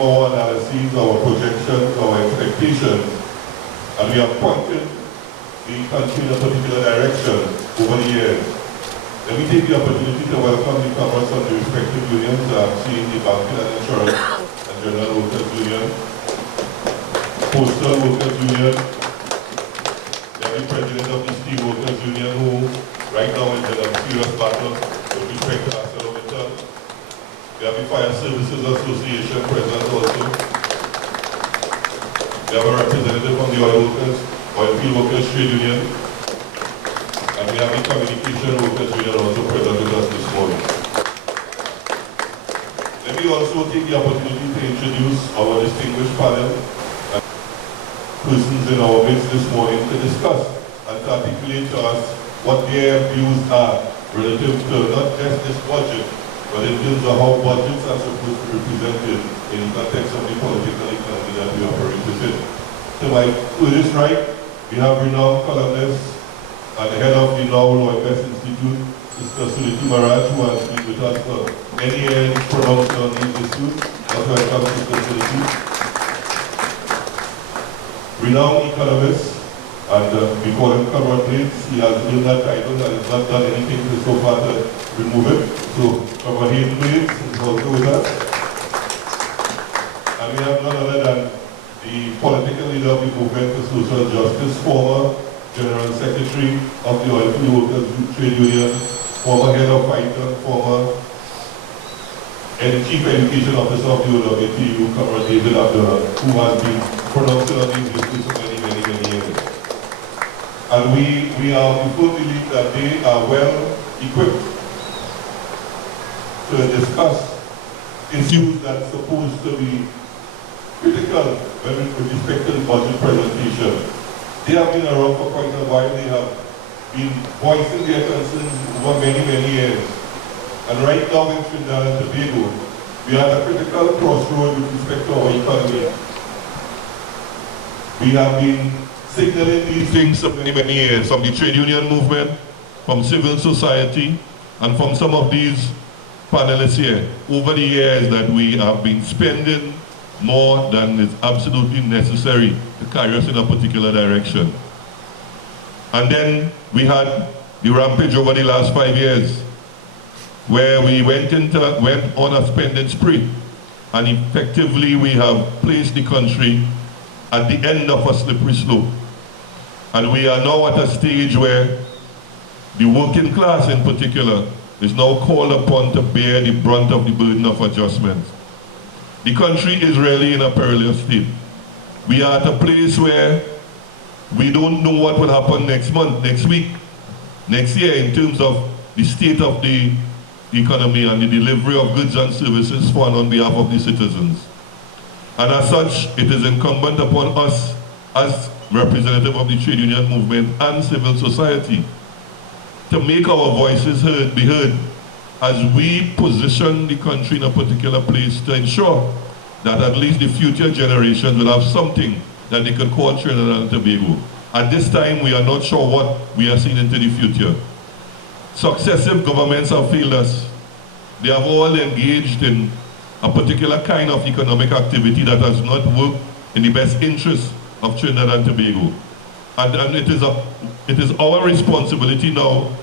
our analyses, our projections, our expectations, and we have pointed the country in a particular direction over the years. Let me take the opportunity to welcome the comrades from the respective unions. I'm seeing the Banking and Insurance and General Workers Union, Postal Workers Union, the president of the Steel Workers Union, who right now is in a serious battle with respect to ArcelorMittal. We have the Fire Services Association present also. We have a representative from the Oil Field Workers Trade Union. And we have the Communication Workers Union also present with us this morning. Let me also take the opportunity to introduce our distinguished panel and persons in our midst this morning to discuss and to articulate to us what their views are relative to not just this budget, but in terms of how budgets are supposed to be represented in the context of the political economy that we operate within. To my furthest right, we have renowned columnist and the head of the now Lloyd Institute, Sister Sunity Maharaj, who has been with us for many years pronouncing on these issues. Welcome, Sister Stacy. Renowned economist, and we call him Comrade Blades. He has earned that title and has not done anything so far to remove it. So, Comrade Hayden Blades is also with us. And we have none other than the political leader of the movement for social justice, former General Secretary of the Oil Field Workers Trade Union, former head of FITUN, former Chief Education Officer of the OWTU, Comrade David who has been pronouncing on these issues for many years. And we are full belief that they are well equipped to discuss issues that are supposed to be critical with respect to the budget presentation. They have been around for quite a while. They have been voicing their concerns over many years. And right now in Trinidad and Tobago, we are at a critical crossroad with respect to our economy. We have been signaling these things for many years, from the trade union movement, from civil society, and from some of these panelists here, over the years that we have been spending more than is absolutely necessary to carry us in a particular direction. And then we had the rampage over the last 5 years, where we went on a spending spree, and effectively we have placed the country at the end of a slippery slope. And we are now at a stage where the working class in particular is now called upon to bear the brunt of the burden of adjustments. The country is really in a perilous state. We are at a place where we don't know what will happen next month, next week, next year in terms of the state of the economy and the delivery of goods and services for and on behalf of the citizens. And as such, it is incumbent upon us as representative of the trade union movement and civil society to make our voices be heard as we position the country in a particular place to ensure that at least the future generations will have something that they can call Trinidad and Tobago. At this time, we are not sure what we are seeing into the future. Successive governments have failed us. They have all engaged in a particular kind of economic activity that has not worked in the best interest of Trinidad and Tobago. And it is our responsibility now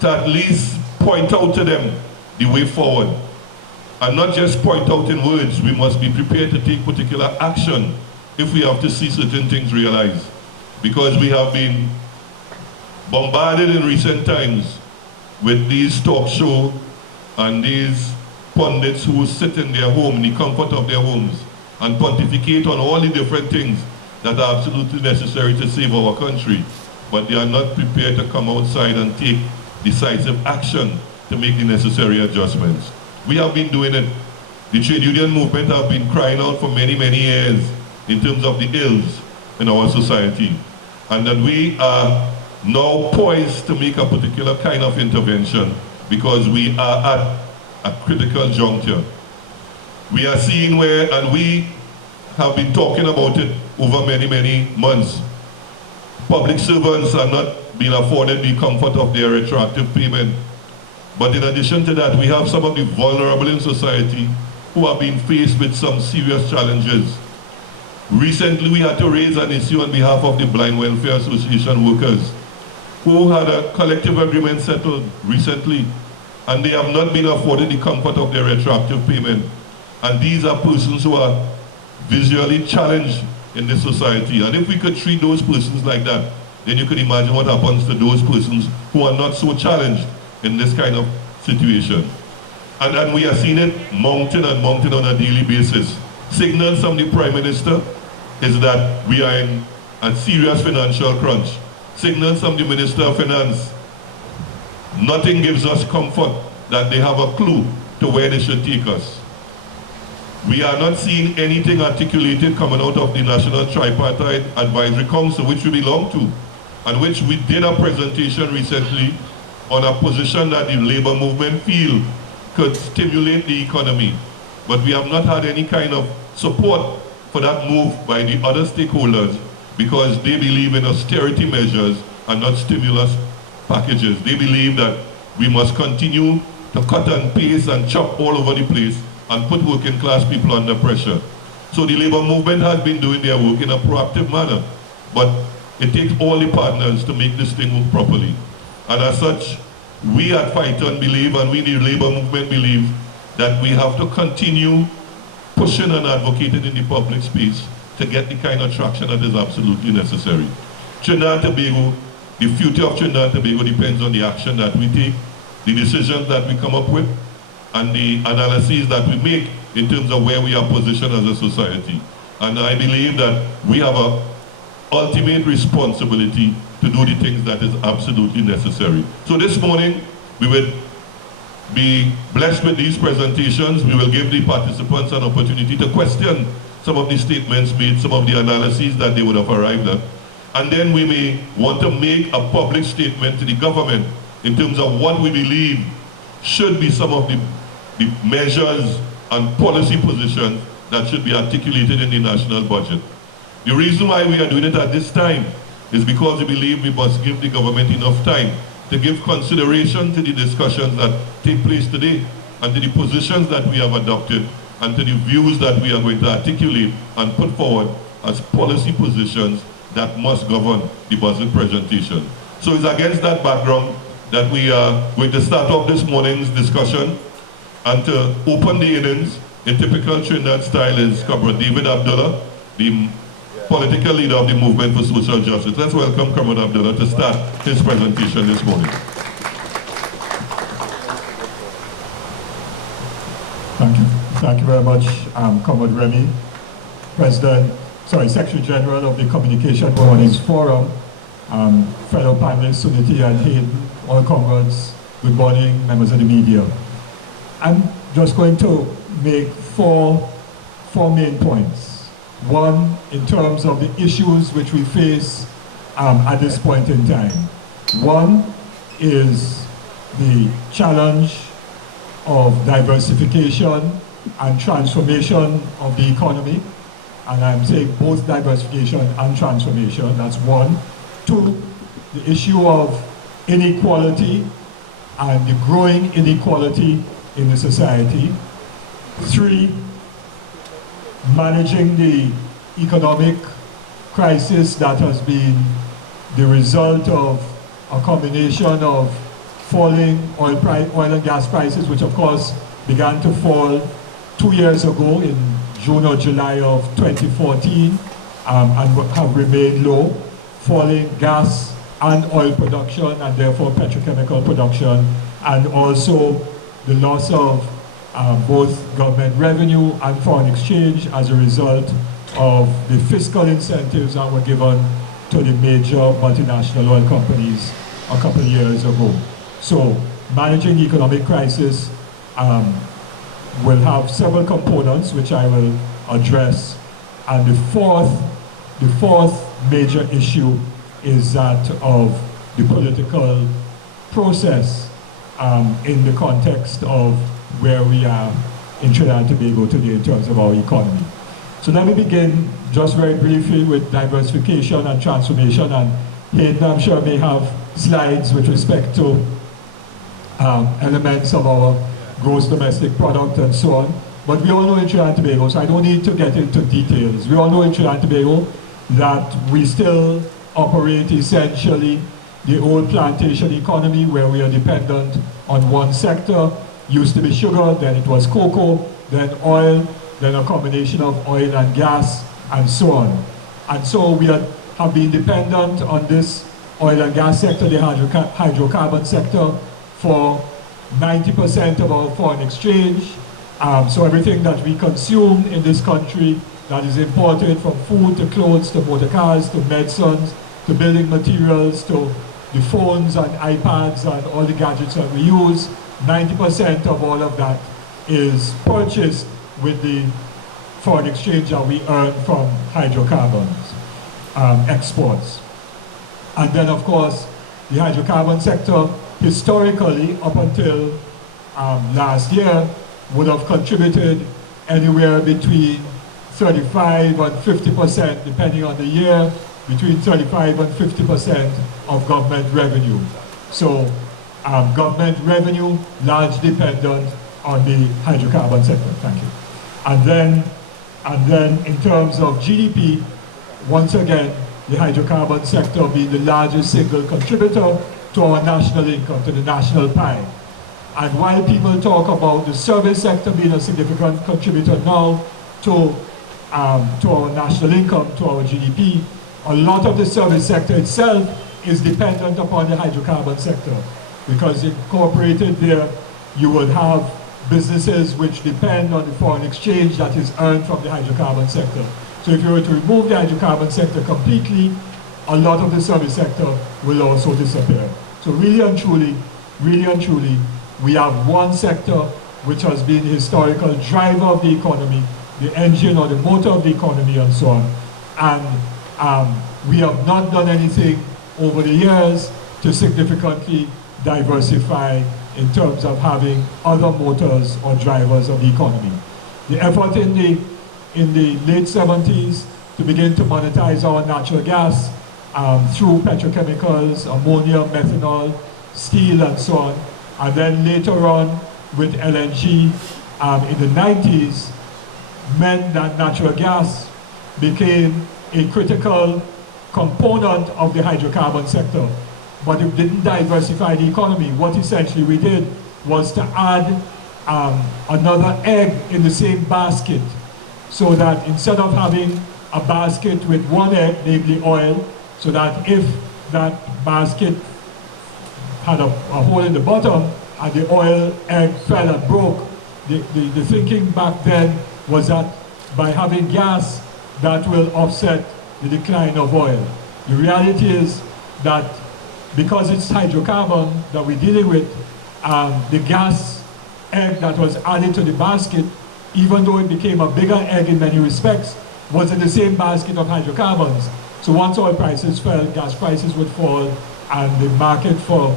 to at least point out to them the way forward. And not just point out in words, we must be prepared to take particular action if we have to see certain things realized. Because we have been bombarded in recent times with these talk shows and these pundits who sit in their home, in the comfort of their homes, and pontificate on all the different things that are absolutely necessary to save our country. But they are not prepared to come outside and take decisive action to make the necessary adjustments. We have been doing it. The trade union movement have been crying out for many years in terms of the ills in our society. And that we are now poised to make a particular kind of intervention because we are at a critical juncture. We are seeing where, and we have been talking about it over many months, public servants are not being afforded the comfort of their retroactive payment. But in addition to that, we have some of the vulnerable in society who are being faced with some serious challenges. Recently, we had to raise an issue on behalf of the Blind Welfare Association workers, who had a collective agreement settled recently, and they have not been afforded the comfort of their retroactive payment. And these are persons who are visually challenged in this society. And if we could treat those persons like that, then you could imagine what happens to those persons who are not so challenged in this kind of situation. And we are seeing it mounting and mounting on a daily basis. Signals from the Prime Minister is that we are in a serious financial crunch. Signals from the Minister of Finance, nothing gives us comfort that they have a clue to where they should take us. We are not seeing anything articulated coming out of the National Tripartite Advisory Council, which we belong to, and which we did a presentation recently on a position that the labor movement feel could stimulate the economy. But we have not had any kind of support for that move by the other stakeholders, because they believe in austerity measures and not stimulus packages. They believe that we must continue to cut and paste and chop all over the place and put working class people under pressure. So the labor movement has been doing their work in a proactive manner, but it takes all the partners to make this thing work properly. And as such, we at FITUN believe, and we the labor movement believe, that we have to continue pushing and advocating in the public space to get the kind of traction that is absolutely necessary. Trinidad and Tobago, the future of Trinidad and Tobago depends on the action that we take, the decisions that we come up with, and the analyses that we make in terms of where we are positioned as a society. And I believe that we have an ultimate responsibility to do the things that is absolutely necessary. So this morning, we will be blessed with these presentations. We will give the participants an opportunity to question some of the statements made, some of the analyses that they would have arrived at. And then we may want to make a public statement to the government in terms of what we believe should be some of the measures and policy positions that should be articulated in the national budget. The reason why we are doing it at this time is because we believe we must give the government enough time to give consideration to the discussions that take place today and to the positions that we have adopted and to the views that we are going to articulate and put forward as policy positions that must govern the budget presentation. So it's against that background that we are going to start off this morning's discussion, and to open the innings in typical Trinidad style is Comrade David Abdullah, the political leader of the Movement for Social Justice. Let's welcome Comrade Abdullah to start his presentation this morning. Thank you. Thank you very much, Comrade Remy, Secretary General of the Communication Women's Forum, fellow panelists Sunity and Hayden, all comrades, good morning, members of the media. I'm just going to make four main points. One, in terms of the issues which we face at this point in time. One is the challenge of diversification and transformation of the economy. And I'm saying both diversification and transformation, that's one. Two, the issue of inequality and the growing inequality in the society. Three, managing the economic crisis that has been the result of a combination of falling oil and gas prices, which of course began to fall 2 years ago in June or July of 2014 and have remained low, falling gas and oil production and therefore petrochemical production, and also the loss of both government revenue and foreign exchange as a result of the fiscal incentives that were given to the major multinational oil companies a couple of years ago. So managing the economic crisis will have several components which I will address. And the fourth major issue is that of the political process in the context of where we are in Trinidad and Tobago today in terms of our economy. So let me begin just very briefly with diversification and transformation, and Hayden, I'm sure, may have slides with respect to elements of our gross domestic product and so on. But we all know in Trinidad and Tobago, so I don't need to get into details. We all know in Trinidad and Tobago that we still operate essentially the old plantation economy where we are dependent on one sector. Used to be sugar, then it was cocoa, then oil, then a combination of oil and gas, and so on. And so we have been dependent on this oil and gas sector, the hydrocarbon sector, for 90% of our foreign exchange. So everything that we consume in this country that is imported, from food to clothes to motor cars to medicines to building materials to the phones and iPads and all the gadgets that we use, 90% of all of that is purchased with the foreign exchange that we earn from hydrocarbons exports. And then of course the hydrocarbon sector historically up until last year would have contributed anywhere between 35 and 50%, depending on the year, between 35 and 50% of government revenue. So government revenue largely dependent on the hydrocarbon sector. Thank you. And then in terms of GDP, once again, the hydrocarbon sector being the largest single contributor to our national income, to the national pie. And while people talk about the service sector being a significant contributor now to our national income, to our GDP, a lot of the service sector itself is dependent upon the hydrocarbon sector, because incorporated there, you will have businesses which depend on the foreign exchange that is earned from the hydrocarbon sector. So if you were to remove the hydrocarbon sector completely, a lot of the service sector will also disappear. So really and truly, we have one sector which has been the historical driver of the economy, the engine or the motor of the economy and so on. And we have not done anything over the years to significantly diversify in terms of having other motors or drivers of the economy. The effort in the late 70s to begin to monetize our natural gas through petrochemicals, ammonia, methanol, steel and so on, and then later on with LNG in the 90s, meant that natural gas became a critical component of the hydrocarbon sector. But it didn't diversify the economy. What essentially we did was to add another egg in the same basket, so that instead of having a basket with one egg, namely oil, so that if that basket had a hole in the bottom and the oil egg fell and broke, the thinking back then was that by having gas, that will offset the decline of oil. The reality is that because it's hydrocarbon that we're dealing with, the gas egg that was added to the basket, even though it became a bigger egg in many respects, was in the same basket of hydrocarbons. So once oil prices fell, gas prices would fall, and the market for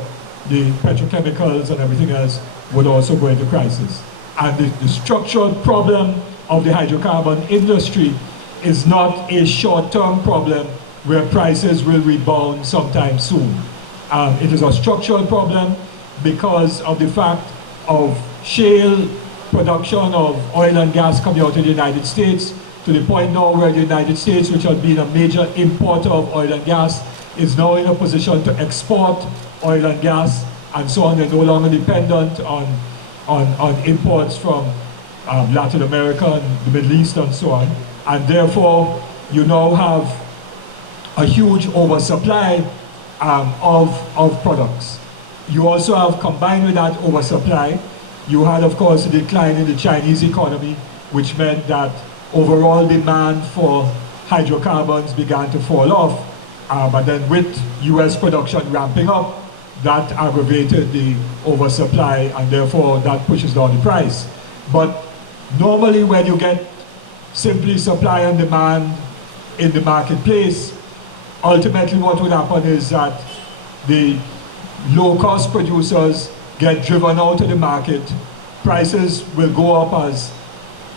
the petrochemicals and everything else would also go into crisis. And the structural problem of the hydrocarbon industry is not a short-term problem where prices will rebound sometime soon. It is a structural problem because of the fact of shale production of oil and gas coming out of the United States, to the point now where the United States, which has been a major importer of oil and gas, is now in a position to export oil and gas and so on. They're no longer dependent on imports from Latin America and the Middle East and so on. And therefore, you now have a huge oversupply of products. You also have, combined with that oversupply, you had of course a decline in the Chinese economy, which meant that overall demand for hydrocarbons began to fall off. But then with US production ramping up, that aggravated the oversupply, and therefore that pushes down the price. But normally when you get simply supply and demand in the marketplace, ultimately what would happen is that the low-cost producers get driven out of the market, prices will go up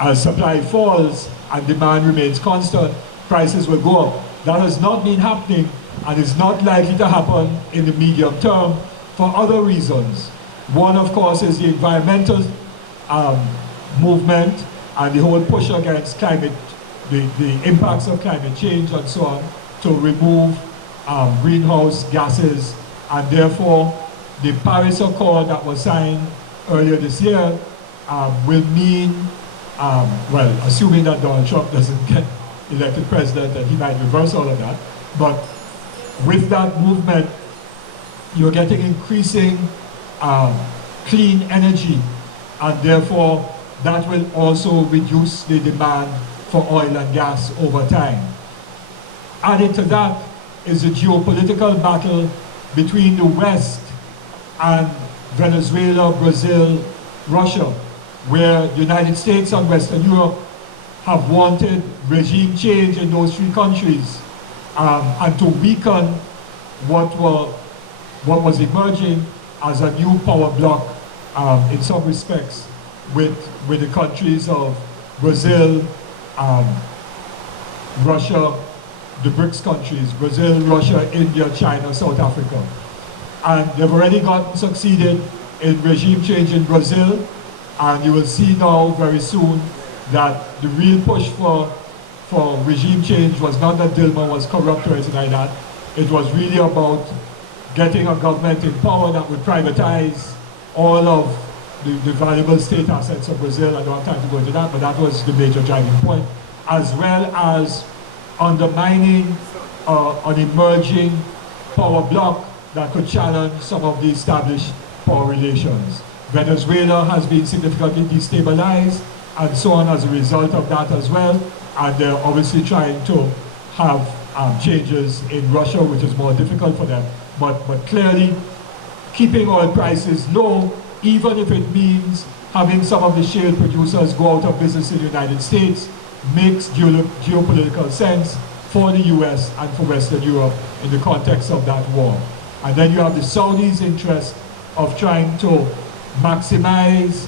as supply falls and demand remains constant, prices will go up. That has not been happening and is not likely to happen in the medium term for other reasons. One, of course, is the environmental movement and the whole push against climate, the impacts of climate change and so on, to remove greenhouse gases, and therefore the Paris Accord that was signed earlier this year will mean, well, assuming that Donald Trump doesn't get elected president, and he might reverse all of that, but with that movement, you're getting increasing clean energy, and therefore that will also reduce the demand for oil and gas over time. Added to that is the geopolitical battle between the West and Venezuela, Brazil, Russia, where the United States and Western Europe have wanted regime change in those three countries, and to weaken what was emerging as a new power bloc in some respects with the countries of Brazil, Russia, the BRICS countries, Brazil, Russia, India, China, South Africa. And they've already succeeded in regime change in Brazil, and you will see now very soon that the real push for regime change was not that Dilma was corrupt or anything like that. It was really about getting a government in power that would privatize all of the valuable state assets of Brazil. I don't have time to go into that, but that was the major driving point, as well as undermining an emerging power bloc that could challenge some of the established power relations. Venezuela has been significantly destabilized and so on as a result of that as well, and they're obviously trying to have changes in Russia, which is more difficult for them. But clearly, keeping oil prices low, even if it means having some of the shale producers go out of business in the United States, makes geopolitical sense for the US and for Western Europe in the context of that war. And then you have the Saudis' interest of trying to maximize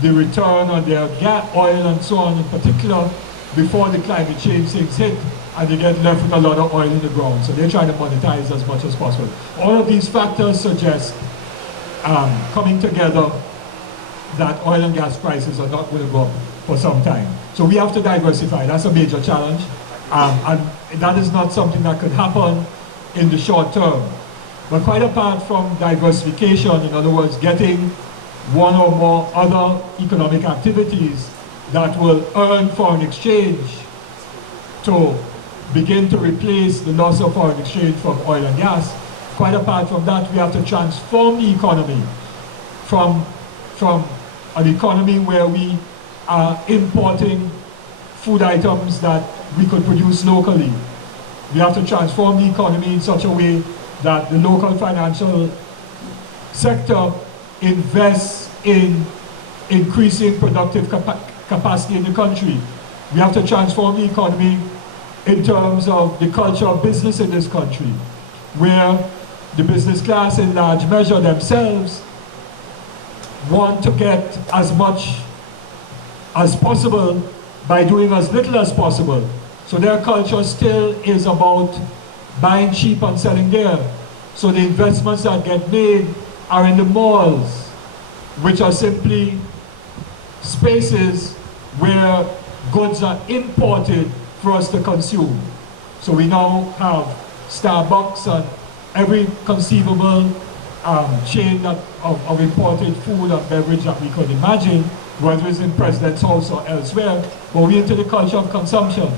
the return on their gas, oil and so on in particular, before the climate change things hit, and they get left with a lot of oil in the ground. So they're trying to monetize as much as possible. All of these factors suggest coming together that oil and gas prices are not going to go up for some time. So we have to diversify. That's a major challenge. And that is not something that could happen in the short term. But quite apart from diversification, in other words, getting one or more other economic activities that will earn foreign exchange to begin to replace the loss of foreign exchange from oil and gas, quite apart from that, we have to transform the economy from an economy where we are importing food items that we could produce locally. We have to transform the economy in such a way that the local financial sector invests in increasing productive capacity in the country. We have to transform the economy in terms of the culture of business in this country, where the business class in large measure themselves want to get as much as possible by doing as little as possible. So their culture still is about buying cheap and selling dear. So the investments that get made are in the malls, which are simply spaces where goods are imported for us to consume. So we now have Starbucks and every conceivable chain of imported food and beverage that we could imagine, whether it's in President's House or elsewhere, but we're into the culture of consumption.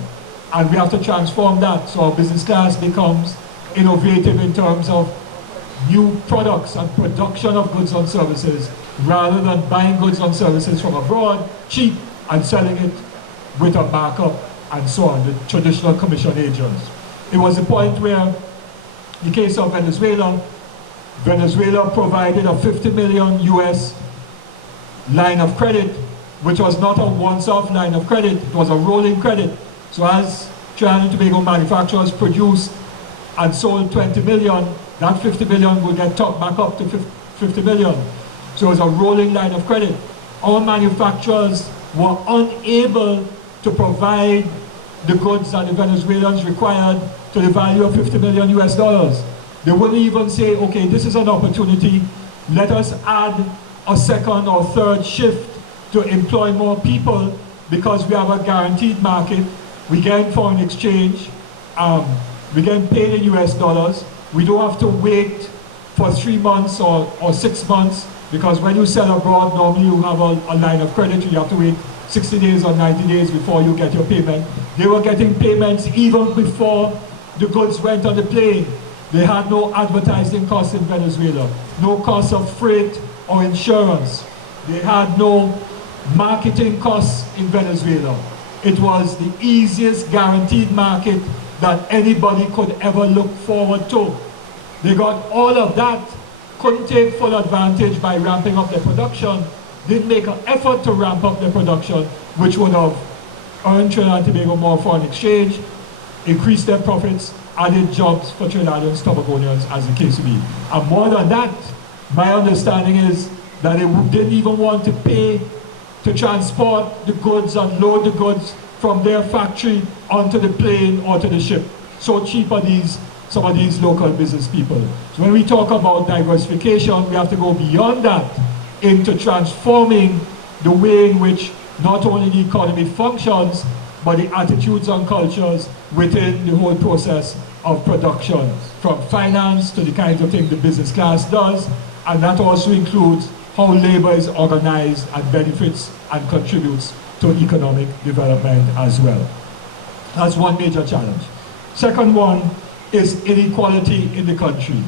And we have to transform that so our business class becomes innovative in terms of new products and production of goods and services, rather than buying goods and services from abroad, cheap, and selling it with a markup and so on, the traditional commission agents. It was a point where, in the case of Venezuela, Venezuela provided a 50 million US line of credit, which was not a once-off line of credit, it was a rolling credit. So as Trinidad and Tobago manufacturers produced and sold 20 million, that 50 million will get topped back up to 50 million. So it was a rolling line of credit. Our manufacturers were unable to provide the goods that the Venezuelans required to the value of 50 million US dollars. They wouldn't even say, okay, this is an opportunity, let us add a second or third shift to employ more people, because we have a guaranteed market, we get foreign exchange, we get paid in US dollars, we don't have to wait for 3 months or 6 months, because when you sell abroad, normally you have a line of credit, you have to wait 60 days or 90 days before you get your payment. They were getting payments even before the goods went on the plane. They had no advertising costs in Venezuela, no cost of freight or insurance. They had no marketing costs in Venezuela. It was the easiest guaranteed market that anybody could ever look forward to. They got all of that, couldn't take full advantage by ramping up their production, didn't make an effort to ramp up their production, which would have earned Trinidad and Tobago more foreign exchange, increased their profits, added jobs for Trinidadians, Tobagonians, as the case may be. And more than that, my understanding is that they didn't even want to pay to transport the goods and load the goods from their factory onto the plane or to the ship. So cheap are some of these local business people. So when we talk about diversification, we have to go beyond that into transforming the way in which not only the economy functions, but the attitudes and cultures within the whole process of production, from finance to the kinds of things the business class does, and that also includes how labor is organized and benefits and contributes to economic development as well. That's one major challenge. Second one is inequality in the country.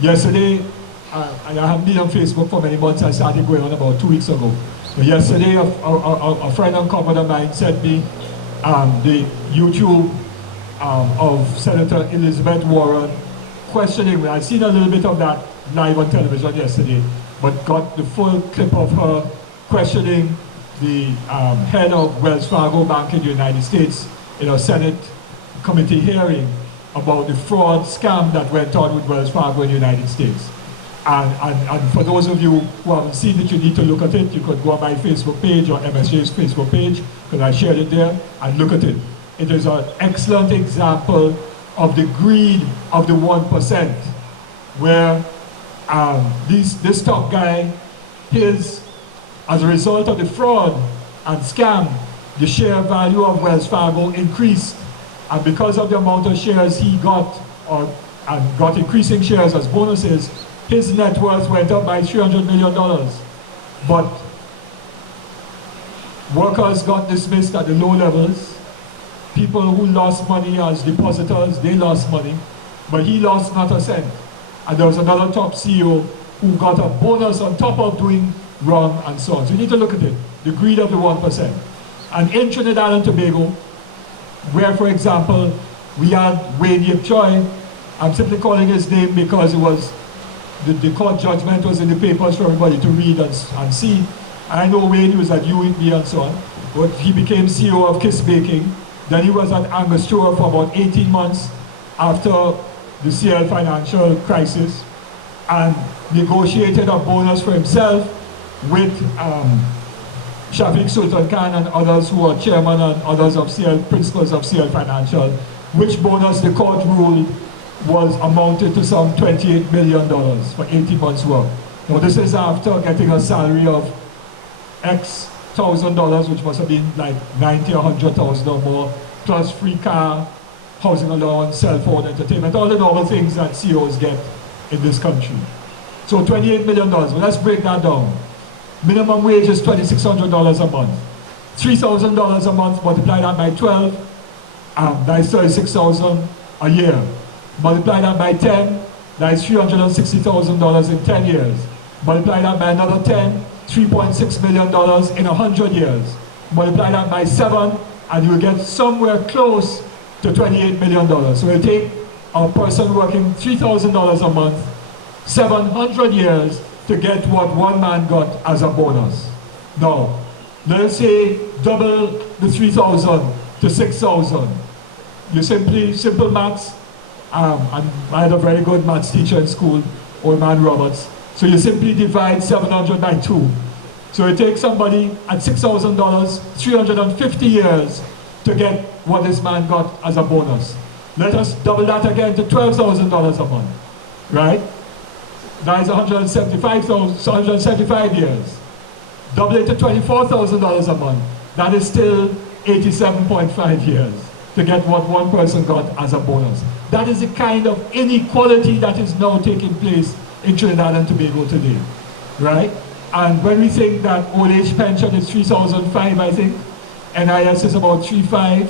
Yesterday, and I haven't been on Facebook for many months, I started going on about 2 weeks ago. But yesterday, a friend and comrade of mine sent me the YouTube of Senator Elizabeth Warren questioning. I've seen a little bit of that live on television yesterday, but got the full clip of her questioning the head of Wells Fargo Bank in the United States in a Senate committee hearing about the fraud scam that went on with Wells Fargo in the United States. And for those of you who haven't seen it, you need to look at it. You could go on my Facebook page or MSJ's Facebook page, because I shared it there, and look at it. It is an excellent example of the greed of the 1%, where this top guy, as a result of the fraud and scam, the share value of Wells Fargo increased. And because of the amount of shares he got, and got increasing shares as bonuses, his net worth went up by $300 million. But workers got dismissed at the low levels. People who lost money as depositors, they lost money. But he lost not a cent. And there was another top CEO who got a bonus on top of doing wrong and so on. So you need to look at it, the greed of the 1%. And in Trinidad and Tobago, where, for example, we had Wayne Yip Choi, I'm simply calling his name because it was, the court judgment was in the papers for everybody to read and see. I know Wayne, he was at UEB and so on, but he became CEO of Kiss Baking. Then he was at Angostura for about 18 months after the CL financial crisis, and negotiated a bonus for himself with Shafiq Sultan Khan and others who are chairman and others of CL, principals of CL Financial, which bonus the court ruled was amounted to some $28 million for 18 months work. Now this is after getting a salary of X $1,000, which must have been like 90 or 100,000 or more, plus free car, housing allowance, cell phone, entertainment, all the normal things that CEOs get in this country. So $28 million, well, let's break that down. Minimum wage is $2,600 a month. $3,000 a month, multiply that by 12, that's $36,000 a year. Multiply that by 10, that's $360,000 in 10 years. Multiply that by another 10, $3.6 million in 100 years. Multiply that by 7, and you'll get somewhere close to $28 million. So it'll take a person working $3,000 a month, 700 years to get what one man got as a bonus. Now, let's say double the 3,000 to 6,000. You simple maths, and I had a very good maths teacher in school, old man Roberts. So you simply divide 700 by 2. So it takes somebody at $6,000, 350 years to get what this man got as a bonus. Let us double that again to $12,000 a month, right? That is 175 years. Double it to $24,000 a month. that is still 87.5 years to get what one person got as a bonus. That is the kind of inequality that is now taking place in Trinidad and Tobago today, right? And when we think that old age pension is 3,005, I think, NIS is about 3,500.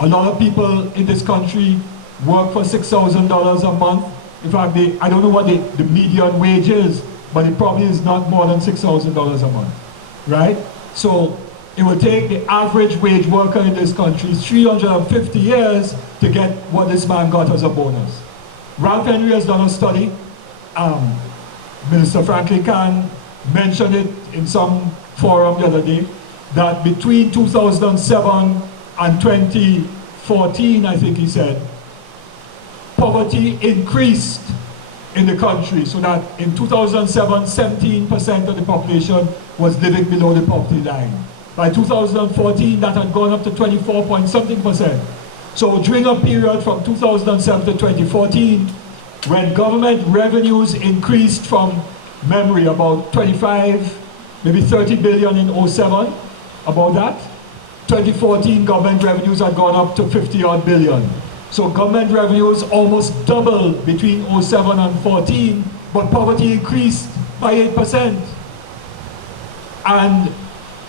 A lot of people in this country work for $6,000 a month. In fact, I don't know what the median wage is, but it probably is not more than $6,000 a month, right? So it will take the average wage worker in this country 350 years to get what this man got as a bonus. Ralph Henry has done a study. Minister Franklin Kahn mentioned it in some forum the other day, that between 2007 and 2014, I think he said, poverty increased in the country, so that in 2007, 17% of the population was living below the poverty line. By 2014, that had gone up to 24 point something percent. So during a period from 2007 to 2014, when government revenues increased from memory about 25, maybe 30 billion in 07, about that, 2014 government revenues had gone up to 50 odd billion. So government revenues almost doubled between 07 and 14, but poverty increased by 8%. And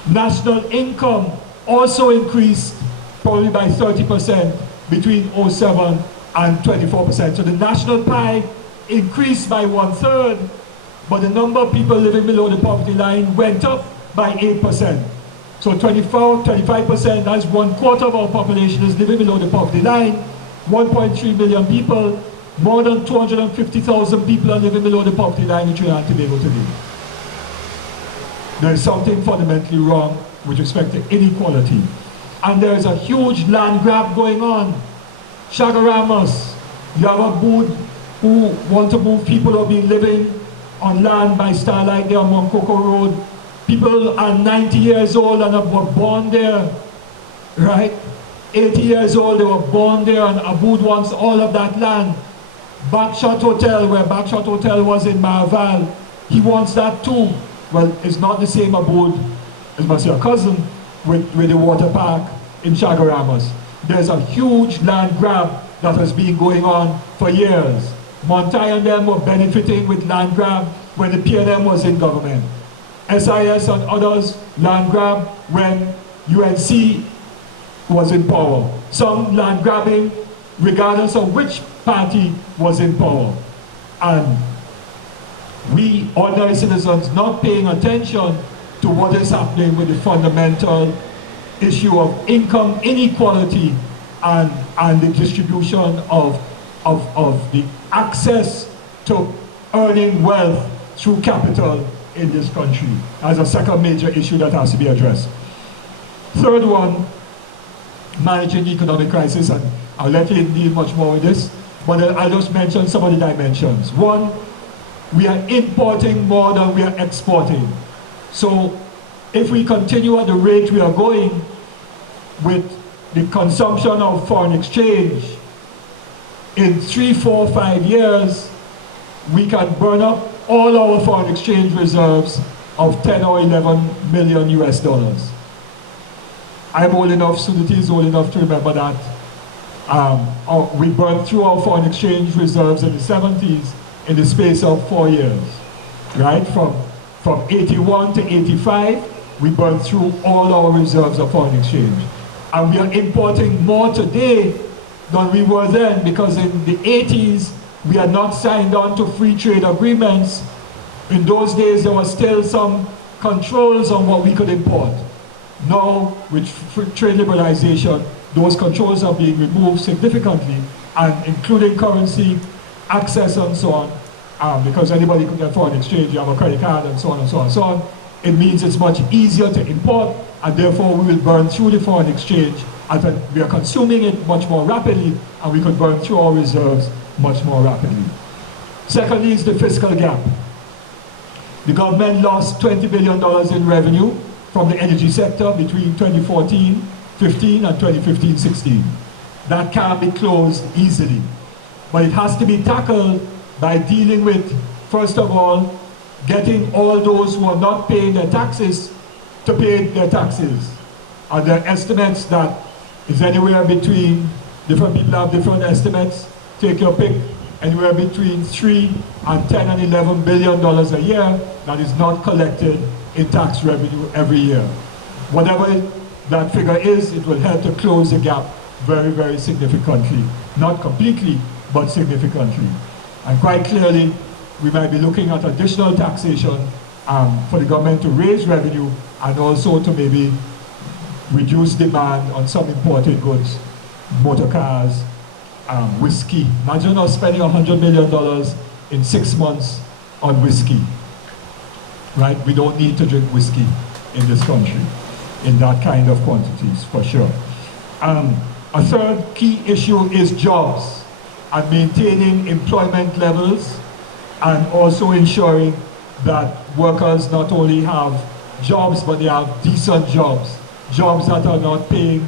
national income also increased probably by 30% between 07 and 24%. So the national pie increased by 1/3, but the number of people living below the poverty line went up by 8%. So 25%, that's 1/4 of our population is living below the poverty line. 1.3 million people, more than 250,000 people are living below the poverty line in Trinidad and Tobago today. There is something fundamentally wrong with respect to inequality. And there is a huge land grab going on. Shagaramas, you have a board who want to move people who have been living on land by Starlight there on Monkoko Road. People are 90 years old and were born there, right? 80 years old, they were born there, and Abood wants all of that land. Backshot Hotel, where Backshot Hotel was in Maraval, he wants that too. Well, it's not the same Abood, it must be a cousin, with the water park in Shagaramas. There's a huge land grab that has been going on for years. Montai and them were benefiting with land grab when the PNM was in government. SIS and others land grab when UNC was in power. Some land grabbing regardless of which party was in power. And we ordinary citizens not paying attention to what is happening with the fundamental issue of income inequality and the distribution of the access to earning wealth through capital in this country as a second major issue that has to be addressed. Third one, managing the economic crisis, and I'll let Hayden deal much more with this, but I'll just mention some of the dimensions. One, we are importing more than we are exporting. So if we continue at the rate we are going with the consumption of foreign exchange, in 3, 4, 5 years, we can burn up all our foreign exchange reserves of 10 or 11 million US dollars. I'm old enough, Sunity is old enough to remember that. We burned through our foreign exchange reserves in the 70s in the space of 4 years, right? From 81 to 85, we burned through all our reserves of foreign exchange. And we are importing more today than we were then, because in the 80s, we had not signed on to free trade agreements. In those days, there were still some controls on what we could import. Now, with trade liberalization, those controls are being removed significantly, and including currency, access, and so on, because anybody could get foreign exchange, you have a credit card, and so on and so on and so on. It means it's much easier to import, and therefore we will burn through the foreign exchange, and we are consuming it much more rapidly, and we could burn through our reserves much more rapidly. Secondly is the fiscal gap. The government lost $20 billion in revenue from the energy sector between 2014-15 and 2015-16. That can't be closed easily. But it has to be tackled by dealing with, first of all, getting all those who are not paying their taxes to pay their taxes. And there are estimates that is anywhere between, different people have different estimates, take your pick, anywhere between 3 and 10 and 11 billion dollars a year that is not collected in tax revenue every year. Whatever that figure is, it will help to close the gap very, very significantly. Not completely, but significantly. And quite clearly, we might be looking at additional taxation for the government to raise revenue and also to maybe reduce demand on some imported goods, motor cars, whiskey. Imagine us spending $100 million in 6 months on whiskey, right? We don't need to drink whiskey in this country in that kind of quantities, for sure. A third key issue is jobs and maintaining employment levels and also ensuring that workers not only have jobs, but they have decent jobs. Jobs that are not paying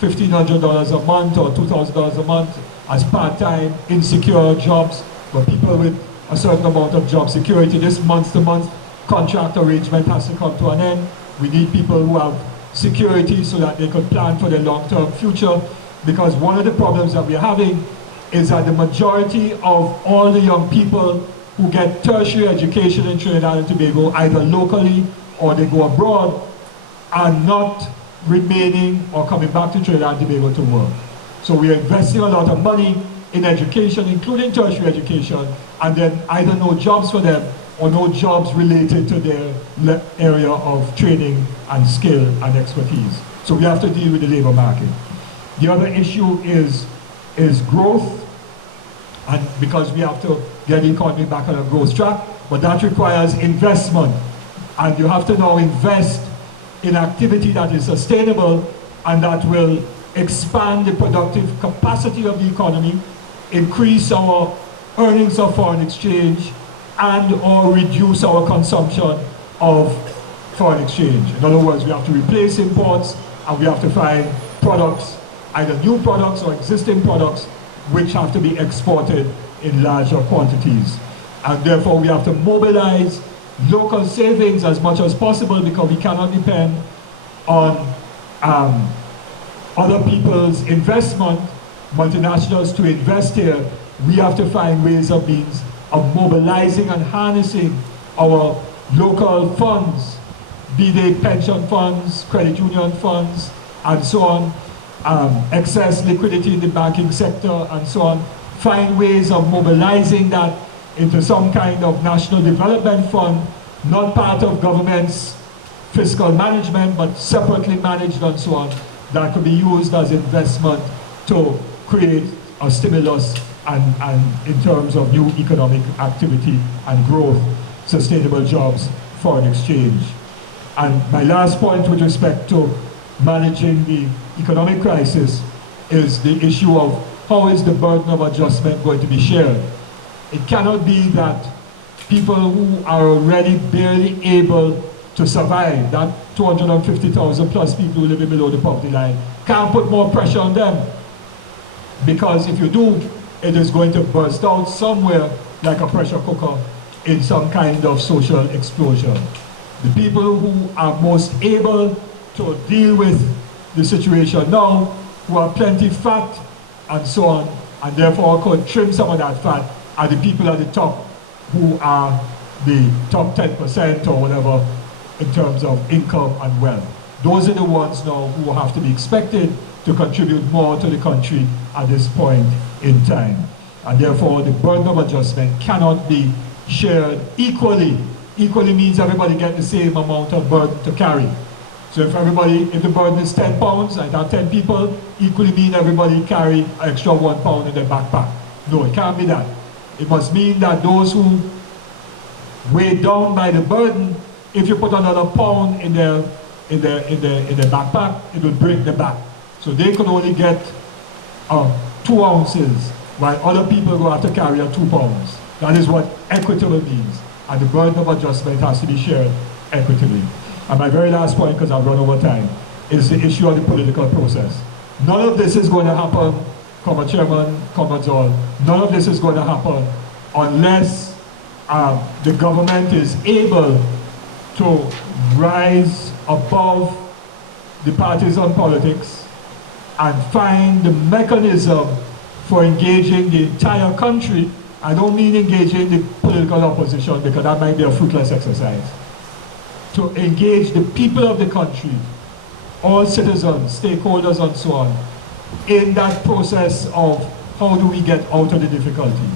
$1,500 a month or $2,000 a month as part-time, insecure jobs, but people with a certain amount of job security. This month-to-month contract arrangement has to come to an end. We need people who have security so that they could plan for their long-term future, because one of the problems that we're having is that the majority of all the young people who get tertiary education in Trinidad and Tobago, either locally or they go abroad, are not remaining or coming back to Trinidad and Tobago to work. So we are investing a lot of money in education, including tertiary education, and then either no jobs for them or no jobs related to their area of training and skill and expertise. So we have to deal with the labor market. The other issue is growth, and because we have to get the economy back on a growth track, but that requires investment. And you have to now invest in activity that is sustainable and that will expand the productive capacity of the economy, increase our earnings of foreign exchange, and or reduce our consumption of foreign exchange. In other words, we have to replace imports and we have to find products, either new products or existing products, which have to be exported in larger quantities. And therefore we have to mobilize local savings as much as possible, because we cannot depend on other people's investment, multinationals to invest here. We have to find ways and means of mobilizing and harnessing our local funds, be they pension funds, credit union funds, and so on, excess liquidity in the banking sector, and so on. Find ways of mobilizing that into some kind of national development fund, not part of government's fiscal management, but separately managed and so on, that could be used as investment to create a stimulus and in terms of new economic activity and growth, sustainable jobs, foreign exchange. And my last point with respect to managing the economic crisis is the issue of how is the burden of adjustment going to be shared. It cannot be that people who are already barely able to survive, that 250,000 plus people who live below the poverty line, can't put more pressure on them. Because if you do, it is going to burst out somewhere like a pressure cooker in some kind of social explosion. The people who are most able to deal with the situation now, who are plenty fat and so on, and therefore could trim some of that fat, are the people at the top who are the top 10% or whatever in terms of income and wealth. Those are the ones now who have to be expected to contribute more to the country at this point in time. And therefore the burden of adjustment cannot be shared equally. Equally means everybody get the same amount of burden to carry. So if the burden is 10 pounds, I have 10 people, equally mean everybody carry an extra 1 pound in their backpack. No, it can't be that. It must mean that those who weighed down by the burden, if you put another pound in their backpack, it will break the back. So they could only get 2 ounces, while other people will have to carry 2 pounds. That is what equitable means. And the burden of adjustment has to be shared equitably. And my very last point, because I've run over time, is the issue of the political process. None of this is going to happen, Comma Chairman, Comma all, none of this is going to happen unless the government is able to rise above the partisan politics and find the mechanism for engaging the entire country. I don't mean engaging the political opposition, because that might be a fruitless exercise. To engage the people of the country, all citizens, stakeholders and so on, in that process of how do we get out of the difficulty.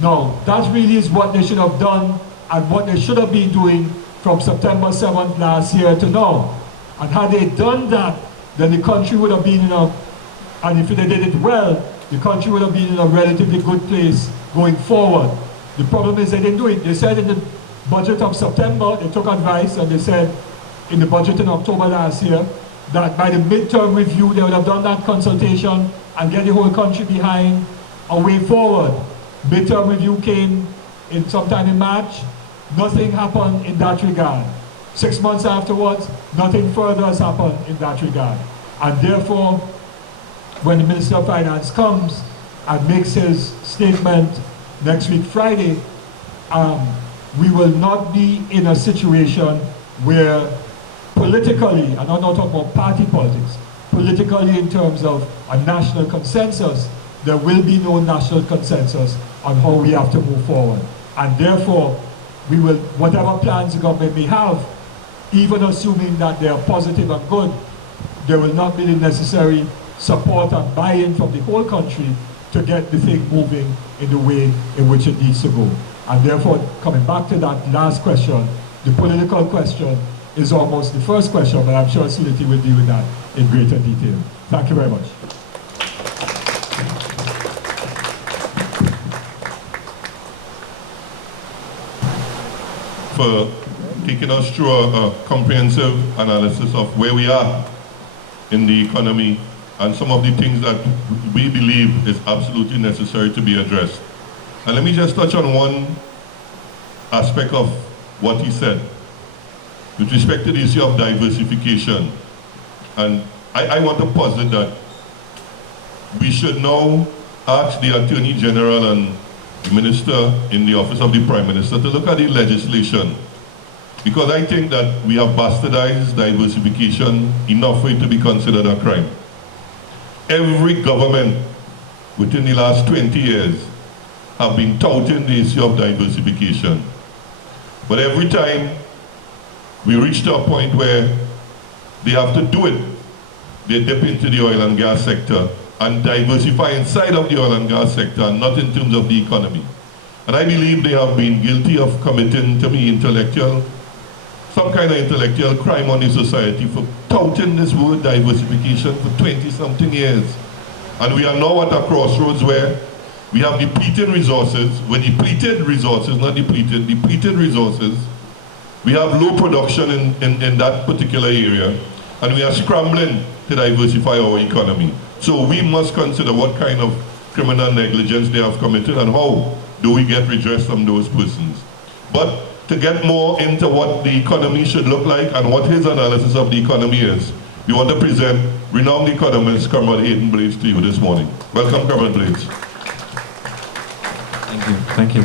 Now, that really is what they should have done and what they should have been doing from September 7th last year to now. And had they done that, then the country would have been in a, and if they did it well, the country would have been in a relatively good place going forward. The problem is they didn't do it. They said in the budget of September, they took advice and they said in the budget in October last year that by the midterm review they would have done that consultation and get the whole country behind a way forward. Midterm review came in sometime in March. Nothing happened in that regard. 6 months afterwards, nothing further has happened in that regard. And therefore, when the Minister of Finance comes and makes his statement next week Friday, we will not be in a situation where politically, and I'm not talking about party politics, politically in terms of a national consensus, there will be no national consensus on how we have to move forward. And therefore, we will, whatever plans the government may have, even assuming that they are positive and good, there will not be the necessary support and buy-in from the whole country to get the thing moving in the way in which it needs to go. And therefore, coming back to that last question, the political question is almost the first question, but I'm sure Sunity will deal with that in greater detail. Thank you very much. For taking us through a comprehensive analysis of where we are in the economy and some of the things that we believe is absolutely necessary to be addressed. And let me just touch on one aspect of what he said with respect to the issue of diversification. And I want to posit that we should now ask the Attorney General and the Minister in the Office of the Prime Minister to look at the legislation, because I think that we have bastardized diversification enough for it to be considered a crime. Every government within the last 20 years have been touting the issue of diversification. But every time we reach to a point where they have to do it, they dip into the oil and gas sector and diversify inside of the oil and gas sector and not in terms of the economy. And I believe they have been guilty of committing, to me, some kind of intellectual crime on the society for touting this word diversification for 20-something years. And we are now at a crossroads where we have depleted resources, depleted resources. We have low production in that particular area, and we are scrambling to diversify our economy. So we must consider what kind of criminal negligence they have committed and how do we get redress from those persons. But to get more into what the economy should look like and what his analysis of the economy is, we want to present renowned economist Comrade Hayden Bldg to you this morning. Welcome, Comrade Bldg. Thank you. Thank you.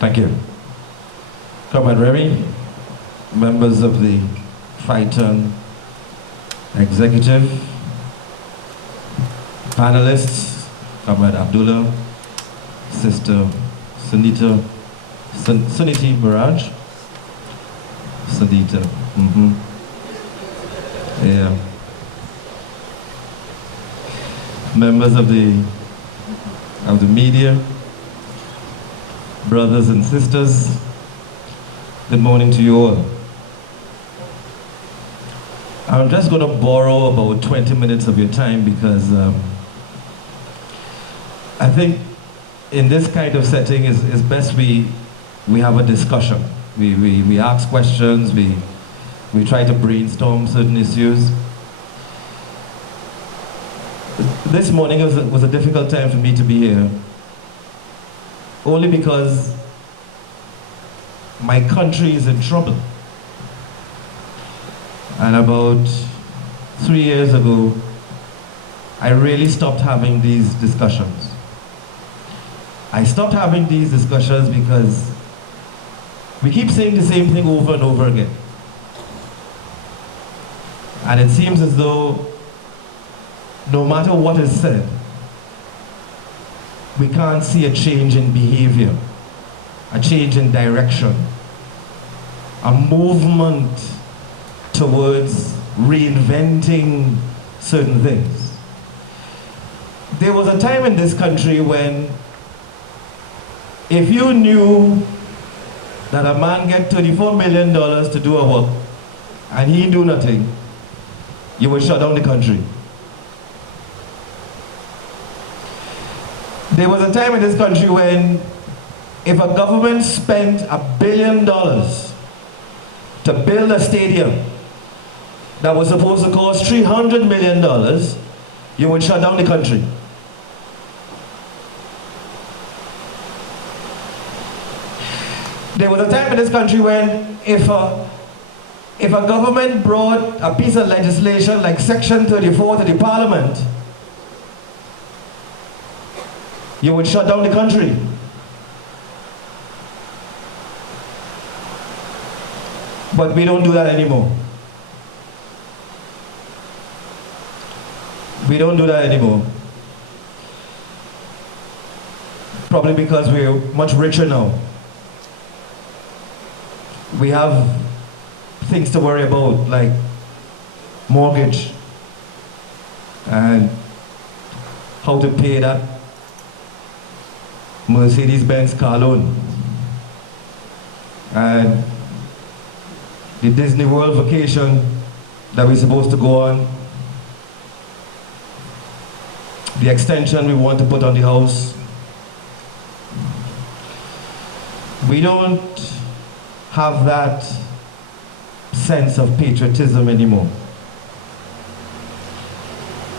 Thank you. Comrade Remy, members of the FITUN executive, panelists, Comrade Abdullah, Sister Sunity Maharaj, Sunita, yeah. Members of the media, brothers and sisters, good morning to you all. I'm just going to borrow about 20 minutes of your time because I think in this kind of setting, it's best we have a discussion. We ask questions, we try to brainstorm certain issues. This morning was a difficult time for me to be here, only because my country is in trouble. And about 3 years ago, I really stopped having these discussions. I stopped having these discussions because we keep saying the same thing over and over again. And it seems as though no matter what is said, we can't see a change in behavior, a change in direction, a movement towards reinventing certain things. There was a time in this country when if you knew that a man get $34 million to do a work and he do nothing, you would shut down the country. There was a time in this country when if a government spent $1 billion to build a stadium that was supposed to cost $300 million, you would shut down the country. There was a time in this country when if a government brought a piece of legislation like Section 34 to the Parliament, you would shut down the country. But we don't do that anymore. We don't do that anymore. Probably because we're much richer now. We have things to worry about, like mortgage and how to pay that Mercedes-Benz car loan and the Disney World vacation that we're supposed to go on, the extension we want to put on the house. We don't have that sense of patriotism anymore.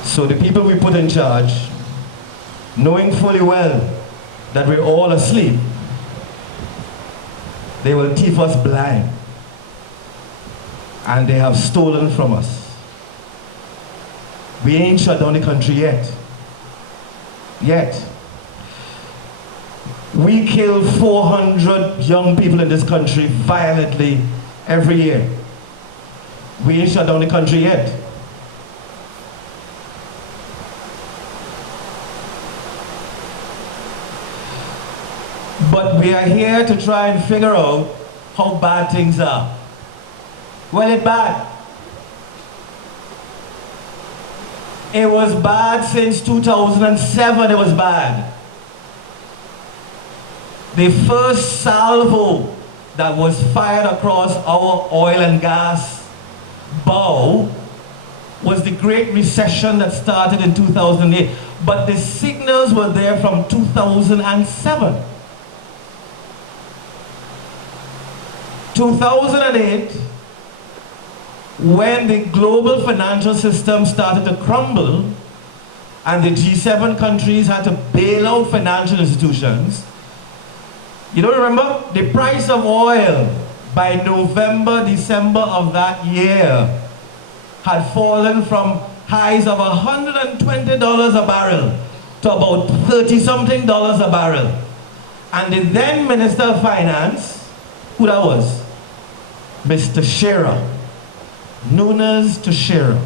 So the people we put in charge, knowing fully well that we're all asleep, they will keep us blind. And they have stolen from us. We ain't shut down the country yet. Yet. We kill 400 young people in this country violently every year. We ain't shut down the country yet. But we are here to try and figure out how bad things are. Well, it's bad. It was bad since 2007, it was bad. The first salvo that was fired across our oil and gas bow was the Great Recession that started in 2008. But the signals were there from 2007. 2008, when the global financial system started to crumble and the G7 countries had to bail out financial institutions, you don't remember? The price of oil by November, December of that year had fallen from highs of $120 a barrel to about $30-something a barrel. And the then Minister of Finance, who that was? Mr. Shearer. Nunes to Shearer.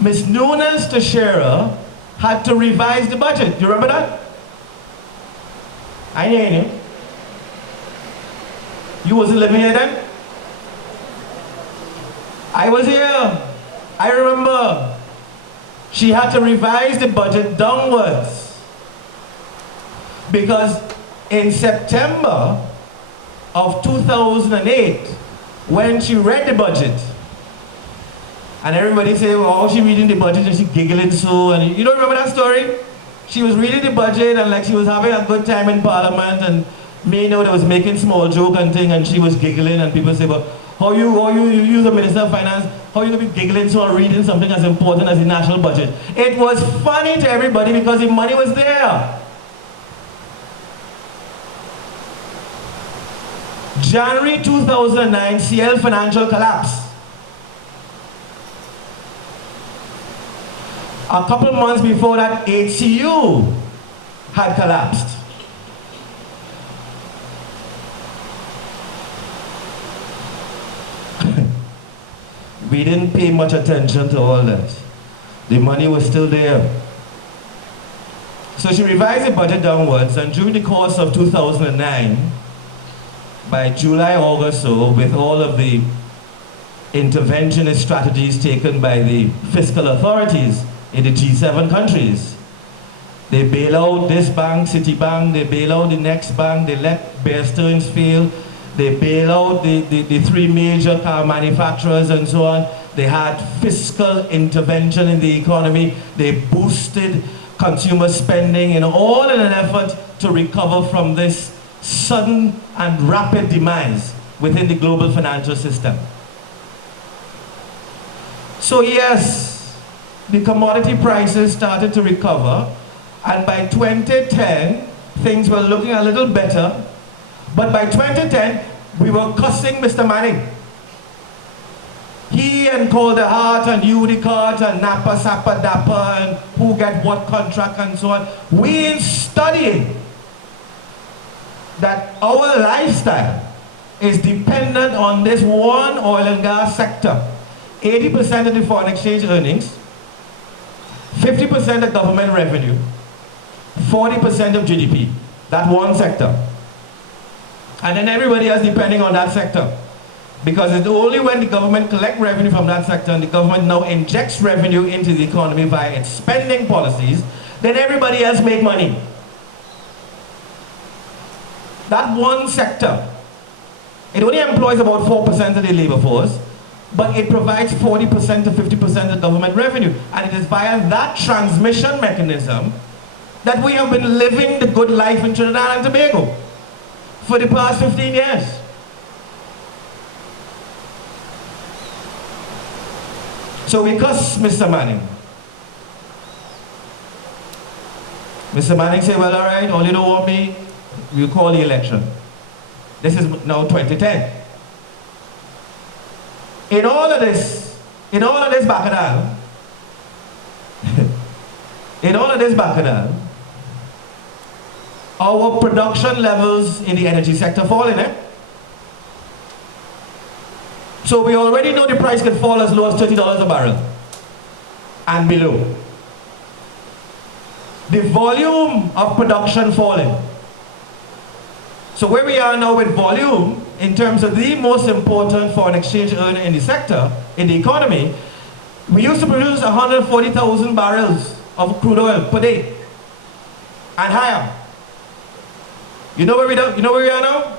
Ms. Nunes to Shearer had to revise the budget. Do you remember that? I ain't you. You wasn't living here then? I was here. I remember. She had to revise the budget downwards. Because in September of 2008, when she read the budget, and everybody say, oh, she reading the budget and she giggling so, and you don't remember that story? She was reading the budget and like she was having a good time in Parliament, and me know that was making small joke and thing, and she was giggling, and people say, but how you the Minister of Finance, how you gonna be giggling so reading something as important as the national budget? It was funny to everybody because the money was there. January 2009, CL financial collapse. A couple of months before that, HCU had collapsed. We didn't pay much attention to all that. The money was still there. So she revised the budget downwards, and during the course of 2009, by July, August, so with all of the interventionist strategies taken by the fiscal authorities in the G7 countries, they bail out this bank, Citibank, they bail out the next bank, they let Bear Stearns fail, they bail out the three major car manufacturers and so on. They had fiscal intervention in the economy, they boosted consumer spending, and all in an effort to recover from this sudden and rapid demise within the global financial system. So yes, the commodity prices started to recover, and by 2010, things were looking a little better, but by 2010, we were cussing Mr. Manning. He and Call the Heart and Udicott and Napa Sappa Dappa and who get what contract and so on. We ain't studying that our lifestyle is dependent on this one oil and gas sector. 80% of the foreign exchange earnings, 50% of government revenue, 40% of GDP, that one sector. And then everybody else depending on that sector. Because it's only when the government collects revenue from that sector and the government now injects revenue into the economy via its spending policies, then everybody else make money. That one sector, it only employs about 4% of the labor force, but it provides 40% to 50% of government revenue. And it is via that transmission mechanism that we have been living the good life in Trinidad and Tobago for the past 15 years. So we cuss Mr. Manning. Mr. Manning said, well, all right, all you don't want me, we'll call the election. This is now 2010. In all of this bacchanal, our production levels in the energy sector falling, So we already know the price can fall as low as $30 a barrel and below. The volume of production falling. So where we are now with volume, in terms of the most important foreign exchange earner in the sector, in the economy, we used to produce 140,000 barrels of crude oil per day and higher. You know where we are now?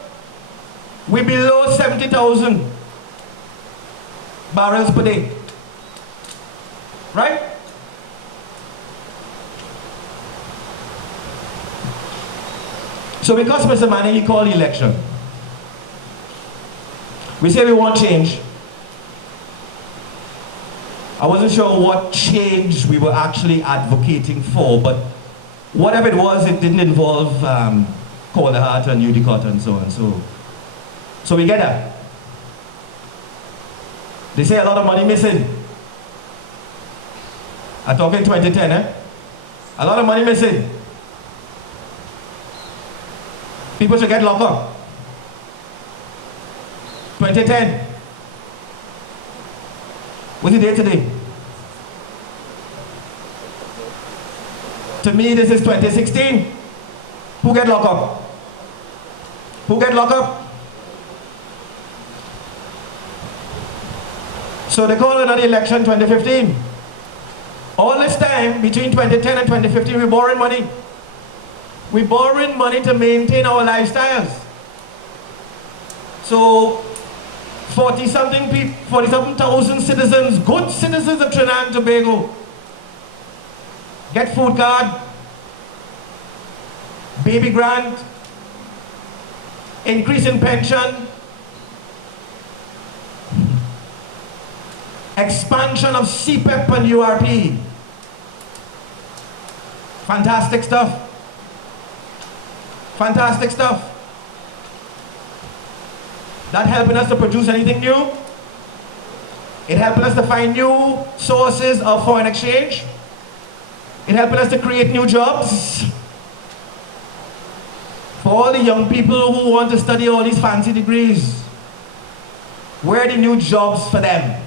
We're below 70,000 barrels per day. Right? So because Mr. Manning, he called the election. We say we want change. I wasn't sure what change we were actually advocating for, but whatever it was, it didn't involve Call the Heart and Udicott and so on. So we get that. They say a lot of money missing. I'm talking 2010, A lot of money missing. People should get locked up. 2010. What's the date today? To me, this is 2016. Who get locked up? Who get locked up? So they call another election 2015. All this time, between 2010 and 2015, we're borrowing money. We're borrowing money to maintain our lifestyles. So 40-something thousand citizens, good citizens of Trinidad and Tobago, get food card, baby grant, increase in pension, expansion of CPEP and URP. Fantastic stuff. Fantastic stuff. That helping us to produce anything new? It helping us to find new sources of foreign exchange? It helping us to create new jobs? For all the young people who want to study all these fancy degrees, where are the new jobs for them?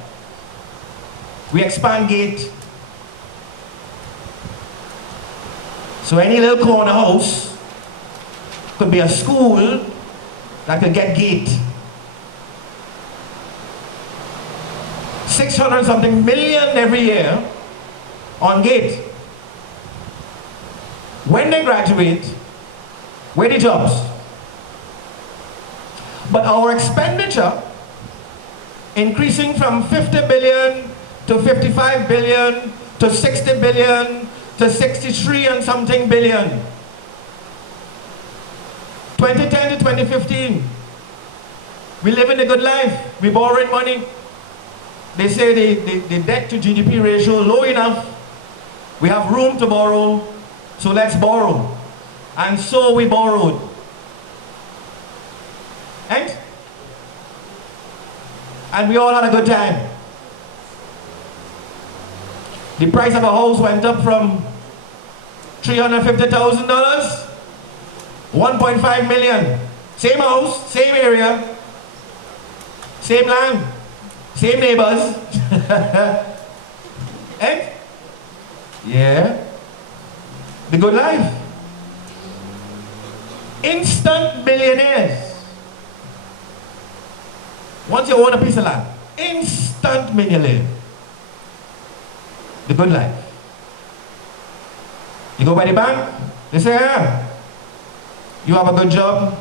We expand gate. So any little corner house could be a school that could get gate. 600 something million every year on gate. When they graduate, where the jobs? But our expenditure increasing from 50 billion to 55 billion to 60 billion to 63 and something billion. 2010 to 2015, we live in a good life. We borrowing money. They say the debt to GDP ratio low enough. We have room to borrow, so let's borrow. And so we borrowed. Right? And we all had a good time. The price of a house went up from $350,000, 1.5 million. Same house, same area, same land, same neighbors. Eh? Yeah. The good life. Instant millionaires. Once you own a piece of land, instant millionaire. The good life. You go by the bank, they say, yeah, you have a good job,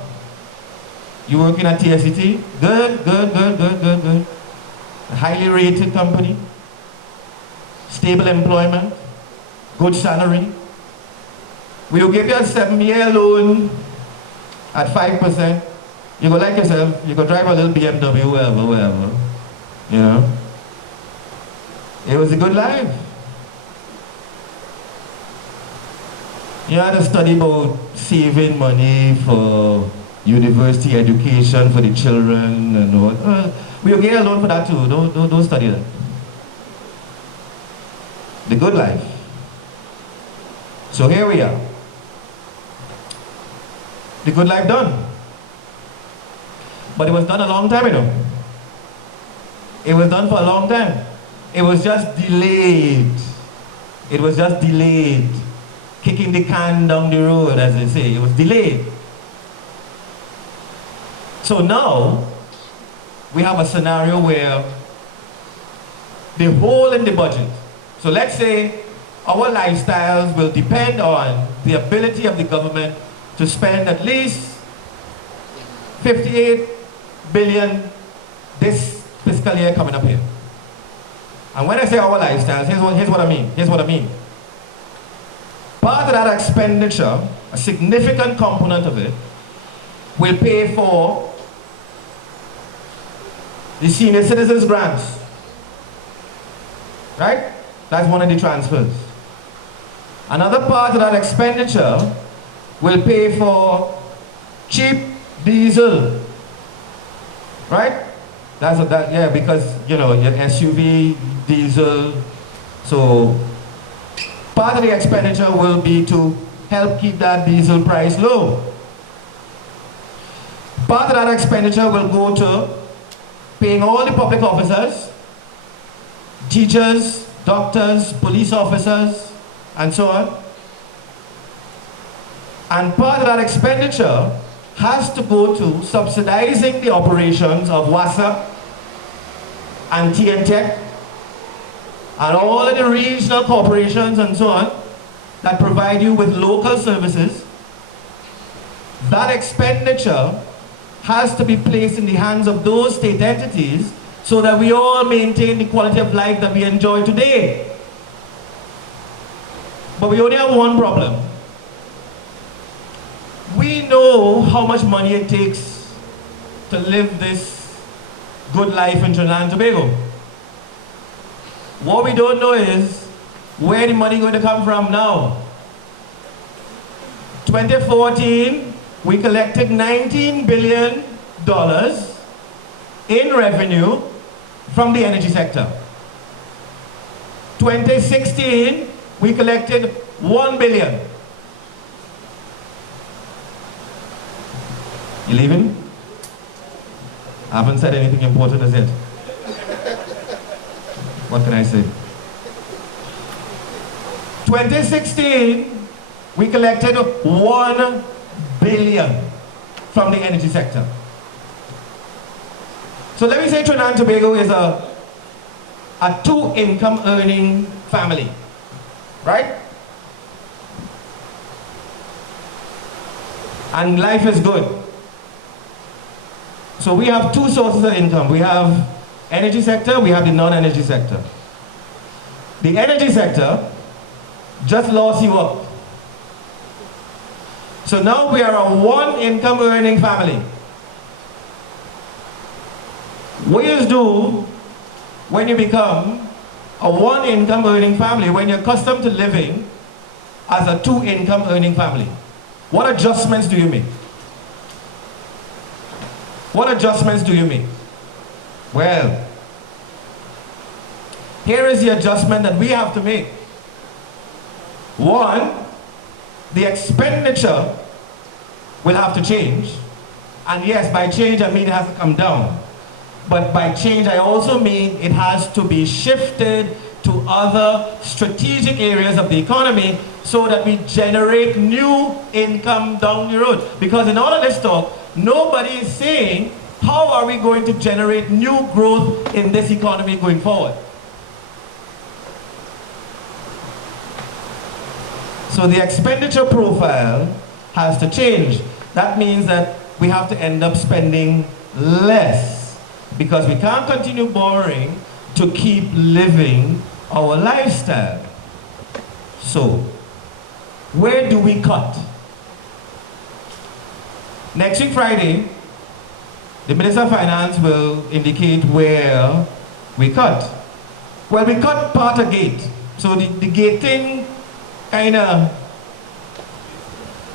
you working at TSCT, good. A highly rated company, stable employment, good salary. We will give you a 7-year loan at 5%. You go like yourself, you go drive a little BMW, wherever, you know. It was a good life. You had to study about saving money for university education for the children and all. We'll get a loan for that too. Don't study that. The good life. So here we are. The good life done. But it was done a long time ago. It was done for a long time. It was just delayed. It was just delayed. Kicking the can down the road, as they say. It was delayed. So now, we have a scenario where the hole in the budget. So let's say our lifestyles will depend on the ability of the government to spend at least 58 billion this fiscal year coming up here. And when I say our lifestyles, here's what I mean. Part of that expenditure, a significant component of it, will pay for the senior citizens grants. Right? That's one of the transfers. Another part of that expenditure will pay for cheap diesel. Right? Yeah, because you know, your SUV, diesel, so part of the expenditure will be to help keep that diesel price low. Part of that expenditure will go to paying all the public officers, teachers, doctors, police officers, and so on. And part of that expenditure has to go to subsidizing the operations of WASA and TNTech and all of the regional corporations and so on that provide you with local services. That expenditure has to be placed in the hands of those state entities so that we all maintain the quality of life that we enjoy today. But we only have one problem. We know how much money it takes to live this good life in Trinidad and Tobago. What we don't know is where the money going to come from now. 2014, we collected $19 billion in revenue from the energy sector. 2016, we collected $1 billion. You leaving? I haven't said anything important as yet. What can I say? 2016, we collected $1 billion from the energy sector. So let me say Trinidad and Tobago is a two-income earning family, right? And life is good. So we have two sources of income. We have energy sector, we have the non-energy sector. The energy sector just lost you up. So now we are a one-income earning family. What you do when you become a one-income earning family, when you're accustomed to living as a two-income earning family? What adjustments do you make? What adjustments do you make? Well, here is the adjustment that we have to make. One, the expenditure will have to change. And yes, by change I mean it has to come down. But by change I also mean it has to be shifted to other strategic areas of the economy so that we generate new income down the road. Because in all of this talk, nobody is saying how are we going to generate new growth in this economy going forward. So the expenditure profile has to change. That means that we have to end up spending less because we can't continue borrowing to keep living our lifestyle. So, where do we cut? Next week Friday, the Minister of Finance will indicate where we cut. Well, we cut part of gate. So the gating kinda,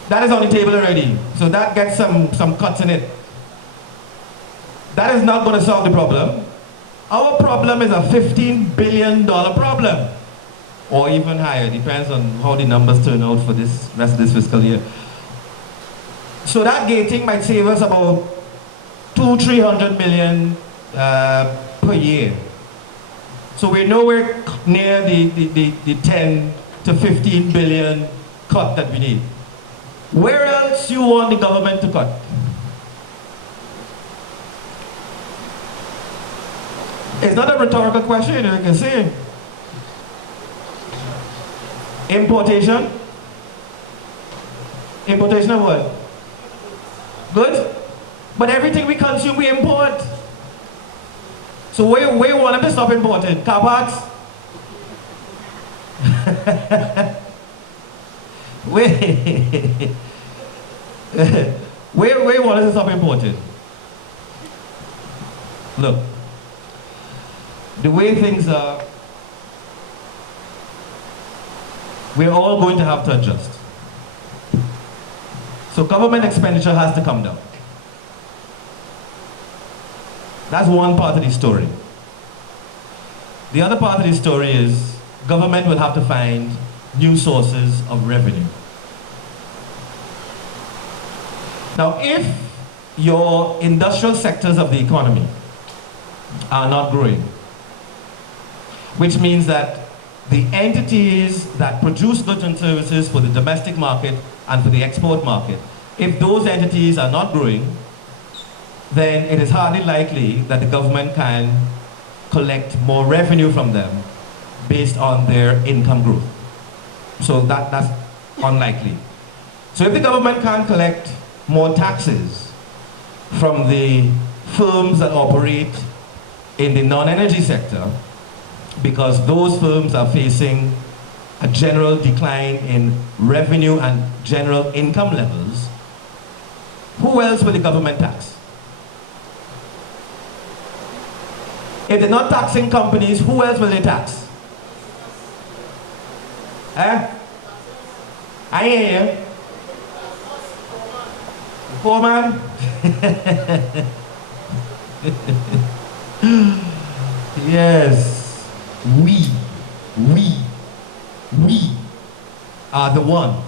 that is on the table already. So that gets some cuts in it. That is not going to solve the problem. Our problem is a $15 billion problem. Or even higher, depends on how the numbers turn out for this rest of this fiscal year. So that gating might save us about $200-300 million per year. So we're nowhere near the 10 to 15 billion cut that we need. Where else you want the government to cut? It's not a rhetorical question, you can say. Importation? Importation of what? Goods? But everything we consume, we import. So where you want them to stop importing? Car parts? Where you want us to stop importing? Look, the way things are, we're all going to have to adjust. So government expenditure has to come down. That's one part of the story. The other part of the story is government will have to find new sources of revenue. Now, if your industrial sectors of the economy are not growing, which means that the entities that produce goods and services for the domestic market and for the export market, if those entities are not growing, then it is hardly likely that the government can collect more revenue from them based on their income growth. So that's unlikely. So if the government can't collect more taxes from the firms that operate in the non-energy sector, because those firms are facing a general decline in revenue and general income levels, who else will the government tax? If they're not taxing companies, who else will they tax? Eh? I hear you. Poor man. Yes, we are the ones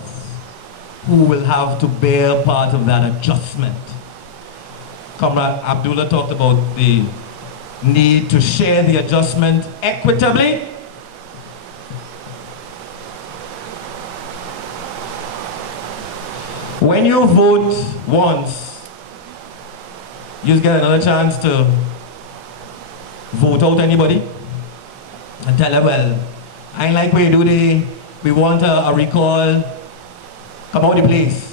who will have to bear part of that adjustment. Comrade Abdullah talked about the need to share the adjustment equitably. When you vote once, you just get another chance to vote out anybody and tell them, well, I ain't like what you do there. We want a recall. Come out the place.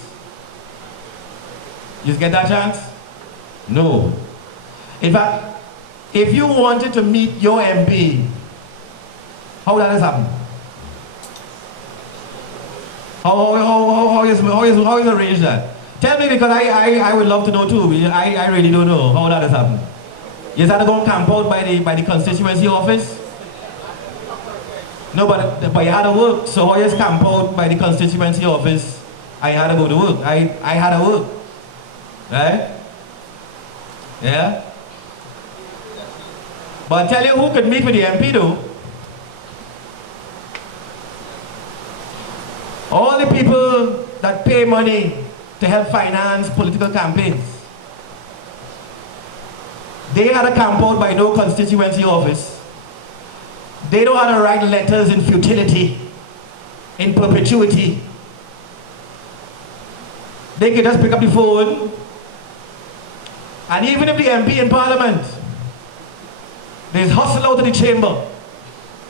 You just get that chance? No. In fact, if you wanted to meet your MP, how that has happened? How is arranged that? Tell me, because I would love to know too. I really don't know how that has happened. You had to go and camp out by the constituency office? No, but you had to work. So how you camp out by the constituency office? I had to go to work. I had to work. Right? Yeah? But I tell you who could meet with the MP though. All the people that pay money to help finance political campaigns, they had to camp out by no constituency office. They don't have to write letters in futility, in perpetuity. They can just pick up the phone, and even if the MP in Parliament, they hustle out of the chamber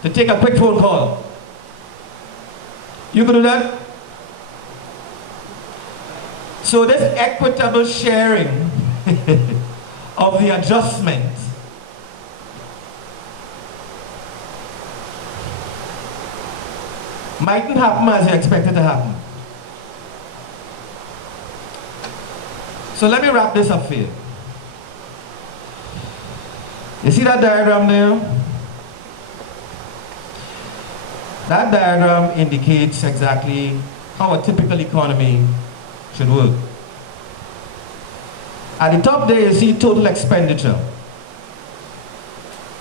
to take a quick phone call. You can do that? So this equitable sharing of the adjustment mightn't happen as you expect it to happen. So let me wrap this up for you. You see that diagram there? That diagram indicates exactly how a typical economy should work. At the top there you see total expenditure.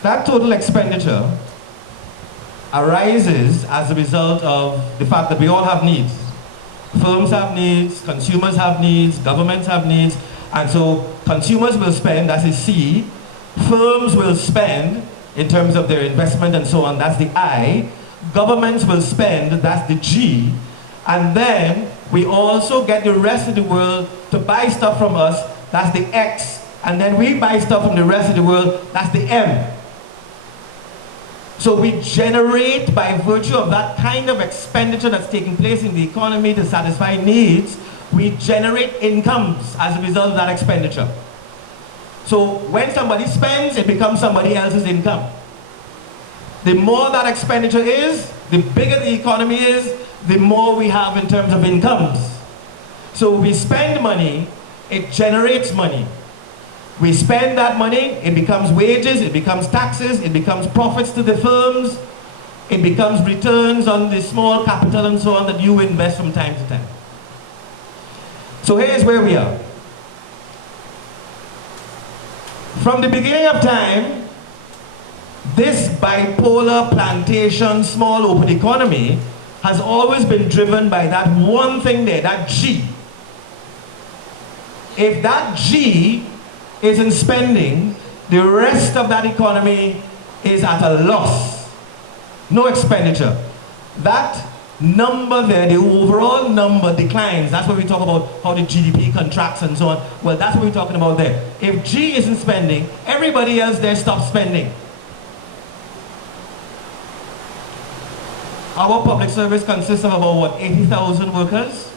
That total expenditure arises as a result of the fact that we all have needs. Firms have needs, consumers have needs, governments have needs, and so consumers will spend, that's the C, firms will spend in terms of their investment and so on, that's the I, governments will spend, that's the G, and then we also get the rest of the world to buy stuff from us, that's the X, and then we buy stuff from the rest of the world, that's the M. So we generate, by virtue of that kind of expenditure that's taking place in the economy to satisfy needs, we generate incomes as a result of that expenditure. So when somebody spends, it becomes somebody else's income. The more that expenditure is, the bigger the economy is, the more we have in terms of incomes. So we spend money, it generates money. We spend that money, it becomes wages, it becomes taxes, it becomes profits to the firms, it becomes returns on the small capital and so on that you invest from time to time. So here's where we are. From the beginning of time, this bipolar plantation small open economy has always been driven by that one thing there, that G. If that G isn't spending, the rest of that economy is at a loss. No expenditure. That number there, the overall number declines. That's what we talk about, how the GDP contracts and so on. Well, that's what we're talking about there. If G isn't spending, everybody else there stops spending. Our public service consists of about, what, 80,000 workers?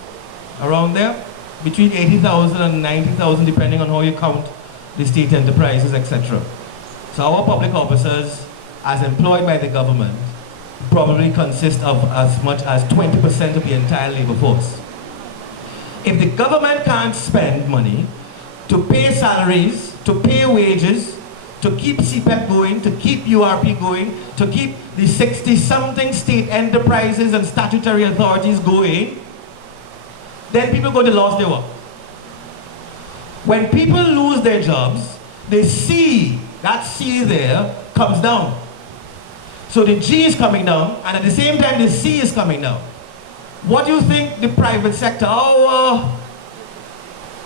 Around there? Between 80,000 and 90,000, depending on how you count the state enterprises, etc. So our public officers, as employed by the government, probably consist of as much as 20% of the entire labor force. If the government can't spend money to pay salaries, to pay wages, to keep CPEP going, to keep URP going, to keep the 60-something state enterprises and statutory authorities going, then people go to lose their work. When people lose their jobs, they see that C there comes down. So the G is coming down, and at the same time the C is coming down. What do you think the private sector, our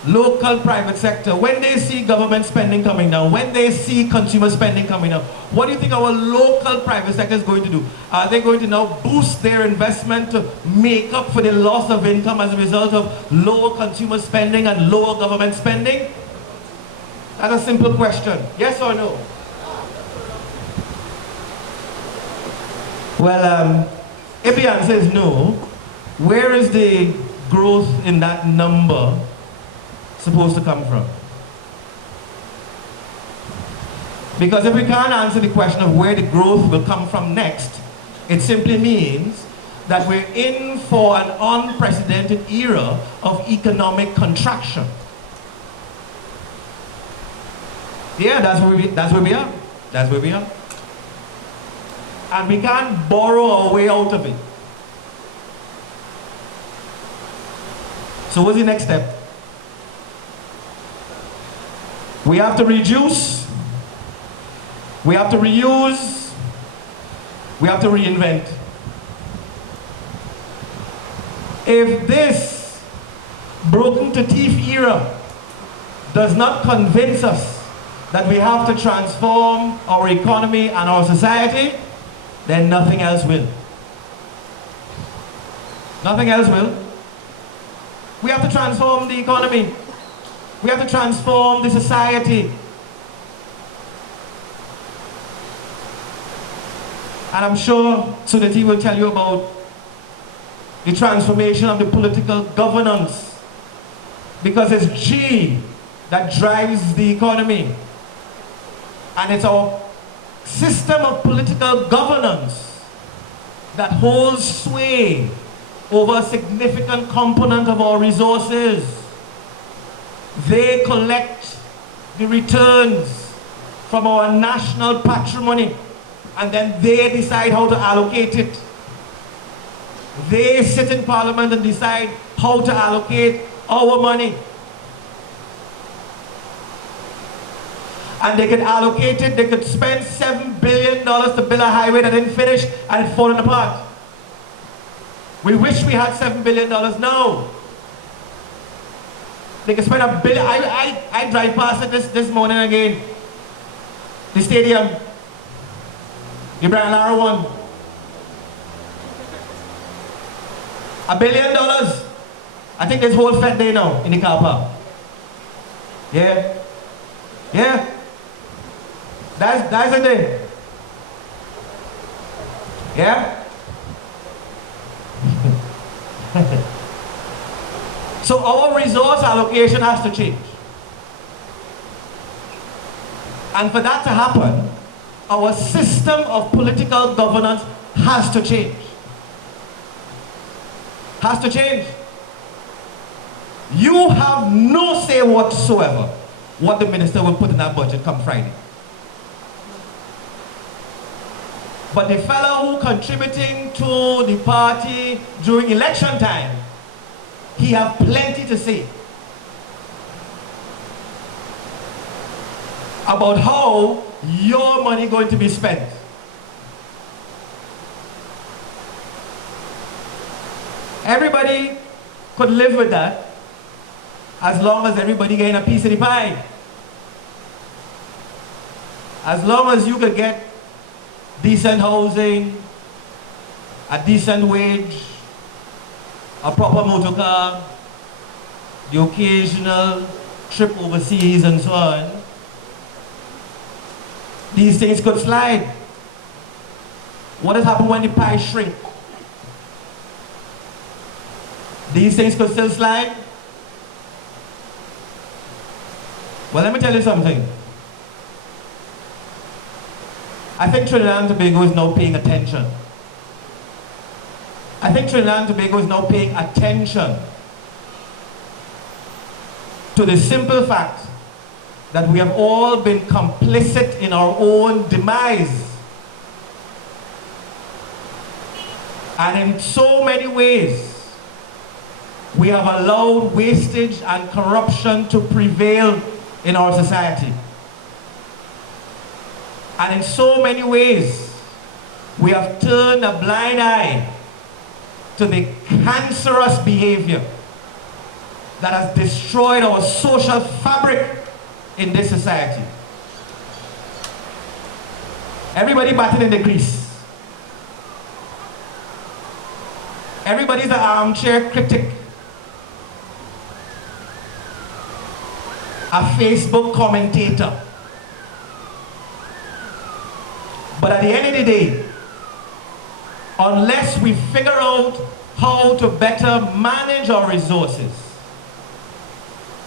local private sector, when they see government spending coming down, when they see consumer spending coming down, what do you think our local private sector is going to do? Are they going to now boost their investment to make up for the loss of income as a result of lower consumer spending and lower government spending? That's a simple question. Yes or no? Well, if the answer is no, where is the growth in that number supposed to come from? Because if we can't answer the question of where the growth will come from next, it simply means that we're in for an unprecedented era of economic contraction. Yeah, that's where we are. That's where we are. And we can't borrow our way out of it. So what's the next step? We have to reduce, we have to reuse, we have to reinvent. If this broken to teeth era does not convince us that we have to transform our economy and our society, then nothing else will. Nothing else will. We have to transform the economy. We have to transform the society. And I'm sure Sunity will tell you about the transformation of the political governance, because it's G that drives the economy. And it's our system of political governance that holds sway over a significant component of our resources. They collect the returns from our national patrimony, and then they decide how to allocate it. They sit in Parliament and decide how to allocate our money. And they could allocate it, they could spend $7 billion to build a highway that didn't finish and it's falling apart. We wish we had $7 billion now. They could spend $1 billion. I drive past it this morning again. The stadium. The Brian Lara one. $1 billion. I think there's whole fat day now in the car park. Yeah. Yeah. That's a day. Yeah? So our resource allocation has to change. And for that to happen, our system of political governance has to change. Has to change. You have no say whatsoever what the minister will put in that budget come Friday. But the fellow who contributing to the party during election time, he have plenty to say about how your money going to be spent. Everybody could live with that as long as everybody getting a piece of the pie. As long as you could get decent housing, a decent wage, a proper motor car, the occasional trip overseas and so on, these things could slide. What has happened when the pie shrink? These things could still slide? Well, let me tell you something. I think Trinidad and Tobago is now paying attention. I think Trinidad and Tobago is now paying attention to the simple fact that we have all been complicit in our own demise. And in so many ways, we have allowed wastage and corruption to prevail in our society. And in so many ways, we have turned a blind eye to the cancerous behavior that has destroyed our social fabric in this society. Everybody batting in the crease. Everybody's an armchair critic, a Facebook commentator. But at the end of the day, unless we figure out how to better manage our resources,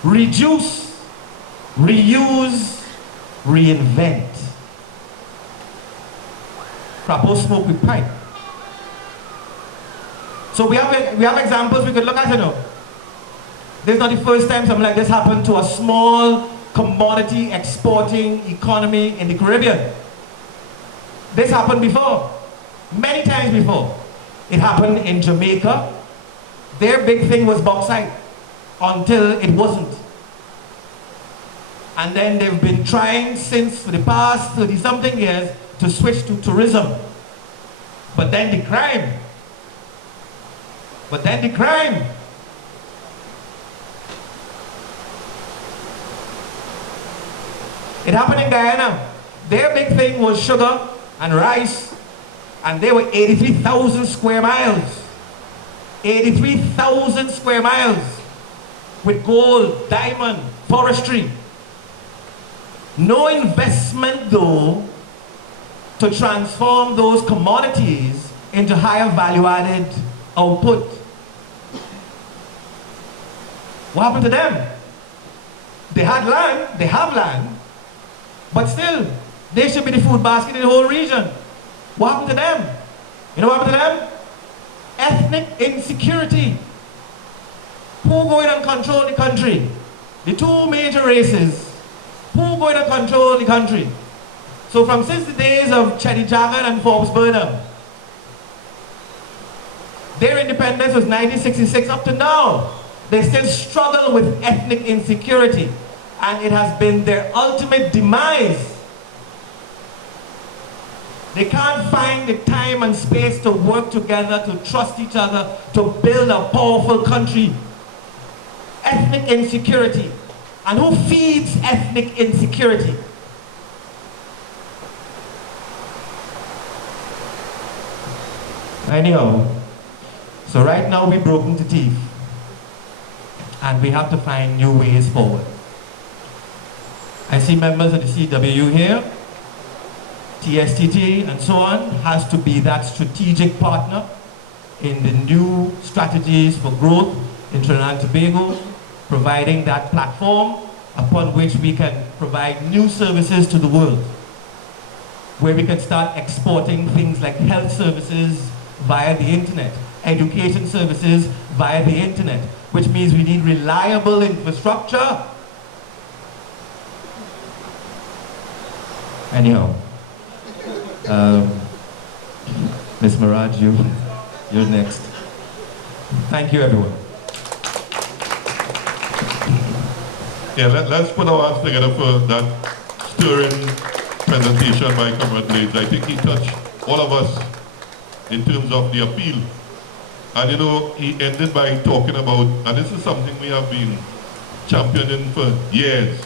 reduce, reuse, reinvent. Propose smoke with pipe. So we have examples we could look at, you know. This is not the first time something like this happened to a small commodity exporting economy in the Caribbean. This happened before, many times before. It happened in Jamaica. Their big thing was bauxite until it wasn't. And then they've been trying since for the past 30-something years to switch to tourism. But then the crime. It happened in Guyana. Their big thing was sugar and rice, and they were 83,000 square miles. 83,000 square miles with gold, diamond, forestry. No investment though to transform those commodities into higher value-added output. What happened to them? They had land, they have land, but still, they should be the food basket in the whole region. What happened to them? You know what happened to them? Ethnic insecurity. Who going to control the country? The two major races. Who going to control the country? So since the days of Chetty Jagan and Forbes Burnham, their independence was 1966 up to now. They still struggle with ethnic insecurity, and it has been their ultimate demise. They can't find the time and space to work together, to trust each other, to build a powerful country. Ethnic insecurity. And who feeds ethnic insecurity? Anyhow, so right now we're broken to teeth. And we have to find new ways forward. I see members of the CWU here. TSTT and so on has to be that strategic partner in the new strategies for growth in Trinidad and Tobago, providing that platform upon which we can provide new services to the world, where we can start exporting things like health services via the internet, education services via the internet, which means we need reliable infrastructure. Anyhow, Ms. Maharaj, you're next. Thank you, everyone. Yeah, let's put our hands together for that stirring presentation by Comrade Bldg. I think he touched all of us in terms of the appeal. And you know, he ended by talking about, and this is something we have been championing for years,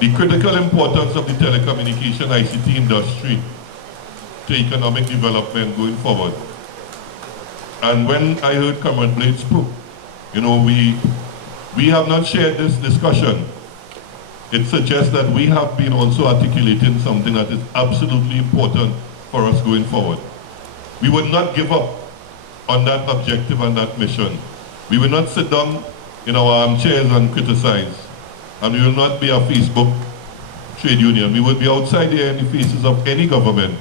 the critical importance of the telecommunication ICT industry to economic development going forward. And when I heard Comrade Bldg spoke, you know, we have not shared this discussion. It suggests that we have been also articulating something that is absolutely important for us going forward. We would not give up on that objective and that mission. We will not sit down in our armchairs and criticize. And we will not be a Facebook trade union. We will be outside there in the faces of any government,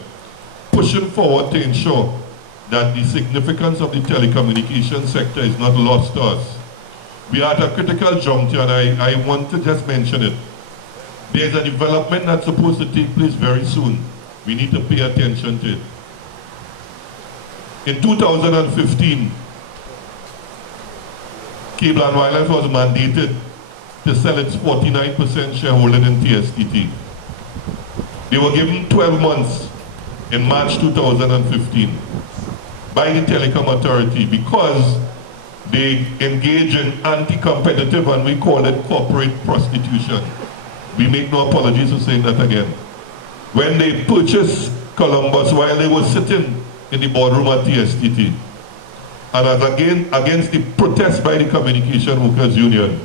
pushing forward to ensure that the significance of the telecommunications sector is not lost to us. we are at a critical juncture, and I want to just mention it. There's a development that's supposed to take place very soon. We need to pay attention to it. In 2015, Cable and Wireless was mandated to sell its 49% shareholding in TSTT. They were given 12 months in March 2015 by the Telecom Authority because they engage in anti-competitive, and we call it corporate prostitution. We make no apologies for saying that again. When they purchased Columbus while they were sitting in the boardroom at TSTT, and as against the protest by the Communication Workers Union,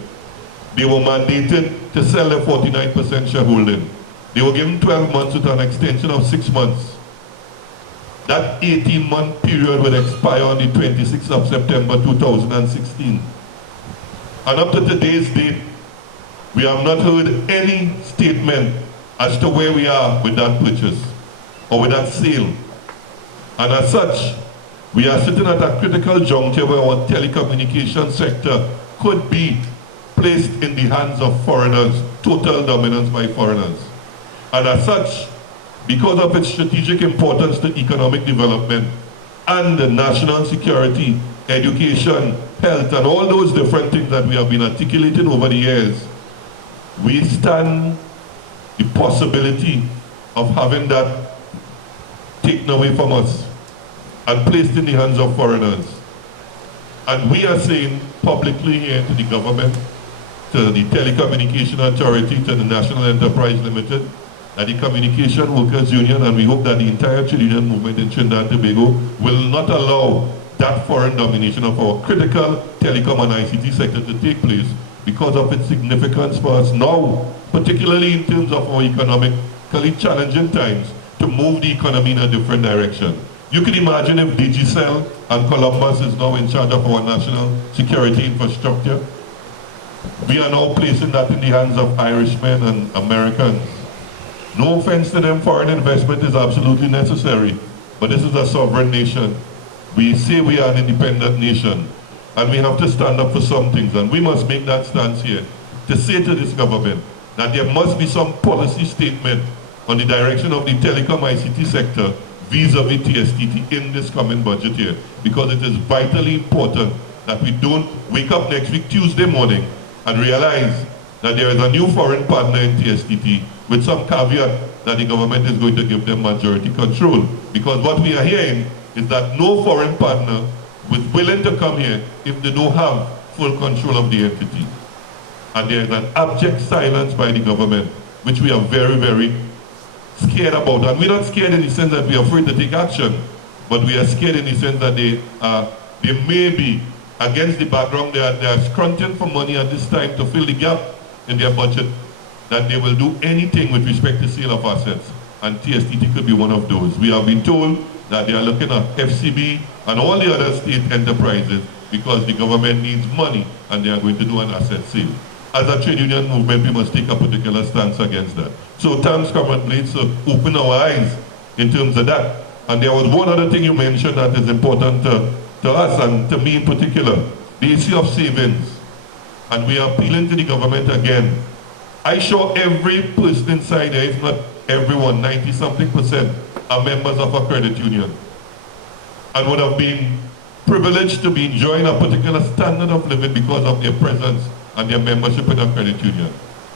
they were mandated to sell their 49% shareholding. They were given 12 months with an extension of 6 months. That 18-month period would expire on the 26th of September 2016. And up to today's date, we have not heard any statement as to where we are with that purchase or with that sale. And as such, we are sitting at a critical juncture where our telecommunication sector could be placed in the hands of foreigners, total dominance by foreigners. And as such, because of its strategic importance to economic development and the national security, education, health, and all those different things that we have been articulating over the years, we stand the possibility of having that taken away from us and placed in the hands of foreigners. And we are saying publicly here to the government, to the Telecommunication Authority, to the National Enterprise Limited, that the Communication Workers Union, and we hope that the entire trade union movement in Trinidad and Tobago will not allow that foreign domination of our critical telecom and ICT sector to take place because of its significance for us now, particularly in terms of our economically challenging times, to move the economy in a different direction. You can imagine if Digicel and Columbus is now in charge of our national security infrastructure. We are now placing that in the hands of Irishmen and Americans. No offense to them, foreign investment is absolutely necessary, but this is a sovereign nation. We say we are an independent nation, and we have to stand up for some things, and we must make that stance here to say to this government that there must be some policy statement on the direction of the telecom ICT sector vis-a-vis TSTT in this coming budget year, because it is vitally important that we don't wake up next week Tuesday morning and realize that there is a new foreign partner in TSTT with some caveat that the government is going to give them majority control. Because what we are hearing is that no foreign partner is willing to come here if they don't have full control of the entity. And there is an abject silence by the government, which we are very, very scared about. And we're not scared in the sense that we are afraid to take action, but we are scared in the sense that they may be, against the background, they are scrunching for money at this time to fill the gap in their budget, that they will do anything with respect to sale of assets. And TSTT could be one of those. We have been told that they are looking at FCB and all the other state enterprises because the government needs money and they are going to do an asset sale. As a trade union movement, we must take a particular stance against that. So thanks, Comrade Blades, to open our eyes in terms of that. And there was one other thing you mentioned that is important to us and to me in particular, the issue of savings. And we are appealing to the government again. I show every person inside there, if not everyone, 90-something%, are members of a credit union and would have been privileged to be enjoying a particular standard of living because of their presence and their membership in a credit union.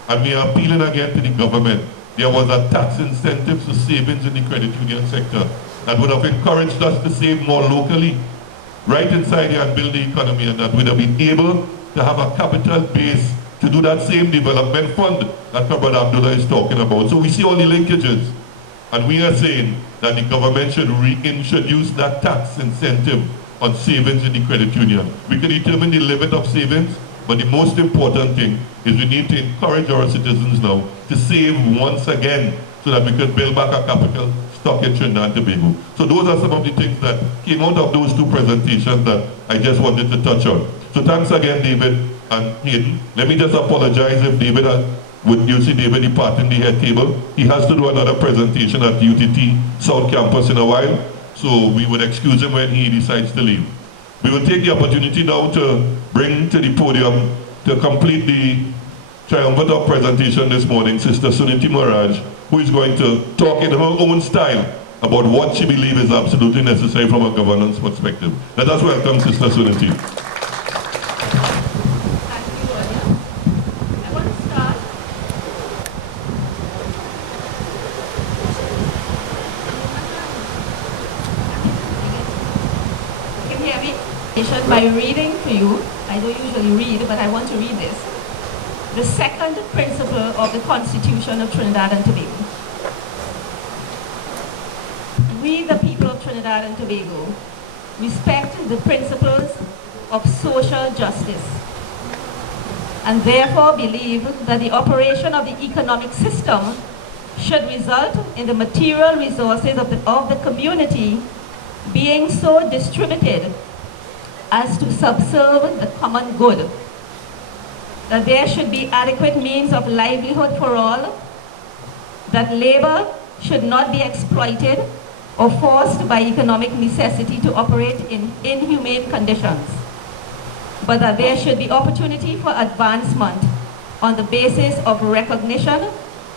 And we are appealing again to the government. There was a tax incentive for savings in the credit union sector that would have encouraged us to save more locally, right inside here and build the economy, and that would have been able to have a capital base to do that same development fund that Comrade Abdullah is talking about. So we see all the linkages. And we are saying that the government should reintroduce that tax incentive on savings in the credit union. We can determine the limit of savings, but the most important thing is we need to encourage our citizens now to save once again so that we can build back our capital stock in Trinidad and Tobago. So those are some of the things that came out of those two presentations that I just wanted to touch on. So thanks again, David and Hayden. Let me just apologize if David you see David departing the head table. He has to do another presentation at the UTT South Campus in a while, so we would excuse him when he decides to leave. We will take the opportunity now to bring to the podium to complete the triumvirate of presentation this morning, Sister Sunity Maharaj, who is going to talk in her own style about what she believes is absolutely necessary from a governance perspective. Let us welcome Sister Sunity. By reading to you, I don't usually read, but I want to read this. The second principle of the Constitution of Trinidad and Tobago. We, the people of Trinidad and Tobago, respect the principles of social justice and therefore believe that the operation of the economic system should result in the material resources of the community being so distributed as to subserve the common good, that there should be adequate means of livelihood for all, that labor should not be exploited or forced by economic necessity to operate in inhumane conditions, but that there should be opportunity for advancement on the basis of recognition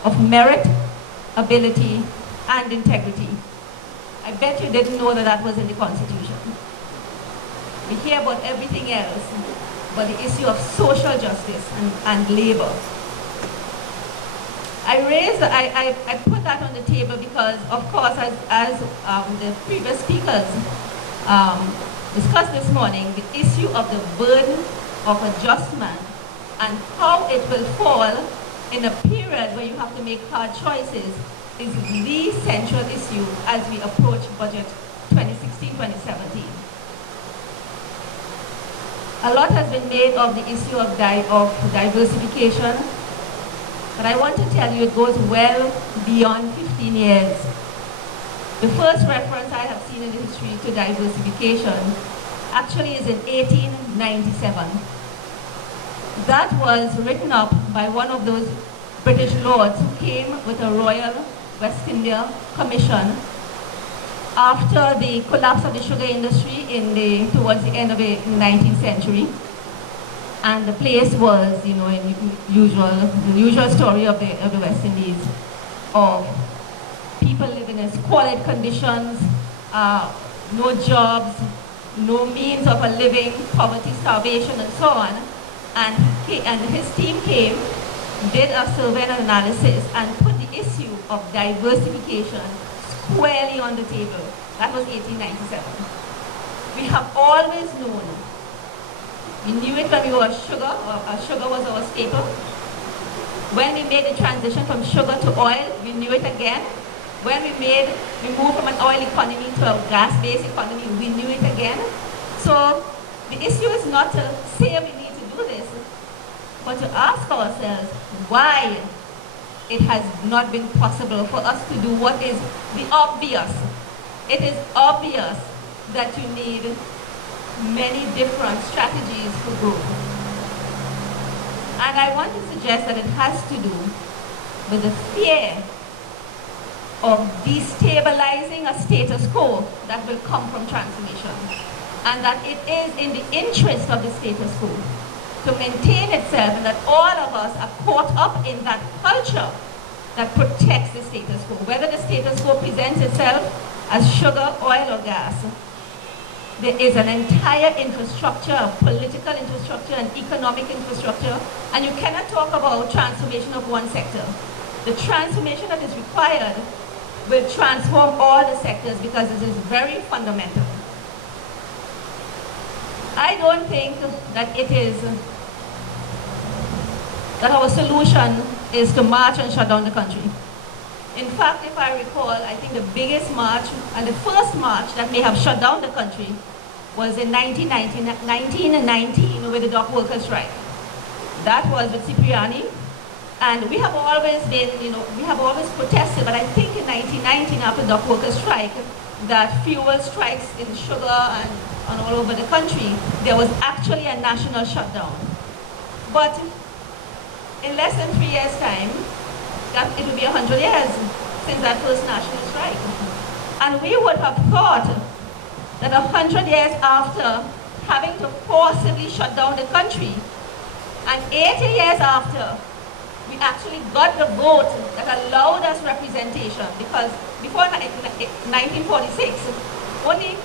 of merit, ability, and integrity. I bet you didn't know that that was in the Constitution. We hear about everything else, but the issue of social justice and labor. I put that on the table because, of course, as the previous speakers discussed this morning, the issue of the burden of adjustment and how it will fall in a period where you have to make hard choices is the central issue as we approach budget 2016-2017. A lot has been made of the issue of diversification, but I want to tell you it goes well beyond 15 years. The first reference I have seen in the history to diversification actually is in 1897. That was written up by one of those British lords who came with a Royal West India Commission after the collapse of the sugar industry towards the end of the 19th century. And the place was, you know, the usual story of the West Indies, of people living in squalid conditions, no jobs, no means of a living, poverty, starvation, and so on. And his team came, did a survey and analysis, and put the issue of diversification squarely on the table. That was 1897. We have always known. We knew it when we were sugar, sugar was our staple. When we made the transition from sugar to oil, we knew it again. When we moved from an oil economy to a gas-based economy, we knew it again. So the issue is not to say we need to do this, but to ask ourselves why it has not been possible for us to do what is the obvious. It is obvious that you need many different strategies for growth. And I want to suggest that it has to do with the fear of destabilizing a status quo that will come from transformation. And that it is in the interest of the status quo to maintain itself, and that all of us are caught up in that culture that protects the status quo. Whether the status quo presents itself as sugar, oil, or gas, there is an entire infrastructure, political infrastructure and economic infrastructure, and you cannot talk about transformation of one sector. The transformation that is required will transform all the sectors because it is very fundamental. I don't think that it is that our solution is to march and shut down the country. In fact, if I recall, I think the biggest march and the first march that may have shut down the country was in 1919 with the dock workers' strike. That was with Cipriani, and we have always been, we have always protested, but I think in 1919 after the dock workers' strike, that fuel strikes in sugar and all over the country, there was actually a national shutdown. But in less than 3 years' time, that it will be 100 years since that first national strike. And we would have thought that 100 years after having to forcibly shut down the country. And 80 years after, we actually got the vote that allowed us representation, because before 1946, only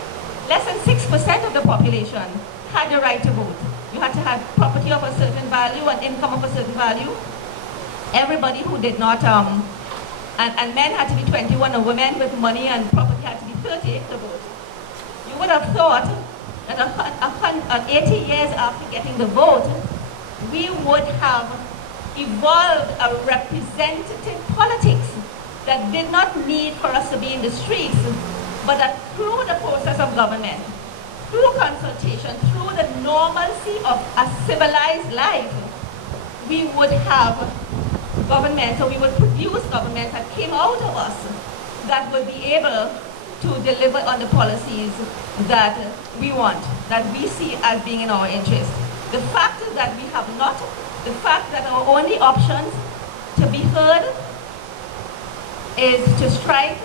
less than 6% of the population had the right to vote. You had to have property of a certain value and income of a certain value. Everybody who did not, and men had to be 21, and women with money and property had to be 30 to vote. You would have thought that 80 years after getting the vote, we would have evolved a representative politics that did not need for us to be in the streets, but that through the process of government, through consultation, through the normalcy of a civilized life, we would have government, or we would produce government that came out of us that would be able to deliver on the policies that we want, that we see as being in our interest. The fact is that we have not, the fact that our only options to be heard is to strike,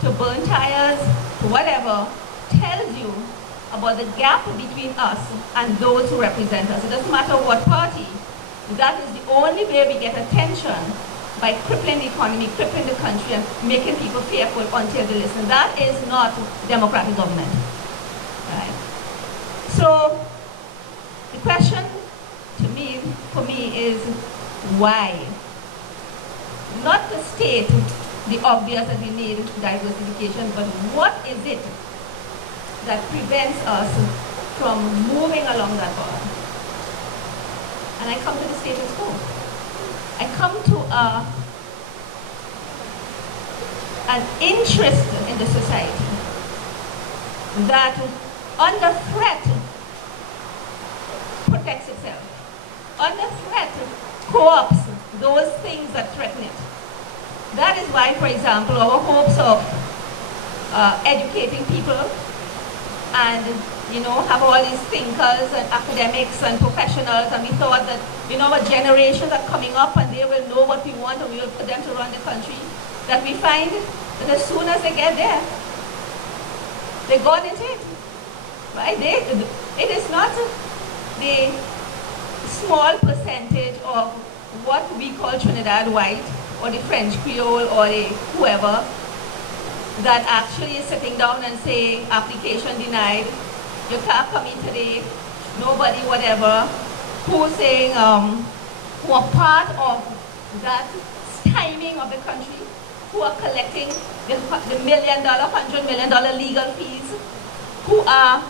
to burn tires, to whatever, tells you about the gap between us and those who represent us. It doesn't matter what party. That is the only way we get attention, by crippling the economy, crippling the country, and making people fearful until they listen. That is not democratic government. Right? So the question for me is why? Not to state the obvious that we need diversification, but what is it that prevents us from moving along that path? And I come to the status quo. I come to an interest in the society that, under threat, protects itself. Under threat, co-opts those things that threaten it. That is why, for example, our hopes of educating people and have all these thinkers and academics and professionals, and we thought that our generations are coming up and they will know what we want and we will put them to run the country, that we find that as soon as they get there, they're gone into it. Right? It is not the small percentage of what we call Trinidad white or the French Creole or the whoever that actually is sitting down and saying application denied, you can't come in today, nobody whatever, who's saying, who are part of that styming of the country, who are collecting the $1 million, $100 million legal fees, who are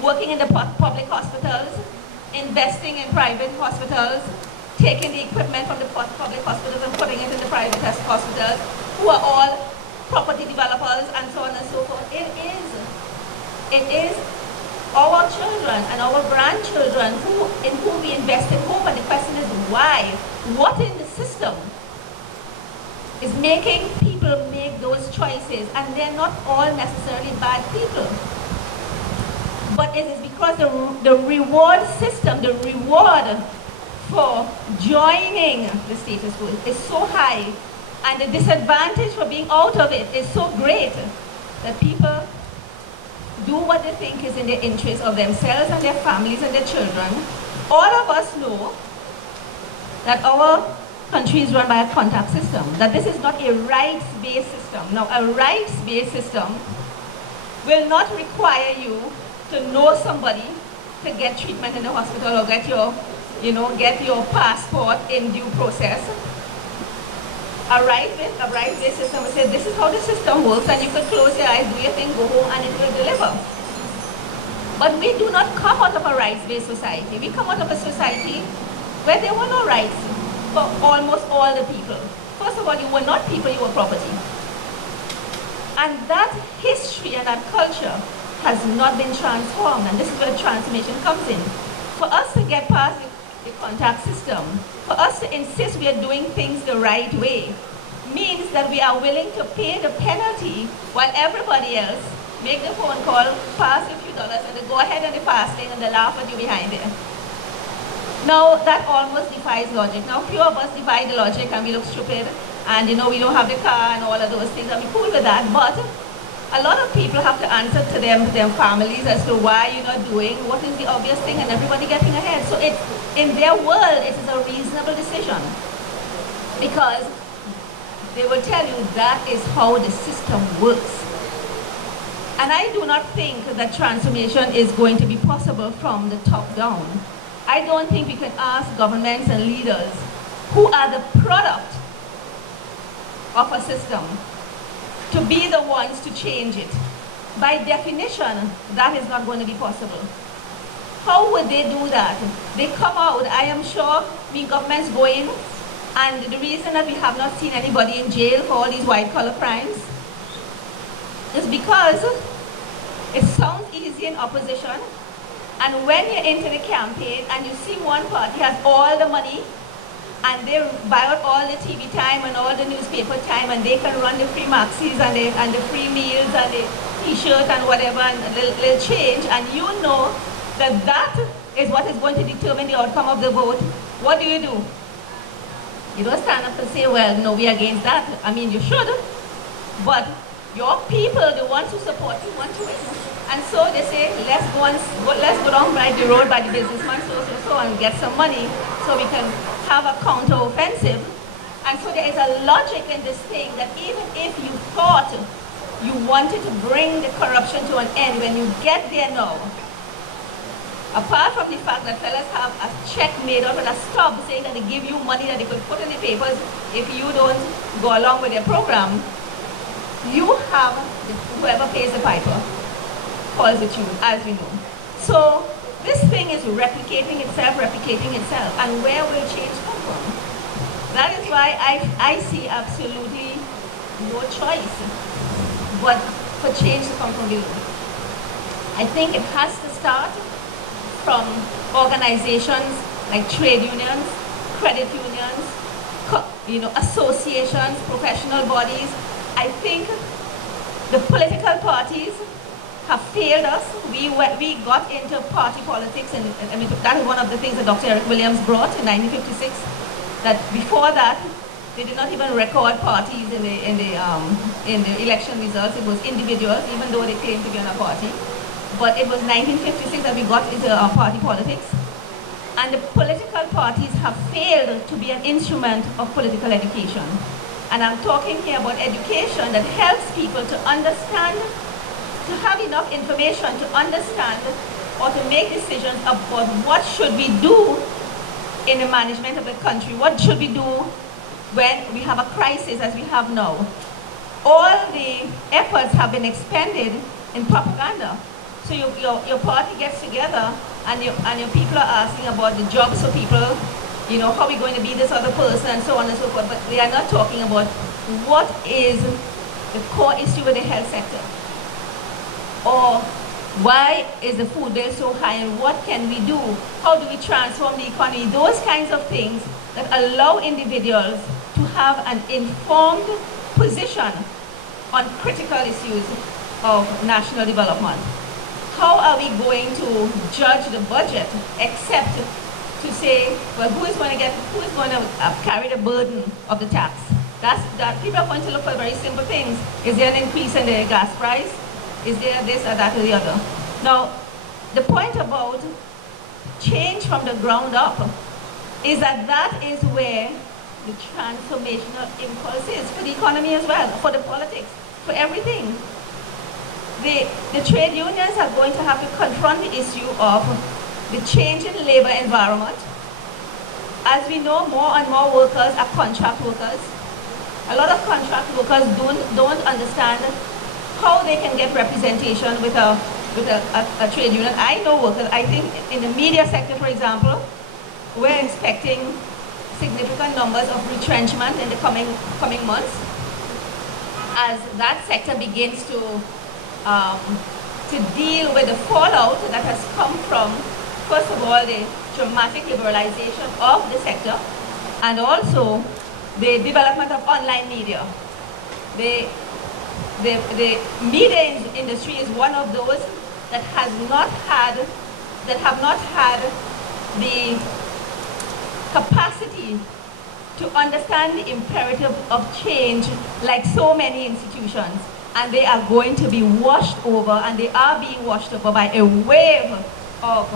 working in the public hospitals, investing in private hospitals, taking the equipment from the public hospitals and putting it in the private hospitals, who are all property developers and so on and so forth. It is our children and our grandchildren in whom we invest in hope, and the question is why? What in the system is making people make those choices? And they're not all necessarily bad people. But it is because the reward system, the reward for joining the status quo is so high, and the disadvantage for being out of it is so great, that people do what they think is in the interest of themselves and their families and their children. All of us know that our country is run by a contact system, that this is not a rights-based system. Now, a rights-based system will not require you to know somebody to get treatment in the hospital or get your passport in due process. A rights-based system will say, this is how the system works, and you can close your eyes, do your thing, go home, and it will deliver. But we do not come out of a rights-based society. We come out of a society where there were no rights for almost all the people. First of all, you were not people, you were property. And that history and that culture has not been transformed, and this is where the transformation comes in. For us to get past the contact system, for us to insist we are doing things the right way, means that we are willing to pay the penalty while everybody else make the phone call, pass a few dollars, and they go ahead and they pass it, and they laugh at you behind there. Now, that almost defies logic. Now, few of us defy the logic and we look stupid, and we don't have the car and all of those things, and we're cool with that, but a lot of people have to answer to their families as to why you're not doing what is the obvious thing and everybody getting ahead. So it's, in their world, it is a reasonable decision because they will tell you that is how the system works. And I do not think that transformation is going to be possible from the top down. I don't think we can ask governments and leaders who are the product of a system to be the ones to change it. By definition, that is not going to be possible. How would they do that? They come out, I am sure, governments go in, and the reason that we have not seen anybody in jail for all these white-collar crimes is because it sounds easy in opposition, and when you're into the campaign and you see one party has all the money, and they buy out all the TV time and all the newspaper time, and they can run the free maxis and the free meals and the t-shirt and whatever, and they'll change, and you know that that is what is going to determine the outcome of the vote. What do? You don't stand up and say, well, no, we're against that. I mean, you should, but your people, the ones who support you, want to win. And so they say, let's go down by the road by the businessman, so, and get some money so we can have a counter-offensive. And so there is a logic in this thing that even if you thought you wanted to bring the corruption to an end, when you get there now, apart from the fact that fellas have a check made out with a stub saying that they give you money that they could put in the papers if you don't go along with their program, you have whoever pays the piper calls the tune, as we know. So this thing is replicating itself, and where will change come from? That is why I see absolutely no choice but for change to come from below. I think it has to start from organizations like trade unions, credit unions, associations, professional bodies. I think the political parties have failed us. We got into party politics, and that is one of the things that Dr. Eric Williams brought in 1956. That before that, they did not even record parties in the election results. It was individuals, even though they claimed to be on a party. But it was 1956 that we got into party politics. And the political parties have failed to be an instrument of political education. And I'm talking here about education that helps people to understand, to have enough information to understand or to make decisions about what should we do in the management of the country. What should we do when we have a crisis as we have now? All the efforts have been expended in propaganda. So your party gets together and your people are asking about the jobs for people, how are we going to be this other person, and so on and so forth. But they are not talking about what is the core issue with the health sector. Or why is the food bill so high, and what can we do? How do we transform the economy? Those kinds of things that allow individuals to have an informed position on critical issues of national development. How are we going to judge the budget except to say, well, who is going to carry the burden of the tax? That people are going to look for very simple things. Is there an increase in the gas price? Is there this or that or the other? Now, the point about change from the ground up is that is where the transformational impulse is for the economy as well, for the politics, for everything. The trade unions are going to have to confront the issue of the change in labor environment. As we know, more and more workers are contract workers. A lot of contract workers don't understand how they can get representation with a trade union. I know workers, I think in the media sector, for example, we're expecting significant numbers of retrenchment in the coming months as that sector begins to deal with the fallout that has come from, first of all, the dramatic liberalization of the sector, and also the development of online media. The media industry is one of those that have not had the capacity to understand the imperative of change like so many institutions. and they are going to be washed over, and they are being washed over by a wave of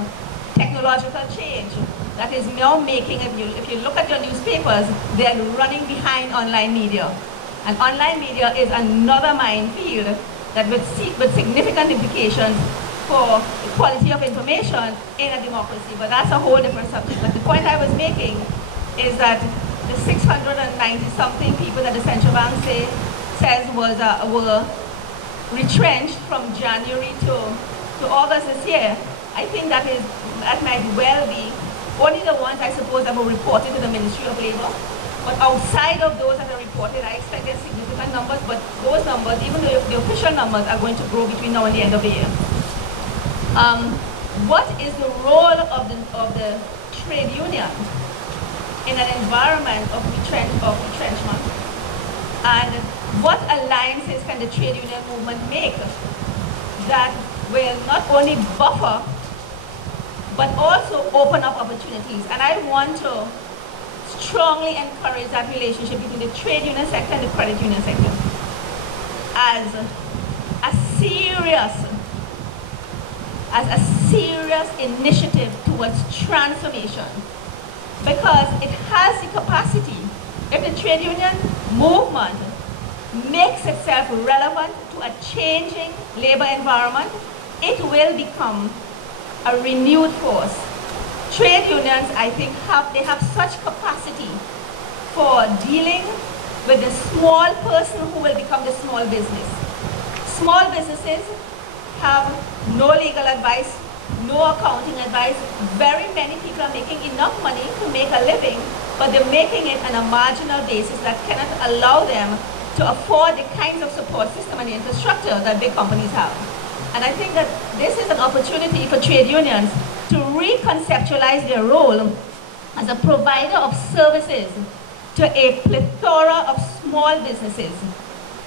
technological change that is now making, if you look at your newspapers, they're running behind online media. And online media is another minefield that with significant implications for the quality of information in a democracy. But that's a whole different subject. But the point I was making is that the 690-something people that the central bank says were retrenched from January to August this year, I think that might well be only the ones, I suppose, that were reported to the Ministry of Labor. But outside of those that are reported, I expect there's significant numbers, but those numbers, even though the official numbers, are going to grow between now and the end of the year. What is the role of the trade union in an environment of retrenchment? And what alliances can the trade union movement make that will not only buffer, but also open up opportunities? And I want to strongly encourage that relationship between the trade union sector and the credit union sector as a serious initiative towards transformation, because it has the capacity. If the trade union movement makes itself relevant to a changing labor environment, it will become a renewed force. Trade unions, I think, have such capacity for dealing with the small person who will become the small business. Small businesses have no legal advice, no accounting advice. Very many people are making enough money to make a living, but they're making it on a marginal basis that cannot allow them to afford the kinds of support system and the infrastructure that big companies have. And I think that this is an opportunity for trade unions to reconceptualize their role as a provider of services to a plethora of small businesses,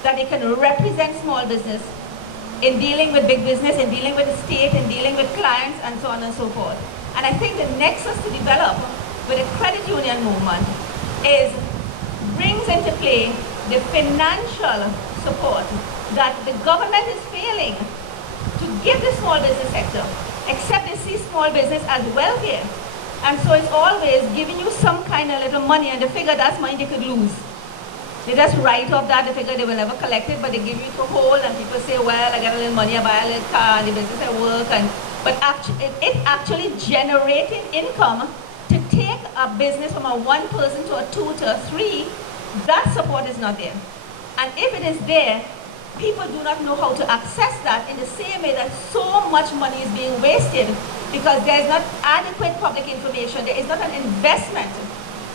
that they can represent small business in dealing with big business, in dealing with the state, in dealing with clients, and so on and so forth. And I think the nexus to develop with the credit union movement brings into play the financial support that the government is failing to give the small business sector, except they see small business as welfare. And so it's always giving you some kind of little money, and they figure that's money they could lose. They just write off that, they figure they will never collect it, but they give you to hold, and people say, well, I get a little money, I buy a little car, and the business at work. But it's actually generating income to take a business from a 1 person to a 2 to a 3. That support is not there. And if it is there, people do not know how to access that in the same way that so much money is being wasted because there is not adequate public information. There is not an investment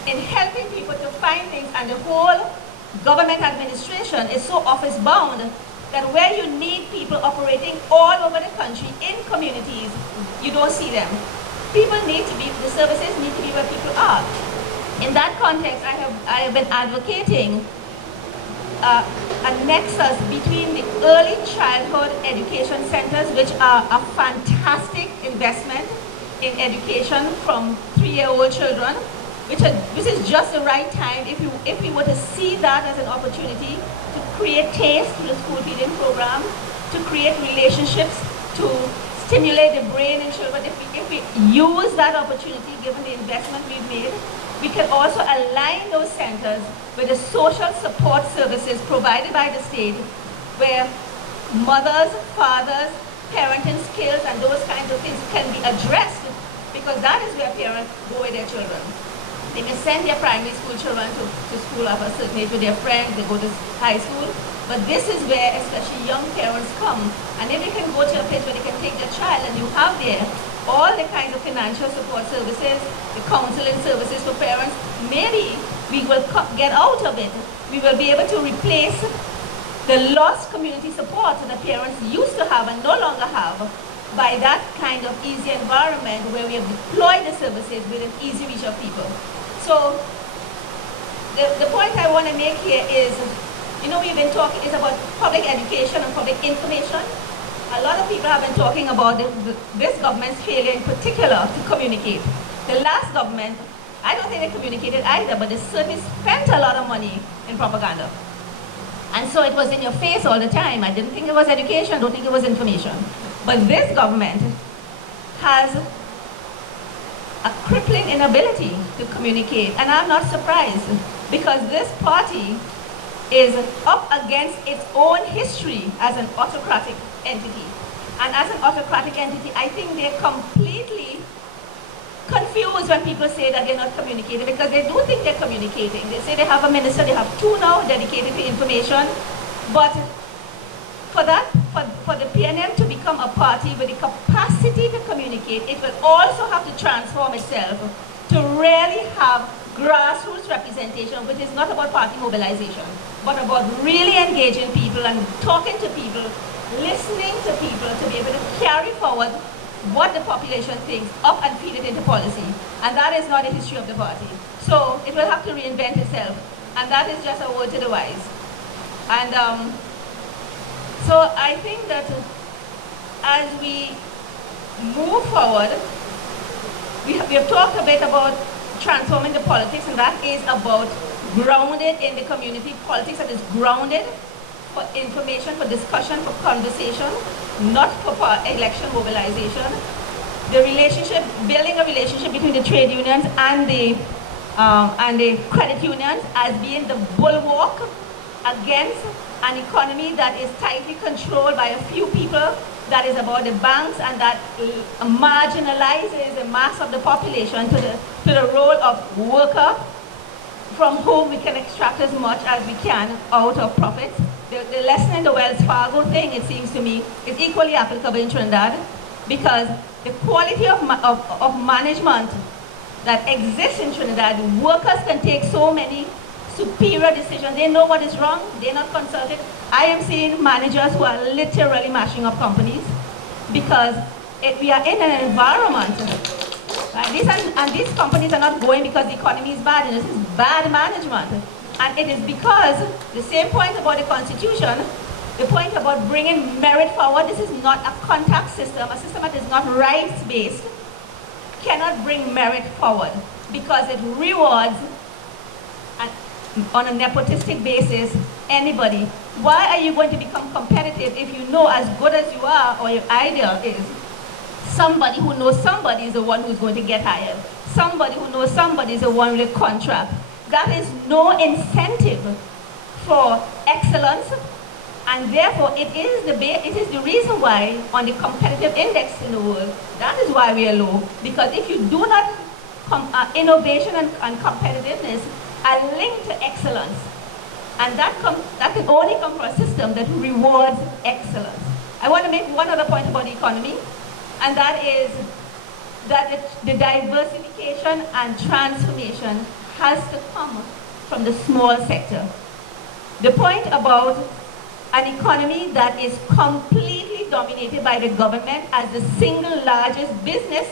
in helping people to find things, and the whole government administration is so office bound that where you need people operating all over the country in communities, you don't see them. The services need to be where people are. In that context, I have been advocating a nexus between the early childhood education centers, which are a fantastic investment in education from 3-year-old children, which is just the right time if we were to see that as an opportunity to create taste through the school feeding program, to create relationships, to stimulate the brain in children. If we use that opportunity, given the investment we've made, we can also align those centers with the social support services provided by the state, where mothers, fathers, parenting skills, and those kinds of things can be addressed, because that is where parents go with their children. They may send their primary school children to school of a certain age with their friends, they go to high school, but this is where especially young parents come. And if you can go to a place where they can take their child, and you have there all the kinds of financial support services, the counseling services for parents, maybe we will get out of it. We will be able to replace the lost community support that parents used to have and no longer have by that kind of easy environment where we have deployed the services within easy reach of people. So the point I want to make here is, we've been talking is about public education and public information. A lot of people have been talking about this government's failure in particular to communicate. The last government, I don't think they communicated either, but they certainly spent a lot of money in propaganda. And so it was in your face all the time. I didn't think it was education, I don't think it was information. But this government has a crippling inability to communicate. And I'm not surprised, because this party is up against its own history as an autocratic entity. And as an autocratic entity, I think they're completely confused when people say that they're not communicating, because they do think they're communicating. They say they have a minister, they have 2 now dedicated to information, but for the PNM to become a party with the capacity to communicate, it will also have to transform itself to really have grassroots representation, which is not about party mobilization, but about really engaging people and talking to people, listening to people, to be able to carry forward what the population thinks up and feed it into policy. And that is not the history of the party. So it will have to reinvent itself. And that is just a word to the wise. And so I think that as we move forward, we have talked a bit about transforming the politics, and that is about grounded in the community, politics that is grounded for information, for discussion, for conversation, not for election mobilization. The relationship, building a relationship between the trade unions and the credit unions as being the bulwark against an economy that is tightly controlled by a few people, that is about the banks, and that marginalizes the mass of the population to the role of worker, from whom we can extract as much as we can out of profits. The lesson in the Wells Fargo thing, it seems to me, is equally applicable in Trinidad, because the quality of management that exists in Trinidad, workers can take so many superior decisions. They know what is wrong, they're not consulted. I am seeing managers who are literally mashing up companies because we are in an environment, right? And these companies are not going because the economy is bad, and this is bad management. And it is because the same point about the Constitution, the point about bringing merit forward, this is not a contact system, a system that is not rights-based, cannot bring merit forward because it rewards, on a nepotistic basis, anybody. Why are you going to become competitive if you know as good as you are, or your idea is, somebody who knows somebody is the one who's going to get hired. Somebody who knows somebody is the one with a contract. That is no incentive for excellence, and therefore it is the reason why on the competitive index in the world, that is why we are low. Because if you do not, innovation and competitiveness are linked to excellence. And that can only come from a system that rewards excellence. I want to make one other point about the economy, and that is that the diversification and transformation has to come from the small sector. The point about an economy that is completely dominated by the government as the single largest business,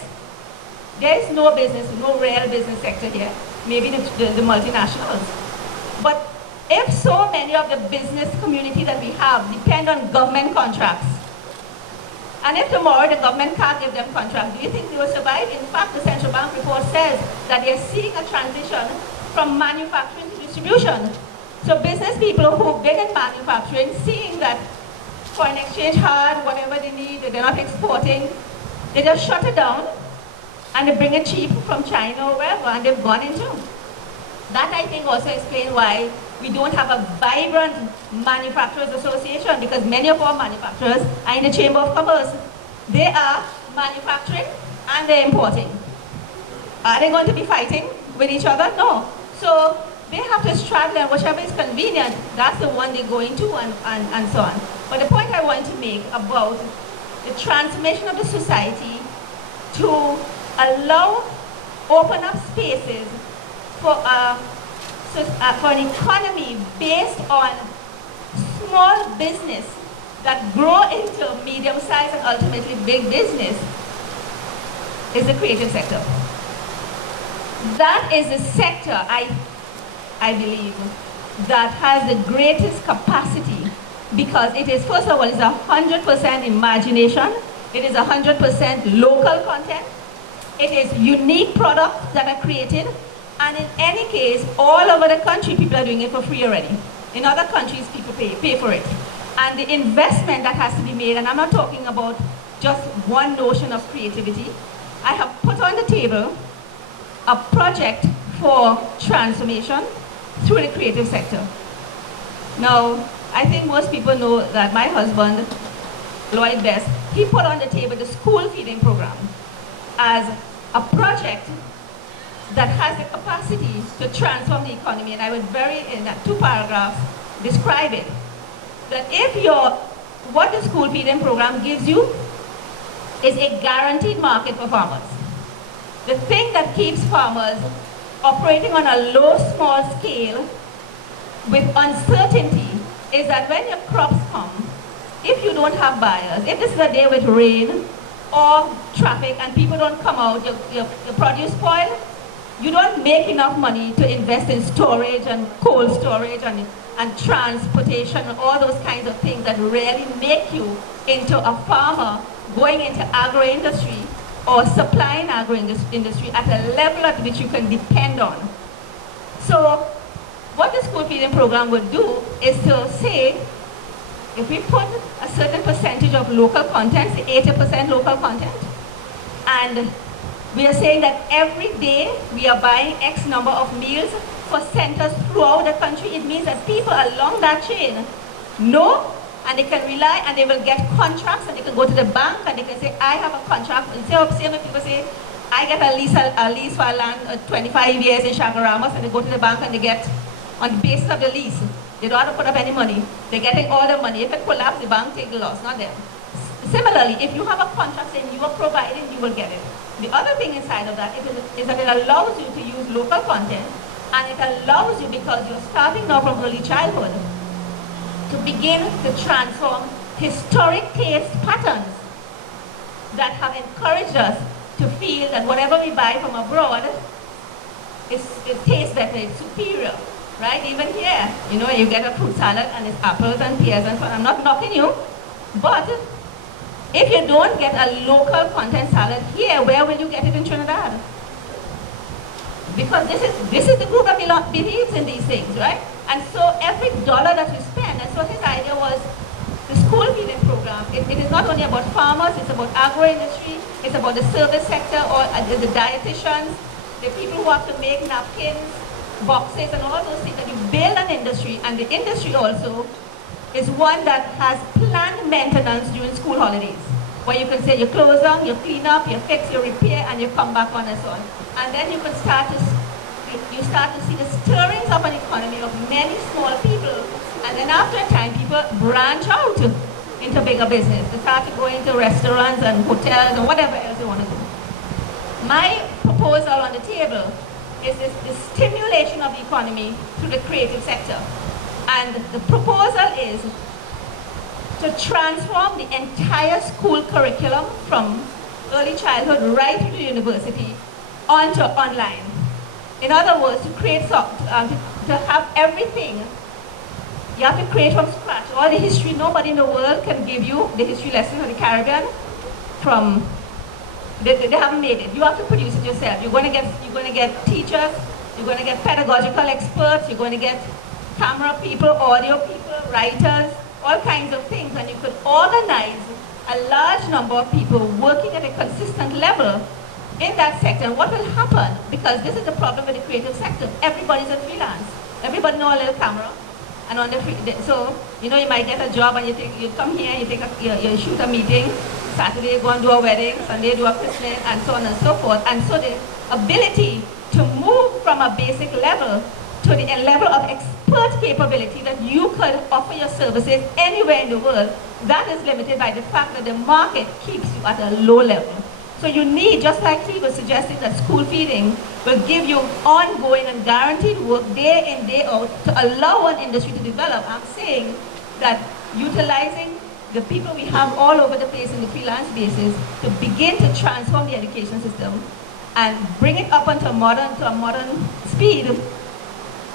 there is no business, no real business sector here, maybe the multinationals. But if so many of the business community that we have depend on government contracts, and if tomorrow the government can't give them contracts, do you think they will survive? In fact, the central bank report says that they're seeing a transition from manufacturing to distribution. So business people who've been in manufacturing, seeing that foreign exchange hard, whatever they need, they're not exporting, they just shut it down and they bring it cheap from China or wherever, and they've gone into. That, I think, also explains why we don't have a vibrant manufacturers association, because many of our manufacturers are in the Chamber of Commerce. They are manufacturing and they're importing. Are they going to be fighting with each other? No. So they have to straddle, and whichever is convenient, that's the one they go into, and so on. But the point I want to make about the transformation of the society to allow, open up spaces for an economy based on small business that grow into medium-sized and ultimately big business is the creative sector. That is the sector, I believe, that has the greatest capacity, because it is, first of all, it's 100% imagination, it is 100% local content, it is unique products that are created, and in any case, all over the country, people are doing it for free already. In other countries, people pay for it. And the investment that has to be made, and I'm not talking about just one notion of creativity. I have put on the table a project for transformation through the creative sector. Now, I think most people know that my husband, Lloyd, he put on the table the school feeding program as a project that has the capacity to transform the economy. And I would in 2 paragraphs, describe it. That if what the school feeding program gives you is a guaranteed market for farmers. The thing that keeps farmers operating on a low, small scale with uncertainty is that when your crops come, if you don't have buyers, if this is a day with rain or traffic and people don't come out, your produce spoil, you don't make enough money to invest in storage and cold storage and transportation and all those kinds of things that really make you into a farmer going into agro-industry or supplying agro-industry at a level at which you can depend on. So what the school feeding program would do is to say, if we put a certain percentage of local content, say 80% local content, and we are saying that every day we are buying X number of meals for centers throughout the country, it means that people along that chain know and they can rely and they will get contracts and they can go to the bank and they can say, I have a contract. Instead of saying, people say, I get a lease for land 25 years in Chagaramas, and they go to the bank and they get, on the basis of the lease, they don't have to put up any money. They're getting all the money. If it collapses, the bank takes the loss, not them. Similarly, if you have a contract saying you are providing, you will get it. The other thing inside of that is that it allows you to use local content, and it allows you, because you're starting now from early childhood, to begin to transform historic taste patterns that have encouraged us to feel that whatever we buy from abroad it tastes better, it's superior, right? Even here, you get a fruit salad and it's apples and pears and so on. I'm not knocking you, but if you don't get a local content salad here, where will you get it in Trinidad? Because this is the group that believes in these things, right? And so every dollar that you spend, and so his idea was the school feeding program. It is not only about farmers, it's about agro-industry, it's about the service sector, or the dietitians, the people who have to make napkins, boxes, and all those things, that you build an industry, and the industry also is one that has planned maintenance during school holidays, where you can say you close down, you clean up, you fix, you repair, and you come back on and so on. And then you can start to see the stirrings of an economy of many small people, and then after a time people branch out into bigger business. They start to go into restaurants and hotels and whatever else they want to do. My proposal on the table is the stimulation of the economy through the creative sector. And the proposal is to transform the entire school curriculum from early childhood right through to university onto online. In other words, to create to have everything, you have to create from scratch. All the history, nobody in the world can give you the history lessons of the Caribbean from, they haven't made it. You have to produce it yourself. You're going to get teachers, you're going to get pedagogical experts, you're going to get camera people, audio people, writers, all kinds of things, and you could organize a large number of people working at a consistent level in that sector. And what will happen, because this is the problem with the creative sector, everybody's a freelance. Everybody knows a little camera. And on the so, you might get a job and you come here, you shoot a meeting, Saturday you go and do a wedding, Sunday do a christening, and so on and so forth. And so the ability to move from a basic level to the level of expert capability that you could offer your services anywhere in the world, that is limited by the fact that the market keeps you at a low level. So you need, just like he was suggesting, that school feeding will give you ongoing and guaranteed work day in, day out to allow an industry to develop. I'm saying that utilizing the people we have all over the place in the freelance basis to begin to transform the education system and bring it up onto a modern speed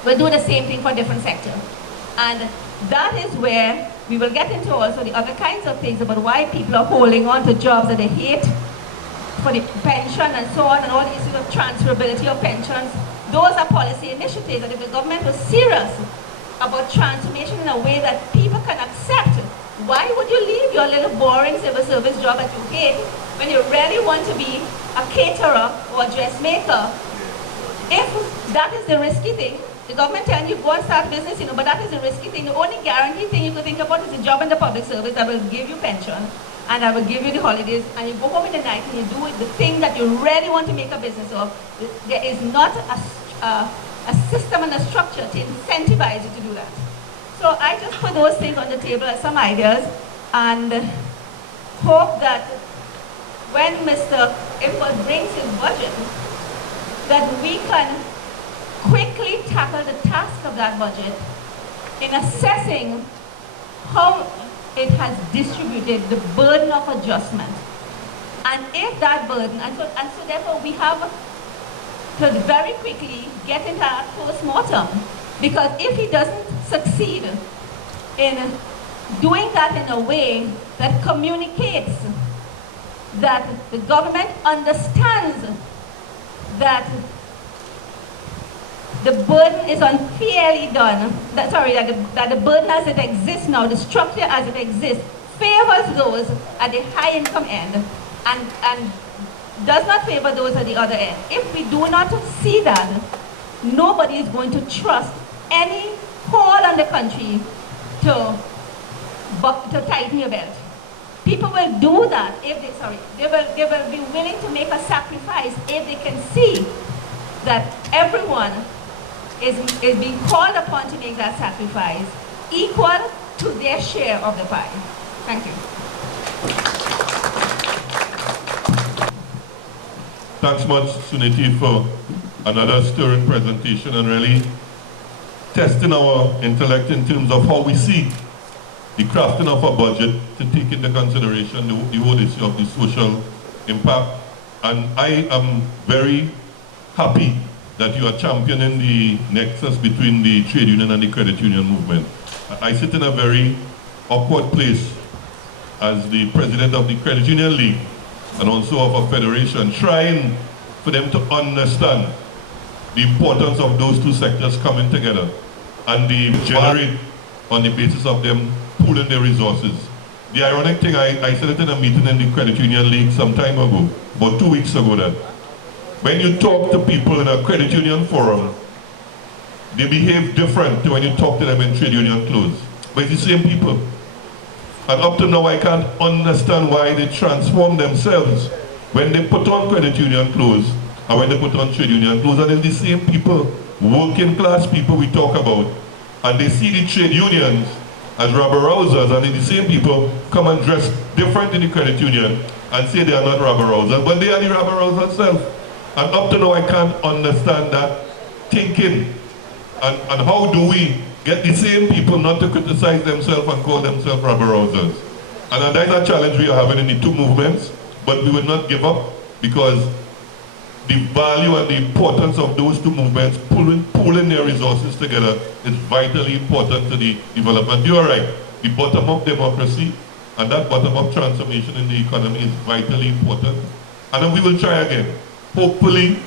will do the same thing for different sectors. And that is where we will get into also the other kinds of things about why people are holding on to jobs that they hate, for the pension and so on, and all the issues of transferability of pensions. Those are policy initiatives that if the government was serious about transformation in a way that people can accept. Why would you leave your little boring civil service job that you hate when you really want to be a caterer or a dressmaker? If that is the risky thing, the government telling you go and start business, but that is a risky thing. The only guaranteed thing you could think about is a job in the public service that will give you pension and that will give you the holidays, and you go home in the night and you do the thing that you really want to make a business of. There is not a system and a structure to incentivize you to do that. So I just put those things on the table as some ideas and hope that when Mr. Impel brings his budget, that we can quickly tackle the task of that budget in assessing how it has distributed the burden of adjustment. And if that burden, and so therefore we have to very quickly get into our post-mortem, because if he doesn't succeed in doing that in a way that communicates that the government understands that the burden is unfairly done, that the burden as it exists now, the structure as it exists, favors those at the high income end and does not favor those at the other end. If we do not see that, nobody is going to trust any hall in the country to tighten your belt. People will do that if they will be willing to make a sacrifice if they can see that everyone is being called upon to make that sacrifice equal to their share of the pie. Thank you. Thanks much, Sunity, for another stirring presentation and really testing our intellect in terms of how we see the crafting of a budget to take into consideration the whole issue of the social impact. And I am very happy that you are championing the nexus between the trade union and the credit union movement. I sit in a very awkward place as the president of the Credit Union League and also of a federation, trying for them to understand the importance of those two sectors coming together and they generate on the basis of them pooling their resources. The ironic thing, I said it in a meeting in the Credit Union League some time ago, about 2 weeks ago, that when you talk to people in a credit union forum, they behave different to when you talk to them in trade union clothes. But it's the same people. And up to now, I can't understand why they transform themselves when they put on credit union clothes and when they put on trade union clothes. And it's the same people, working class people we talk about. And they see the trade unions as rabble-rousers, and the same people come and dress different in the credit union and say they are not rabble-rousers, but they are the rabble-rousers themselves. And up to now, I can't understand that thinking. And how do we get the same people not to criticize themselves and call themselves rabble-rousers? And that's a challenge we are having in the two movements, but we will not give up, because the value and the importance of those two movements pooling their resources together is vitally important to the development. You are right, the bottom-up democracy and that bottom-up transformation in the economy is vitally important. And then we will try again. Hopefully,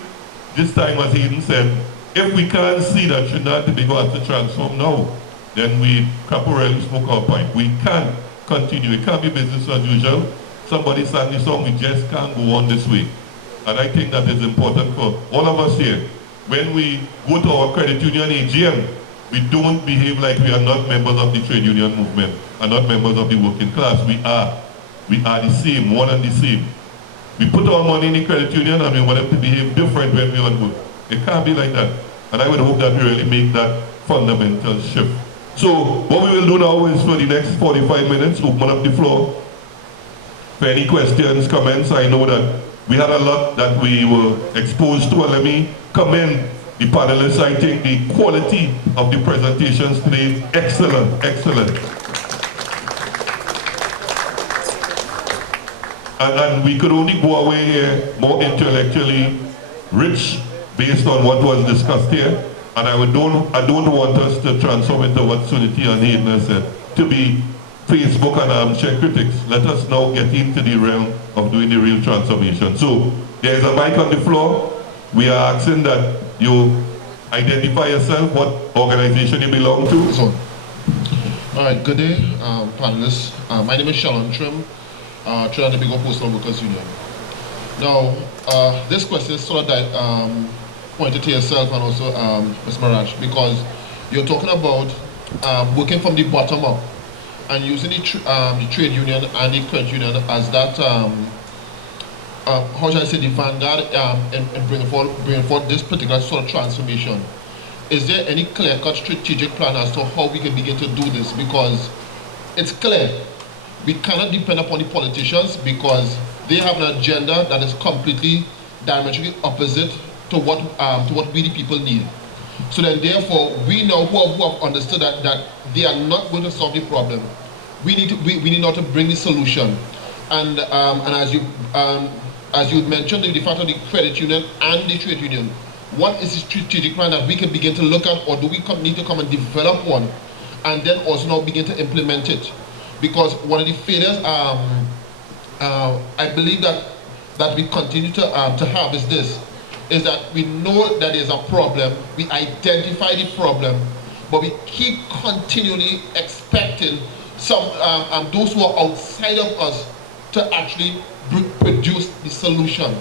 this time, as Hayden said, if we can't see that Trinidad and Tobago has to transform now, then we caporally smoke our pipe. We can't continue. It can't be business as usual. Somebody sang this song, we just can't go on this way. And I think that is important for all of us here. When we go to our credit union AGM, we don't behave like we are not members of the trade union movement and not members of the working class. We are the same, one and the same. We put our money in the credit union and we want them to behave different when we on work. It can't be like that. And I would hope that we really make that fundamental shift. So what we will do now is for the next 45 minutes, open up the floor for any questions, comments. I know that we had a lot that we were exposed to, and let me commend the panelists. I think the quality of the presentations today, excellent, excellent. And we could only go away here more intellectually rich based on what was discussed here. And I don't want us to transform into what Sunity and Hayden has said, to be Facebook and armchair critics. Let us now get into the realm of doing the real transformation. So there is a mic on the floor. We are asking that you identify yourself, what organization you belong to. So, all right, good day, panelists. My name is Shalon Trim, Trinidad and Tobago Postal Workers Union. Now, this question is sort of pointed to yourself and also Ms. Maharaj, because you're talking about working from the bottom up and using the trade union and the credit union as that, how should I say, the vanguard in bringing forth this particular sort of transformation. Is there any clear-cut strategic plan as to how we can begin to do this? Because it's clear, we cannot depend upon the politicians because they have an agenda that is completely diametrically opposite to what we the people need. So then therefore, we know who have understood that they are not going to solve the problem. We need now to bring the solution. And as you mentioned, the fact of the credit union and the trade union, what is the strategic plan that we can begin to look at, or do we need to come and develop one and then also now begin to implement it? Because one of the failures I believe that we continue to have is that we know that there's a problem, we identify the problem, but we keep continually expecting those who are outside of us to actually produce the solution.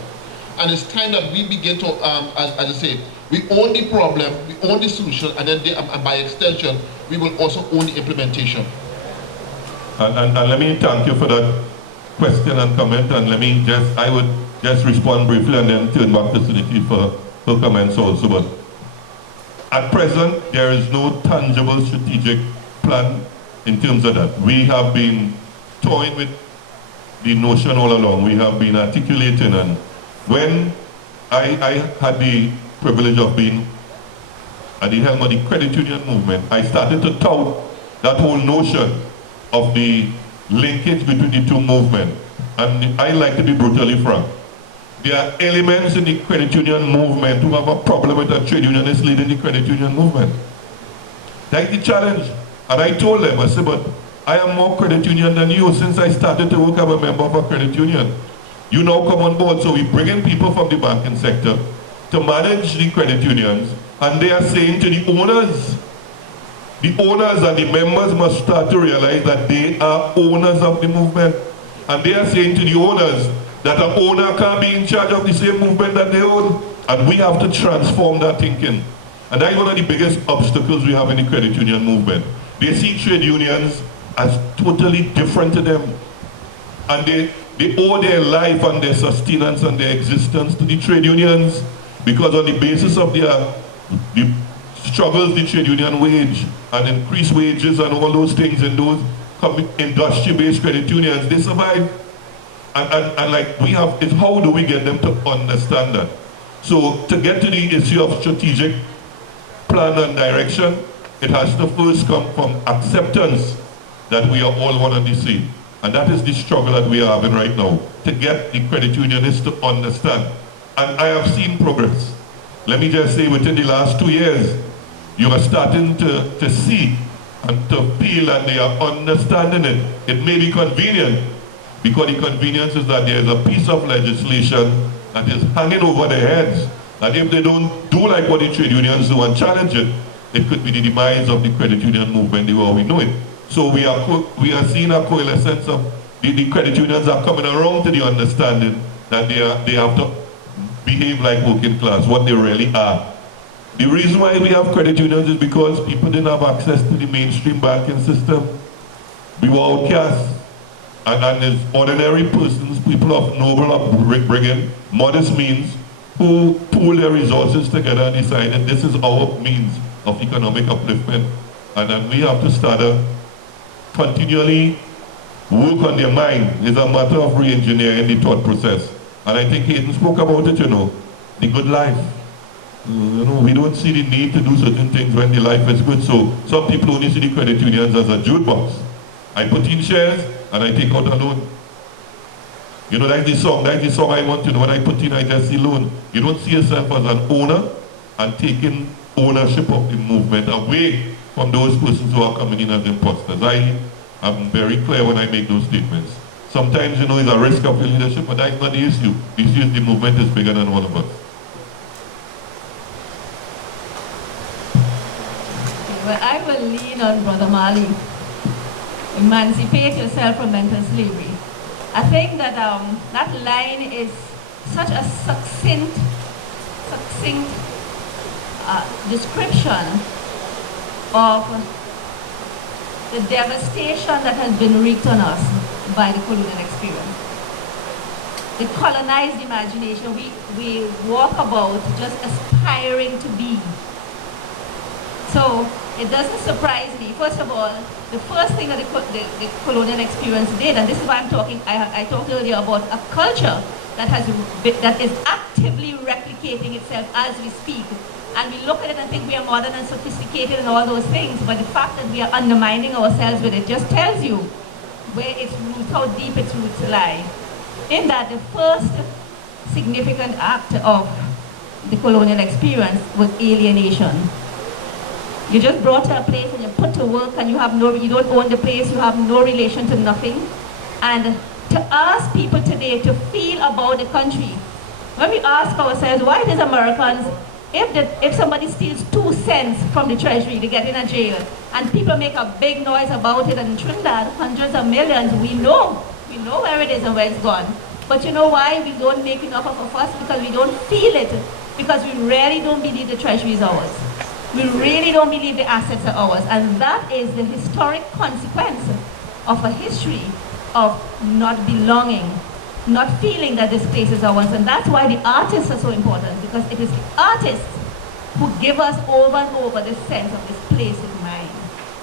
And it's time that we begin to, as I say, we own the problem, we own the solution, and then and by extension, we will also own the implementation. And let me thank you for that question and comment, and I would just respond briefly and then turn back to Sunity for her comments also. But at present, there is no tangible strategic plan in terms of that. We have been toying with the notion all along. We have been articulating, and when I had the privilege of being at the helm of the credit union movement, I started to tout that whole notion of the linkage between the two movements. And I like to be brutally frank. There are elements in the credit union movement who have a problem with a trade unionist leading the credit union movement. That's the challenge. And I told them, I said, but I am more credit union than you. Since I started to work as a member of a credit union, you now come on board. So we bring in people from the banking sector to manage the credit unions, and they are saying to the owners and the members must start to realize that they are owners of the movement. And they are saying to the owners that an owner can't be in charge of the same movement that they own. And we have to transform that thinking. And that's one of the biggest obstacles we have in the credit union movement. They see trade unions as totally different to them. And they owe their life and their sustenance and their existence to the trade unions, because on the basis of the struggles the trade union wage and increased wages and all those things in those industry-based credit unions, they survive. And like we have, it's how do we get them to understand that? So to get to the issue of strategic plan and direction, it has to first come from acceptance that we are all one and the same. And that is the struggle that we are having right now, to get the credit unionists to understand. And I have seen progress. Let me just say, within the last 2 years, you are starting to see and to feel that they are understanding it. It may be convenient, because the convenience is that there is a piece of legislation that is hanging over their heads, that if they don't do like what the trade unions do and challenge it, it could be the demise of the credit union movement the way we know it. So we are seeing a coalescence of the credit unions are coming around to the understanding that they have to behave like working class, what they really are. The reason why we have credit unions is because people didn't have access to the mainstream banking system. We were outcasts. And it's ordinary persons, people of noble upbringing, modest means, who pool their resources together and decide that this is our means of economic upliftment. And then we have to start to continually work on their mind. It's a matter of re-engineering the thought process. And I think Hayden spoke about it, the good life. We don't see the need to do certain things when the life is good. So some people only see the credit unions as a jukebox. I put in shares and I take out a loan. Like the song I want to know. When I put in, I just see loan. You don't see yourself as an owner and taking ownership of the movement away from those persons who are coming in as imposters. I am very clear when I make those statements. Sometimes, it's a risk of your leadership, but that's not the issue. The issue is the movement is bigger than all of us. Well, I will lean on Brother Mali. Emancipate yourself from mental slavery. I think that that line is such a succinct description of the devastation that has been wreaked on us by the colonial experience. The colonized imagination, we walk about just aspiring to be. So it doesn't surprise me. First of all, the first thing that the colonial experience did, and this is why I'm talking, I talked earlier about a culture that is actively replicating itself as we speak. And we look at it and think we are modern and sophisticated and all those things, but the fact that we are undermining ourselves with it just tells you where its roots, how deep its roots lie. In that, the first significant act of the colonial experience was alienation. You just brought to a place and you're put to work and you don't own the place, you have no relation to nothing. And to ask people today to feel about the country, when we ask ourselves, why does Americans, if somebody steals 2 cents from the treasury, they get in a jail, and people make a big noise about it, and in Trinidad, hundreds of millions, we know where it is and where it's gone. But you know why we don't make enough of a fuss? Because we don't feel it, because we really don't believe the treasury is ours. We really don't believe the assets are ours, and that is the historic consequence of a history of not belonging, not feeling that this place is ours. And that's why the artists are so important, because it is the artists who give us over and over the sense of this place is mine.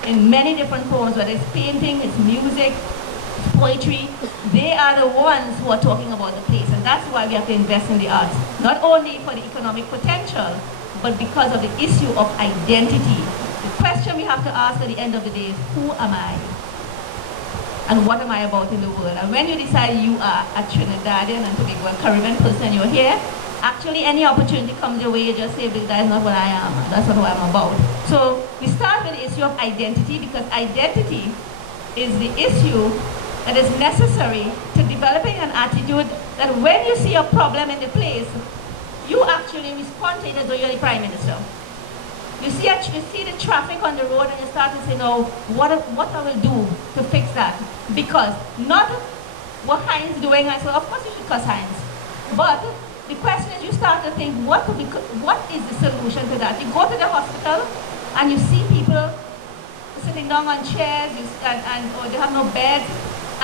In many different forms, whether it's painting, it's music, it's poetry, they are the ones who are talking about the place. And that's why we have to invest in the arts, not only for the economic potential, but because of the issue of identity. The question we have to ask at the end of the day is, who am I? And what am I about in the world? And when you decide you are a Trinidadian and Tobago, a Caribbean person, you're here, actually any opportunity comes your way, you just say, that is not what I am, that's not what I'm about. So we start with the issue of identity, because identity is the issue that is necessary to developing an attitude that when you see a problem in the place, you actually respond to it as though you're the Prime Minister. You see the traffic on the road and you start to say, no, what I will do to fix that? Because not what Heinz doing, I say, of course you should cuss Heinz. But the question is, you start to think, what is the solution to that? You go to the hospital and you see people sitting down on chairs or they have no beds.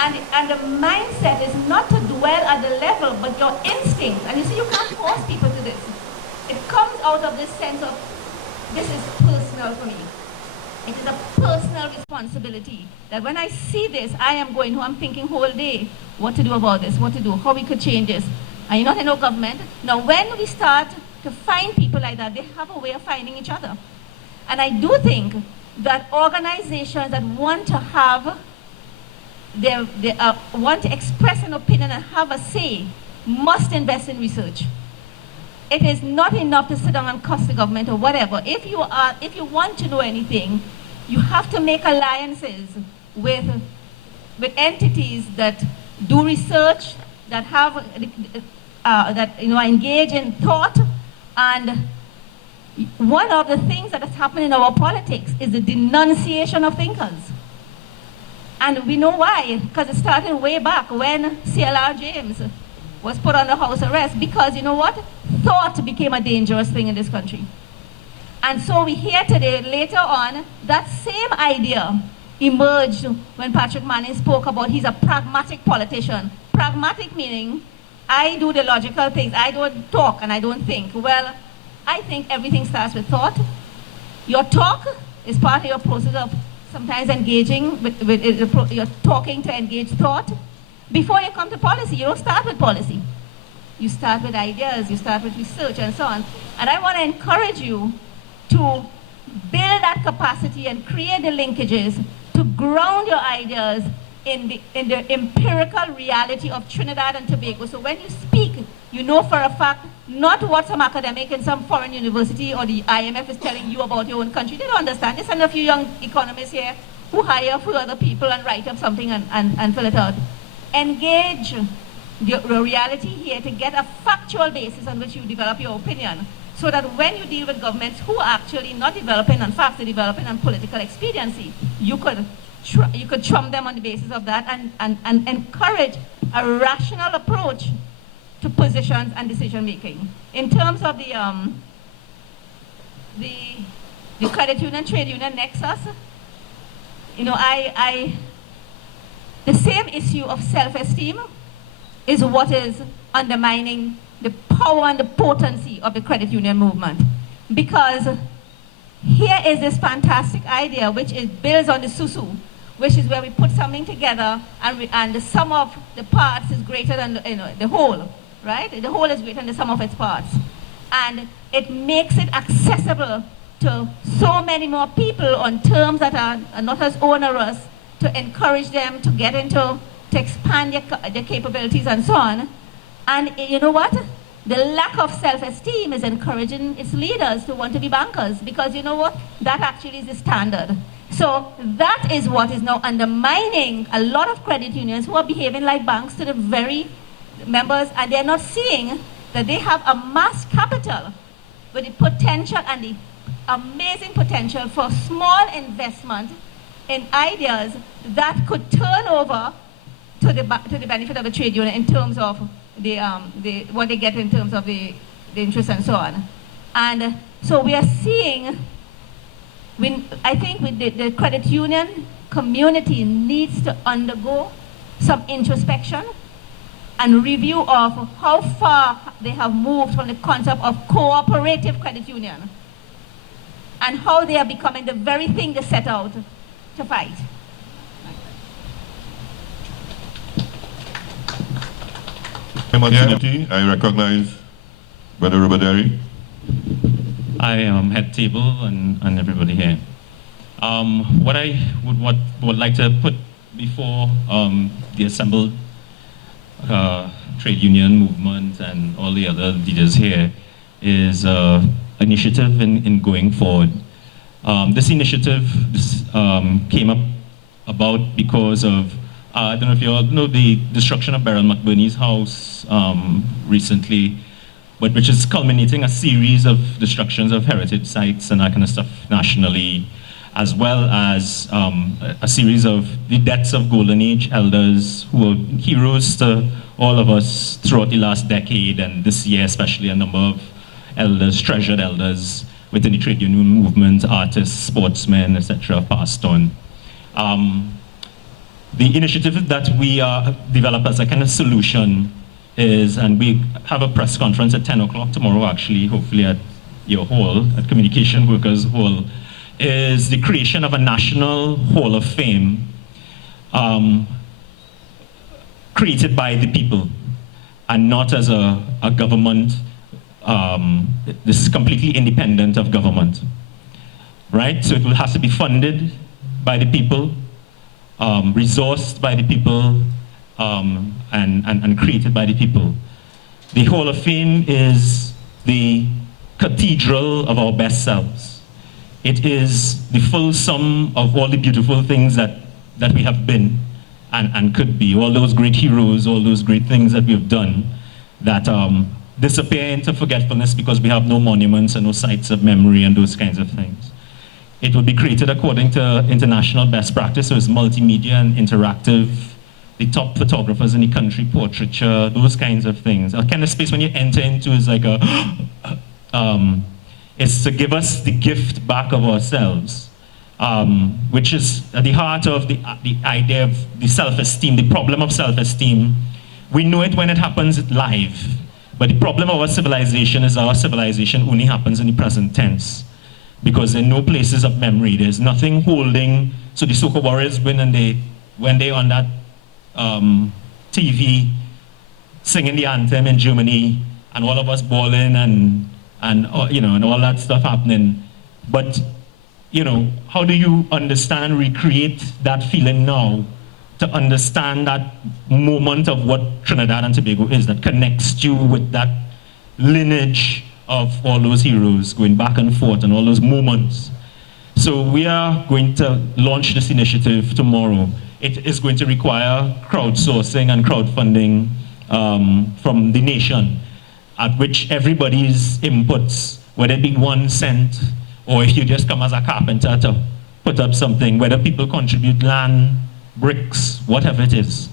And the mindset is not to dwell at the level, but your instinct. And you see, you can't force people to this. It comes out of this sense of, this is personal for me. It is a personal responsibility. That when I see this, I am going home, I'm thinking whole day, what to do about this, what to do, how we could change this. And you're not in no government. Now, when we start to find people like that, they have a way of finding each other. And I do think that organizations that want to have they want to express an opinion and have a say must invest in research. It is not enough to sit down and cuss the government or whatever. If you want to know anything, you have to make alliances with entities that do research, that have engage in thought. And one of the things that has happened in our politics is the denunciation of thinkers. And we know why, because it started way back when CLR James was put under house arrest, because you know what? Thought became a dangerous thing in this country. And so we hear today, later on, that same idea emerged when Patrick Manning spoke about he's a pragmatic politician. Pragmatic meaning, I do the logical things, I don't talk and I don't think. Well, I think everything starts with thought. Your talk is part of your process of sometimes engaging you're talking to engage thought. Before you come to policy, you don't start with policy. You start with ideas, you start with research and so on. And I want to encourage you to build that capacity and create the linkages to ground your ideas in the empirical reality of Trinidad and Tobago. So when you speak, you know for a fact not what some academic in some foreign university or the IMF is telling you about your own country. They don't understand. There's a few young economists here who hire for other people and write up something and fill it out. Engage the reality here to get a factual basis on which you develop your opinion. so that when you deal with governments who are actually not developing and faster developing and political expediency, you could trump them on the basis of that and encourage a rational approach to positions and decision making. In terms of the credit union, trade union nexus, you know, the same issue of self-esteem is what is undermining the power and the potency of the credit union movement. Because here is this fantastic idea which builds on the susu, which is where we put something together and the sum of the parts is greater than the whole, right? The whole is greater than the sum of its parts. And it makes it accessible to so many more people on terms that are not as onerous, to encourage them to get into, to expand their capabilities and so on. And you know what? The lack of self-esteem is encouraging its leaders to want to be bankers, because you know what? That actually is the standard. So that is what is now undermining a lot of credit unions who are behaving like banks to the very members, and they're not seeing that they have a mass capital with the potential and the amazing potential for small investment in ideas that could turn over to the benefit of the trade union in terms of what they get in terms of the interest and so on. And so we are seeing, I think the credit union community needs to undergo some introspection and review of how far they have moved from the concept of cooperative credit union and how they are becoming the very thing they set out to fight. I recognize Brother Rubaderi. I head table and everybody here. What I would like to put before the assembled trade union movement and all the other leaders here is initiative in going forward. This initiative came about because of, I don't know if you all know the destruction of Beryl McBurney's house recently, but which is culminating a series of destructions of heritage sites and that kind of stuff nationally, as well as a series of the deaths of Golden Age elders who were heroes to all of us throughout the last decade, and this year especially a number of elders, treasured elders within the trade union movement, artists, sportsmen, etc., passed on. The initiative that we developed as a kind of solution is, and we have a press conference at 10 o'clock tomorrow actually, hopefully at your hall, at Communication Workers Hall, is the creation of a national Hall of Fame created by the people and not as a government. This is completely independent of government, right? So it will have to be funded by the people, resourced by the people, and created by the people. The Hall of Fame is the cathedral of our best selves. It is the full sum of all the beautiful things that we have been and could be, all those great heroes, all those great things that we have done that disappear into forgetfulness because we have no monuments and no sites of memory and those kinds of things. It will be created according to international best practice, so it's multimedia and interactive, the top photographers in the country, portraiture, those kinds of things. A kind of space when you enter into is like it's to give us the gift back of ourselves, which is at the heart of the idea of the self-esteem, the problem of self-esteem. We know it when it happens live, but the problem of our civilization is our civilization only happens in the present tense, because there are no places of memory. There's nothing holding. So the Soca Warriors win, and when they're on that TV singing the anthem in Germany, and all of us bawling and all that stuff happening. But how do you understand, recreate that feeling now, to understand that moment of what Trinidad and Tobago is, that connects you with that lineage of all those heroes going back and forth and all those moments. So we are going to launch this initiative tomorrow. It is going to require crowdsourcing and crowdfunding from the nation, at which everybody's inputs whether it be 1 cent, or if you just come as a carpenter to put up something, whether people contribute land, bricks, whatever it is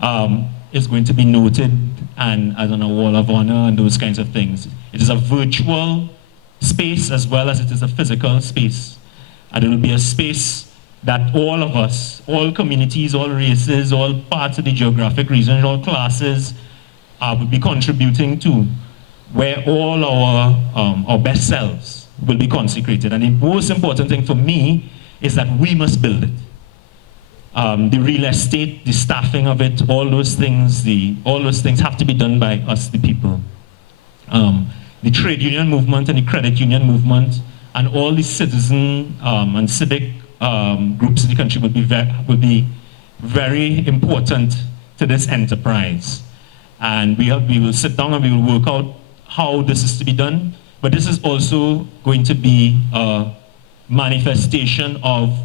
going to be noted and as on a wall of honor and those kinds of things. It is a virtual space as well as it is a physical space. And it will be a space that all of us, all communities, all races, all parts of the geographic region, all classes will be contributing to, where all our best selves will be consecrated. And the most important thing for me is that we must build it. The real estate, the staffing of it, all those things have to be done by us, the people. The trade union movement and the credit union movement and all the citizen and civic groups in the country will be very important to this enterprise. And we will sit down and we will work out how this is to be done. But this is also going to be a manifestation of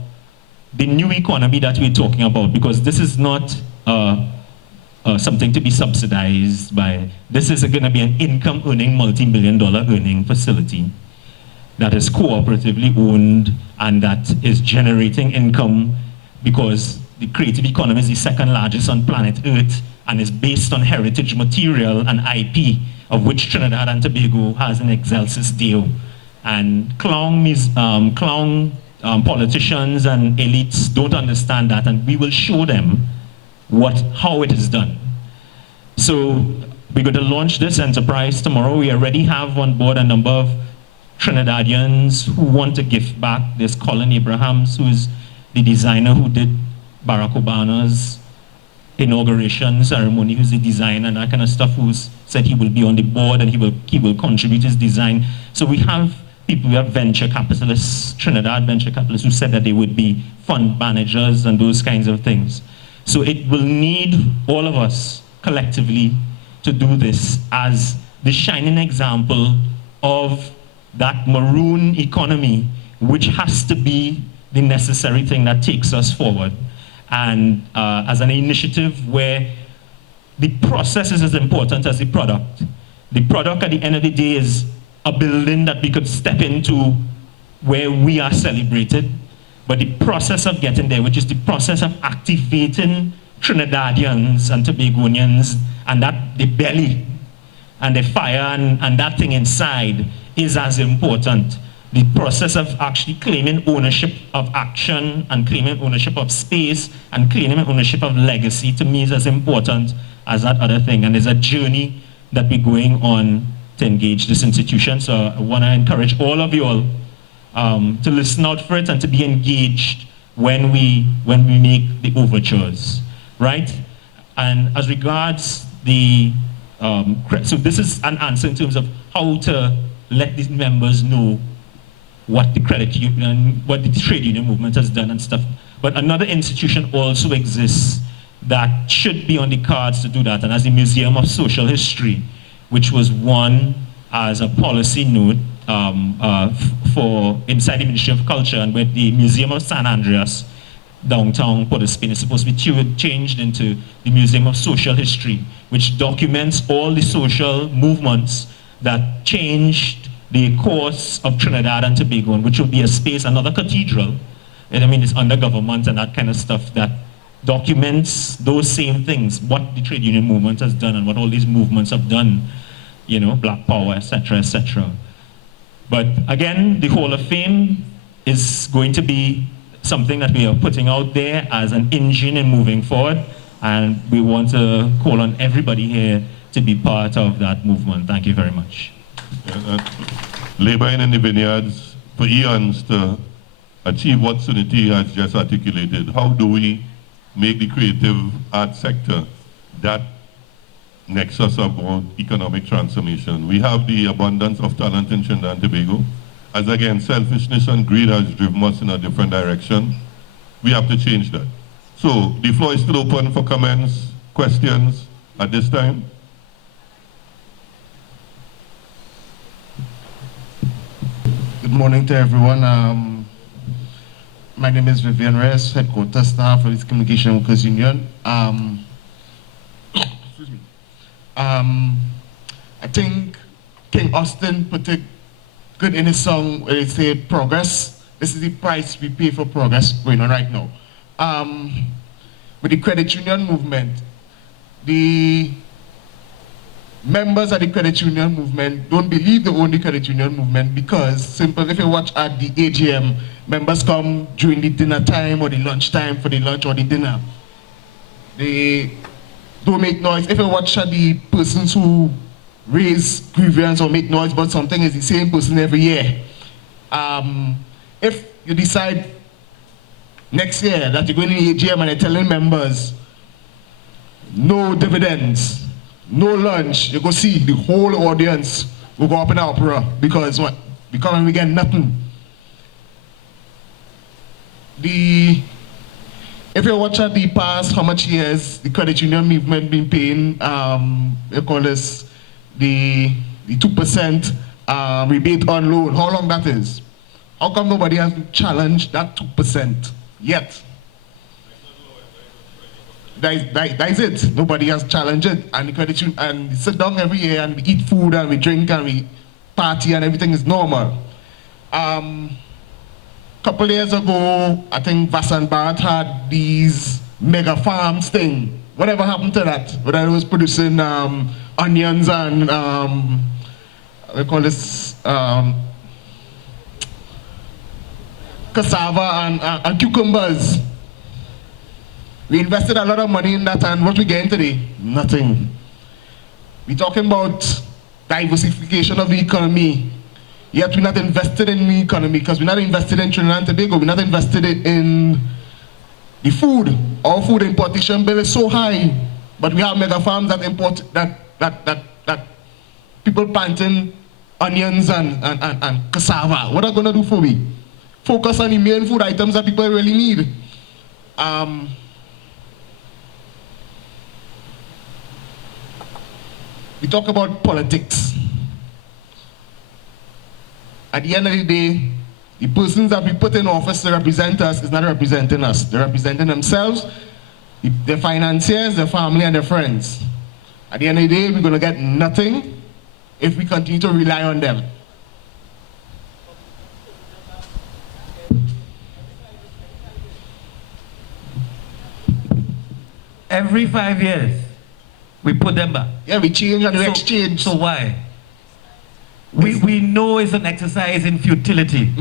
the new economy that we're talking about, because this is not something to be subsidized by. This is going to be an income-earning, multi-million-dollar earning facility that is cooperatively owned and that is generating income, because the creative economy is the second largest on planet Earth and is based on heritage material and IP, of which Trinidad and Tobago has an excelsis deal. And politicians and elites don't understand that, and we will show them how it is done. So we're going to launch this enterprise tomorrow. We already have on board a number of Trinidadians who want to give back. There's Colin Abrahams, who is the designer who did Barack Obama's inauguration ceremony, who's the designer and that kind of stuff, who's said he will be on the board and he will contribute his design. So we have people, we have venture capitalists, Trinidad venture capitalists, who said that they would be fund managers and those kinds of things. So it will need all of us collectively to do this as the shining example of that maroon economy, which has to be the necessary thing that takes us forward. And as an initiative where the process is as important as the product. The product at the end of the day is a building that we could step into where we are celebrated, but the process of getting there, which is the process of activating Trinidadians and Tobagonians, and that the belly and the fire and that thing inside is as important. The process of actually claiming ownership of action and claiming ownership of space and claiming ownership of legacy, to me, is as important as that other thing. And there's a journey that we're going on to engage this institution. So I want to encourage all of you all to listen out for it and to be engaged when we make the overtures, right? And as regards the, so this is an answer in terms of how to let these members know what the credit union, what the trade union movement has done and stuff. But another institution also exists that should be on the cards to do that, and as the Museum of Social History, which was won as a policy note for inside the Ministry of Culture, and where the Museum of San Andreas, downtown Port of Spain, is supposed to be changed into the Museum of Social History, which documents all the social movements that changed the course of Trinidad and Tobago, which will be a space, another cathedral, and I mean it's under government and that kind of stuff, that documents those same things, what the trade union movement has done and what all these movements have done, you know, Black Power, etc., etc. But again, the Hall of Fame is going to be something that we are putting out there as an engine in moving forward, and we want to call on everybody here to be part of that movement. Thank you very much. Laboring in the vineyards for eons to achieve what Sunity has just articulated. How do we make the creative art sector that nexus about economic transformation? We have the abundance of talent in Trinidad and Tobago. As again, selfishness and greed has driven us in a different direction. We have to change that. So the floor is still open for comments, questions at this time. Good morning to everyone. My name is Vivian Reyes, headquarters staff of the Communication Workers Union. Excuse me. I think King Austin put it good in his song where they say progress. This is the price we pay for progress going on right now. With the credit union movement, the members of the credit union movement don't believe they own the credit union movement because simple, if you watch at the AGM, members come during the dinner time or the lunch time for the lunch or the dinner. They don't make noise. If you watch at the persons who raise grievance or make noise about something, it's the same person every year. If you decide next year that you're going to the AGM and you're telling members no dividends, no lunch, you go see the whole audience will go up in uproar because what? Because we get nothing. If you watch at the past, how much years the credit union movement been paying, they call this the 2% rebate on loan, how long that is? How come nobody has challenged that 2% yet? That is it. Nobody has challenged it. And the credit union, and we sit down every year and we eat food and we drink and we party and everything is normal. Couple years ago, I think Vasant Bharat had these mega farms thing. Whatever happened to that? Whether it was producing onions and we call this cassava and cucumbers. We invested a lot of money in that, and what we getting today? Nothing. We're talking about diversification of the economy. Yet we're not invested in the economy because we're not invested in Trinidad and Tobago. We're not invested in the food. Our food importation bill is so high, but we have mega farms that import that people planting onions and cassava. What are they going to do for me? Focus on the main food items that people really need. We talk about politics. At the end of the day, the persons that we put in office to represent us is not representing us. They're representing themselves, their financiers, their family, and their friends. At the end of the day, we're going to get nothing if we continue to rely on them. Every 5 years, we put them back. Yeah, we change and we exchange. So why? We know it's an exercise in futility,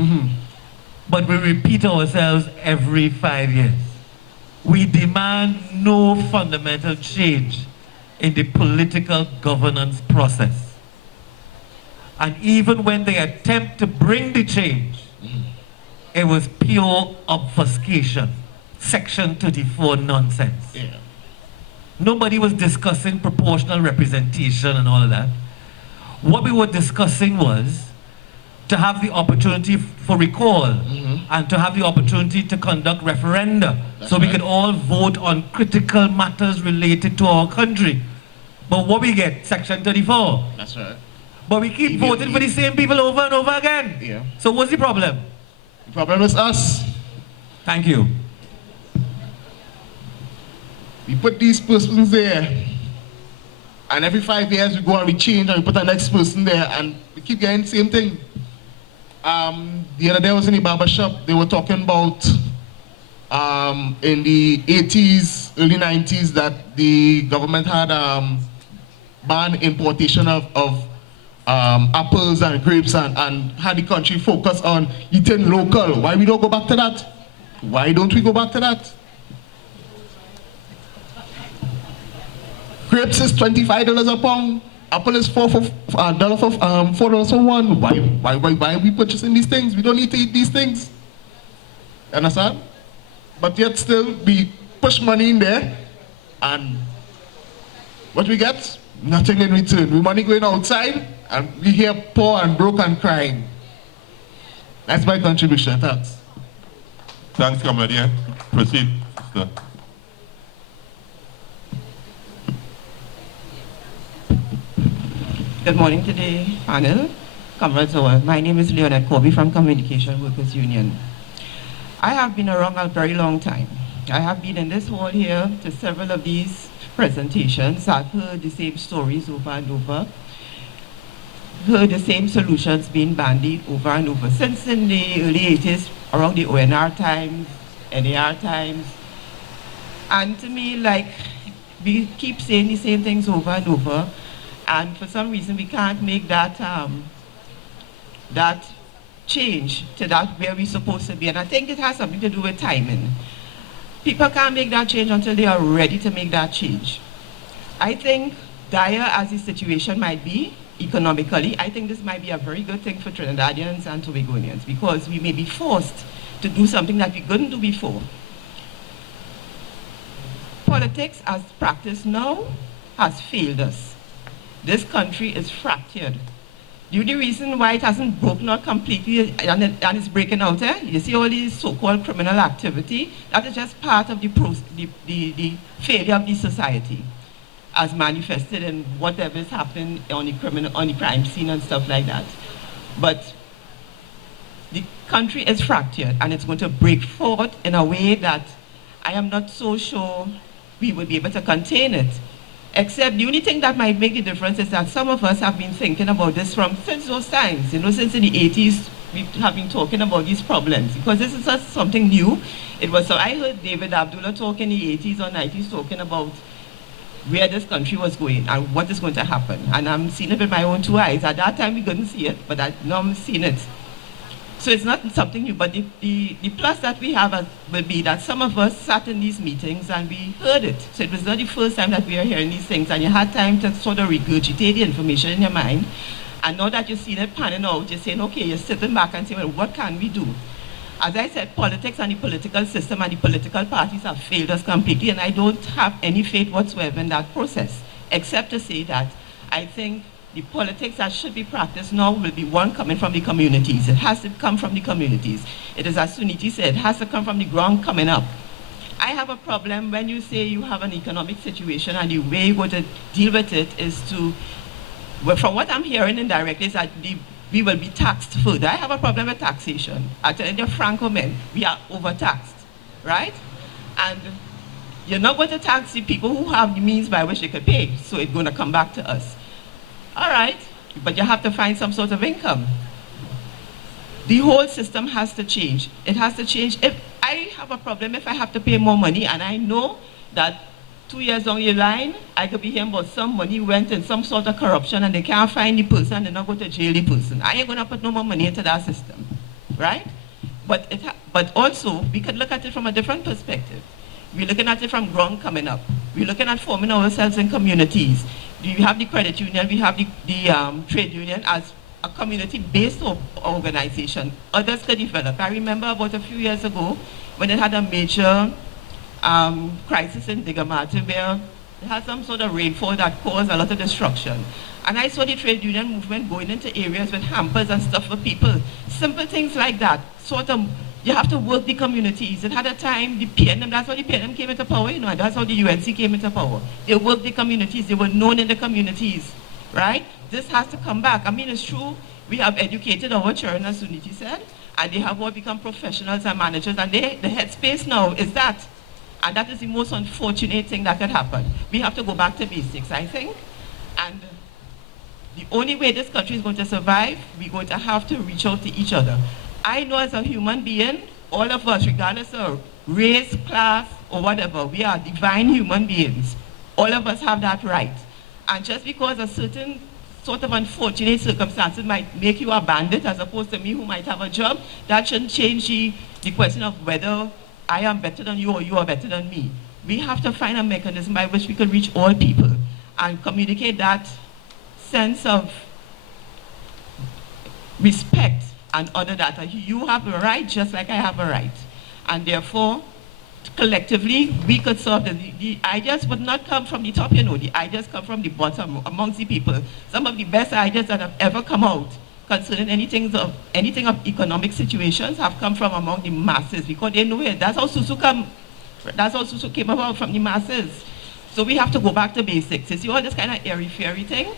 but we repeat ourselves every 5 years. We demand no fundamental change in the political governance process. And even when they attempt to bring the change, it was pure obfuscation, Section 34 nonsense. Yeah. Nobody was discussing proportional representation and all of that. What we were discussing was to have the opportunity for recall and to have the opportunity to conduct referenda so we could all vote on critical matters related to our country. But what we get? Section 34. That's right. But we keep voting for the same people over and over again. Yeah. So what's the problem? The problem is us. Thank you. We put these persons there, and every 5 years we go and we change and we put the next person there, and we keep getting the same thing. The other day I was in the barber shop, they were talking about in the 80s, early 90s that the government had banned importation of apples and grapes and had the country focus on eating local. Why we don't go back to that? Why don't we go back to that? Grapes is $25 a pound. Apple is $4 for one. Why are we purchasing these things? We don't need to eat these things. You understand? But yet still we push money in there, and what we get? Nothing in return. We money going outside, and we hear poor and broke and crying. That's my contribution. Thanks. Thanks, Comrade. Proceed, sister. Good morning to the panel. Comrades, my name is Lloyd from Communication Workers Union. I have been around a very long time. I have been in this hall here to several of these presentations. I've heard the same stories over and over. heard the same solutions being bandied over and over. Since in the early 80s, around the ONR times, NAR times, and to me, like, we keep saying the same things over and over, and for some reason we can't make that that change to that where we're supposed to be. And I think it has something to do with timing. People can't make that change until they are ready to make that change. I think, dire as the situation might be economically, I think this might be a very good thing for Trinidadians and Tobagonians, because we may be forced to do something that we couldn't do before. Politics as practiced now has failed us. This country is fractured. The only reason why it hasn't broken out completely and it's breaking out, you see all these so-called criminal activity, that is just part of the failure of the society as manifested in whatever is happening on the crime scene and stuff like that. But the country is fractured, and it's going to break forth in a way that I am not so sure we will be able to contain it. Except the only thing that might make the difference is that some of us have been thinking about this since those times. You know, since in the 80s, we have been talking about these problems, because this is just something new. I heard David Abdullah talk in the 80s or 90s talking about where this country was going and what is going to happen. And I'm seeing it with my own two eyes. At that time, we couldn't see it, but now I'm seeing it. So it's not something new, but the plus that we have will be that some of us sat in these meetings and we heard it. So it was not the first time that we are hearing these things, and you had time to sort of regurgitate the information in your mind. And now that you've seen it panning out, you're saying, okay, you're sitting back and saying, well, what can we do? As I said, politics and the political system and the political parties have failed us completely, and I don't have any faith whatsoever in that process, except to say that I think the politics that should be practiced now will be one coming from the communities. It has to come from the communities. It is, as Sunity said, it has to come from the ground coming up. I have a problem when you say you have an economic situation and the way you're going to deal with it is to, well, from what I'm hearing indirectly, is that we will be taxed further. I have a problem with taxation. I tell you, Franco men, we are overtaxed, right? And you're not going to tax the people who have the means by which they could pay, so it's going to come back to us. All right, but you have to find some sort of income. The whole system has to change. It has to change. If I have a problem, if I have to pay more money, and I know that 2 years down the line, I could be hearing about some money went in some sort of corruption and they can't find the person and they're not going to jail the person. I ain't going to put no more money into that system, right? But also, we could look at it from a different perspective. We're looking at it from ground coming up. We're looking at forming ourselves in communities. We have the credit union, we have the trade union as a community-based organization. Others could develop. I remember about a few years ago when it had a major crisis in Digamati where it had some sort of rainfall that caused a lot of destruction. And I saw the trade union movement going into areas with hampers and stuff for people. Simple things like that. Sort of, you have to work the communities. It had a time, the PNM, that's how the PNM came into power, you know, and that's how the UNC came into power. They worked the communities, they were known in the communities, right? This has to come back. I mean, it's true, we have educated our children, as Sunity said, and they have all become professionals and managers, and the headspace now is that. And that is the most unfortunate thing that could happen. We have to go back to basics, I think. And the only way this country is going to survive, we're going to have to reach out to each other. I know as a human being, all of us, regardless of race, class, or whatever, we are divine human beings. All of us have that right. And just because a certain sort of unfortunate circumstances might make you a bandit as opposed to me who might have a job, that shouldn't change the question of whether I am better than you or you are better than me. We have to find a mechanism by which we can reach all people and communicate that sense of respect and honor that you have a right just like I have a right. And therefore, collectively, we could solve the ideas would not come from the top, you know, the ideas come from the bottom amongst the people. Some of the best ideas that have ever come out concerning anything of economic situations have come from among the masses because they know it. That's how Susu came about, from the masses. So we have to go back to basics. You see all this kind of airy-fairy thing?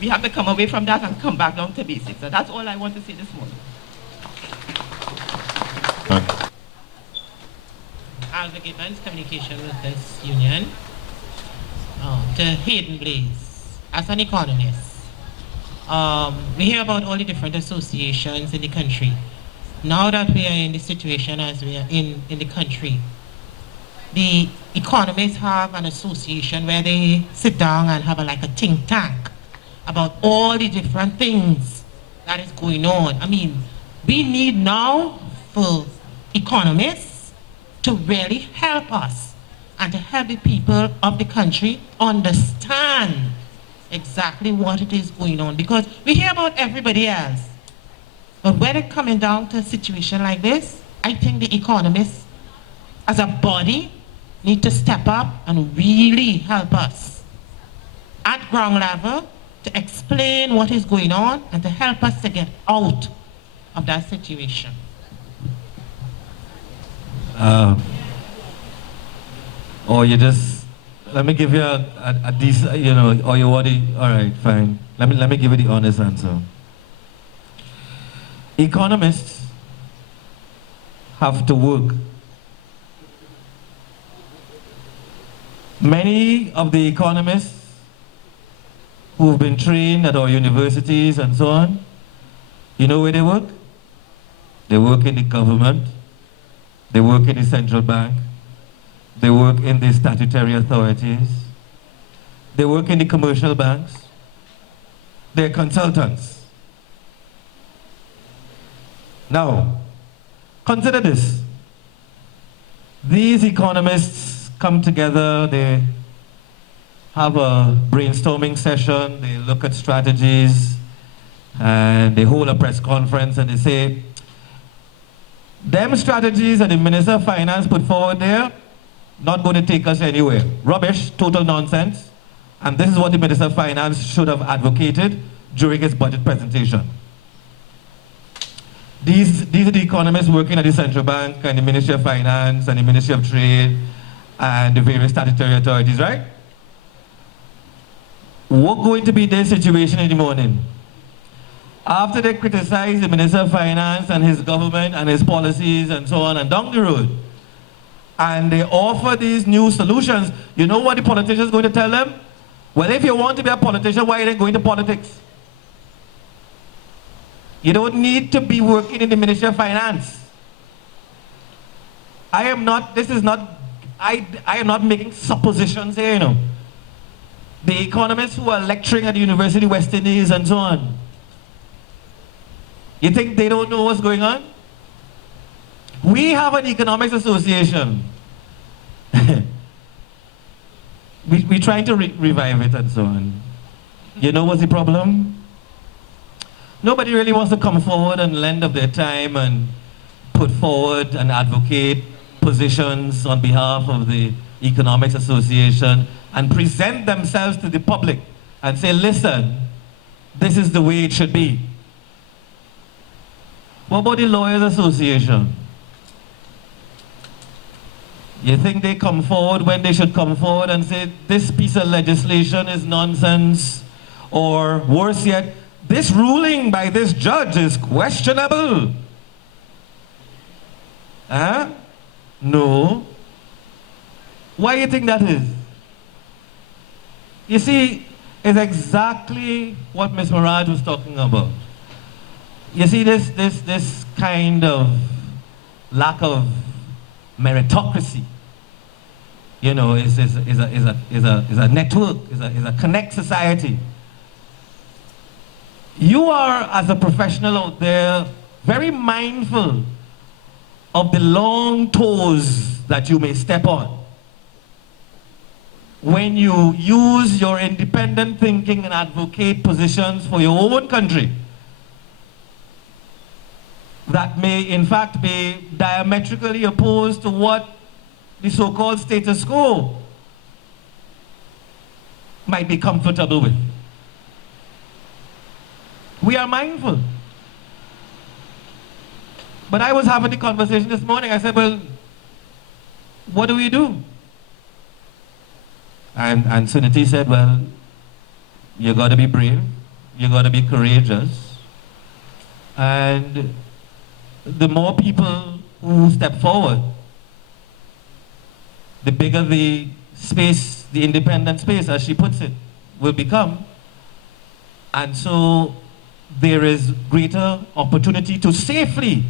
We have to come away from that and come back down to basics. So that's all I want to say this morning. Advocate Men's Communication Workers Union, to Hayden Blaze, as an economist. We hear about all the different associations in the country. Now that we are in the situation as we are in the country, the economists have an association where they sit down and have like a think tank about all the different things that is going on. I mean, we need now for economists to really help us and to help the people of the country understand exactly what it is going on, because we hear about everybody else. But when it's coming down to a situation like this, I think the economists as a body need to step up and really help us at ground level to explain what is going on and to help us to get out of that situation. Or you just, let me give you a decent, you know, or you want to, all right, fine. Let me give you the honest answer. Economists have to work. Many of the economists who've been trained at our universities and so on, you know where they work? They work in the government, they work in the central bank, they work in the statutory authorities, they work in the commercial banks, they're consultants. Now, consider this. These economists come together, they have a brainstorming session, they look at strategies, and they hold a press conference and they say, them strategies that the Minister of Finance put forward there, not going to take us anywhere. Rubbish, total nonsense. And this is what the Minister of Finance should have advocated during his budget presentation. These are the economists working at the Central Bank and the Ministry of Finance and the Ministry of Trade and the various statutory authorities, right? What's going to be their situation in the morning? After they criticize the Minister of Finance and his government and his policies and so on and down the road, and they offer these new solutions, you know what the politicians are going to tell them? Well, if you want to be a politician, why are you going to politics? You don't need to be working in the Ministry of Finance. I am not making suppositions here, you know. The economists who are lecturing at the University of West Indies and so on, you think they don't know what's going on? We have an economics association. we're trying to revive it and so on. You know what's the problem? Nobody really wants to come forward and lend of their time and put forward and advocate positions on behalf of the Economics Association and present themselves to the public and say, listen, this is the way it should be. What about the Lawyers Association? You think they come forward when they should come forward and say, this piece of legislation is nonsense, or worse yet, this ruling by this judge is questionable? Huh? No. Why do you think that is? You see, it's exactly what Ms. Maharaj was talking about. You see, this kind of lack of meritocracy, you know, is a network, is a connect society. You are, as a professional out there, very mindful of the long toes that you may step on when you use your independent thinking and advocate positions for your own country that may in fact be diametrically opposed to what the so-called status quo might be comfortable with. We are mindful. But I was having the conversation this morning. I said, well, what do we do? And Sunity said, well, you got to be brave. You got to be courageous. And the more people who step forward, the bigger the space, the independent space, as she puts it, will become. And so there is greater opportunity to safely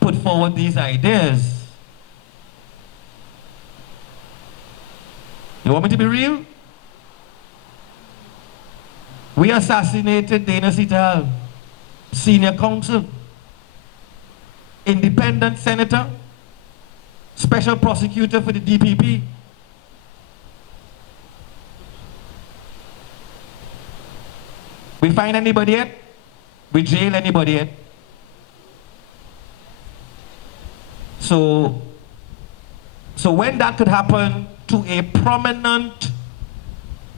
put forward these ideas. You want me to be real? We assassinated Dana Sital, senior counsel, independent senator, special prosecutor for the DPP. We find anybody yet? We jail anybody yet? So when that could happen to a prominent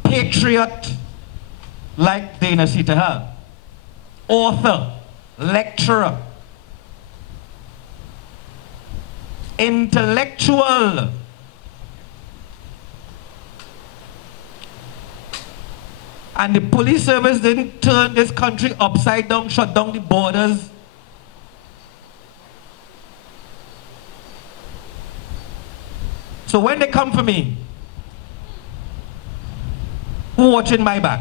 patriot like Dana Sital, author, lecturer, intellectual, and the police service didn't turn this country upside down, shut down the borders. So when they come for me, who watching my back?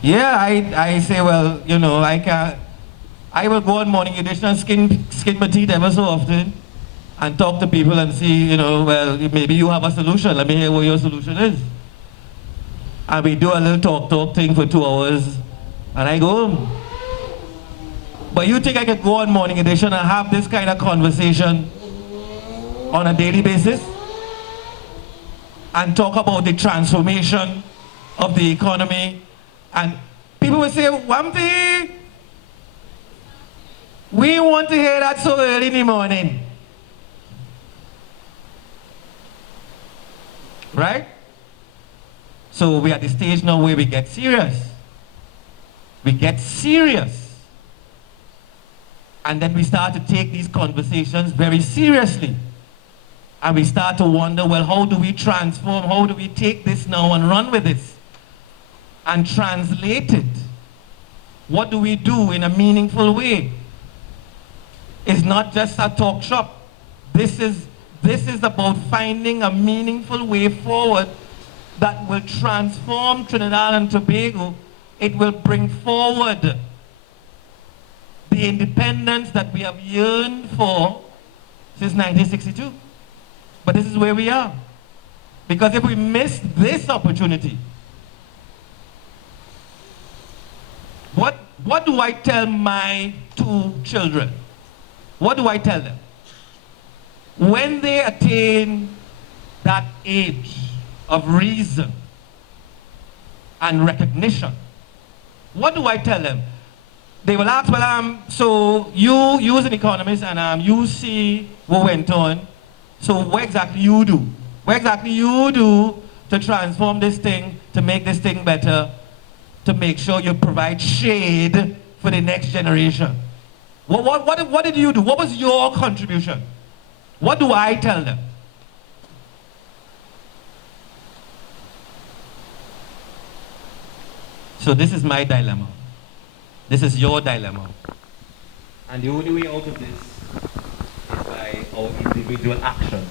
Yeah, I say, well, you know, I will go on morning edition and skin my teeth ever so often and talk to people and see, you know, well, maybe you have a solution. Let me hear what your solution is. And we do a little talk thing for 2 hours and I go home. But you think I could go on morning edition and have this kind of conversation on a daily basis and talk about the transformation of the economy? And people will say, Wampi, we want to hear that so early in the morning. Right? So we're at the stage now where we get serious. We get serious. And then we start to take these conversations very seriously. And we start to wonder, well, how do we transform? How do we take this now and run with this? And translate it? What do we do in a meaningful way? It's not just a talk shop. This is about finding a meaningful way forward that will transform Trinidad and Tobago. It will bring forward the independence that we have yearned for since 1962. But this is where we are. Because if we miss this opportunity, what do I tell my 2 children? What do I tell them? When they attain that age of reason and recognition, what do I tell them? They will ask, well, so you as an economist and you see what went on, so what exactly you do? What exactly you do to transform this thing, to make this thing better, to make sure you provide shade for the next generation? What did you do? What was your contribution? What do I tell them? So this is my dilemma. This is your dilemma. And the only way out of this is by our individual action.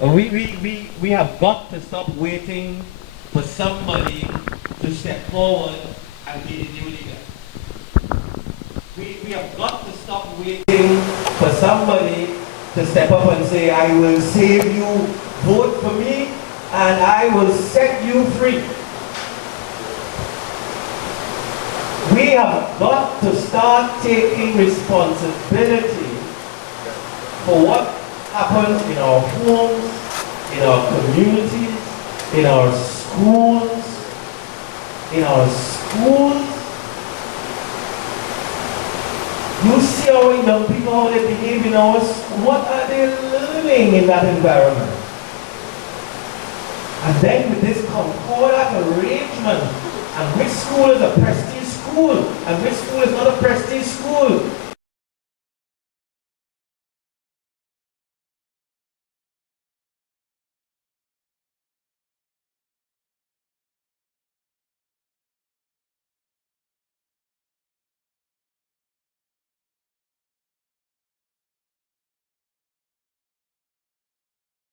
We have got to stop waiting for somebody to step forward and be the new leader. We have got to stop waiting for somebody to step up and say, I will save you, vote for me, and I will set you free. We have got to start taking responsibility for what happens in our homes, in our communities, in our schools. You see how young people, how they behave in our school. What are they learning in that environment? And then with this concordant arrangement, and which school is a prestige school, and which school is not a prestige school,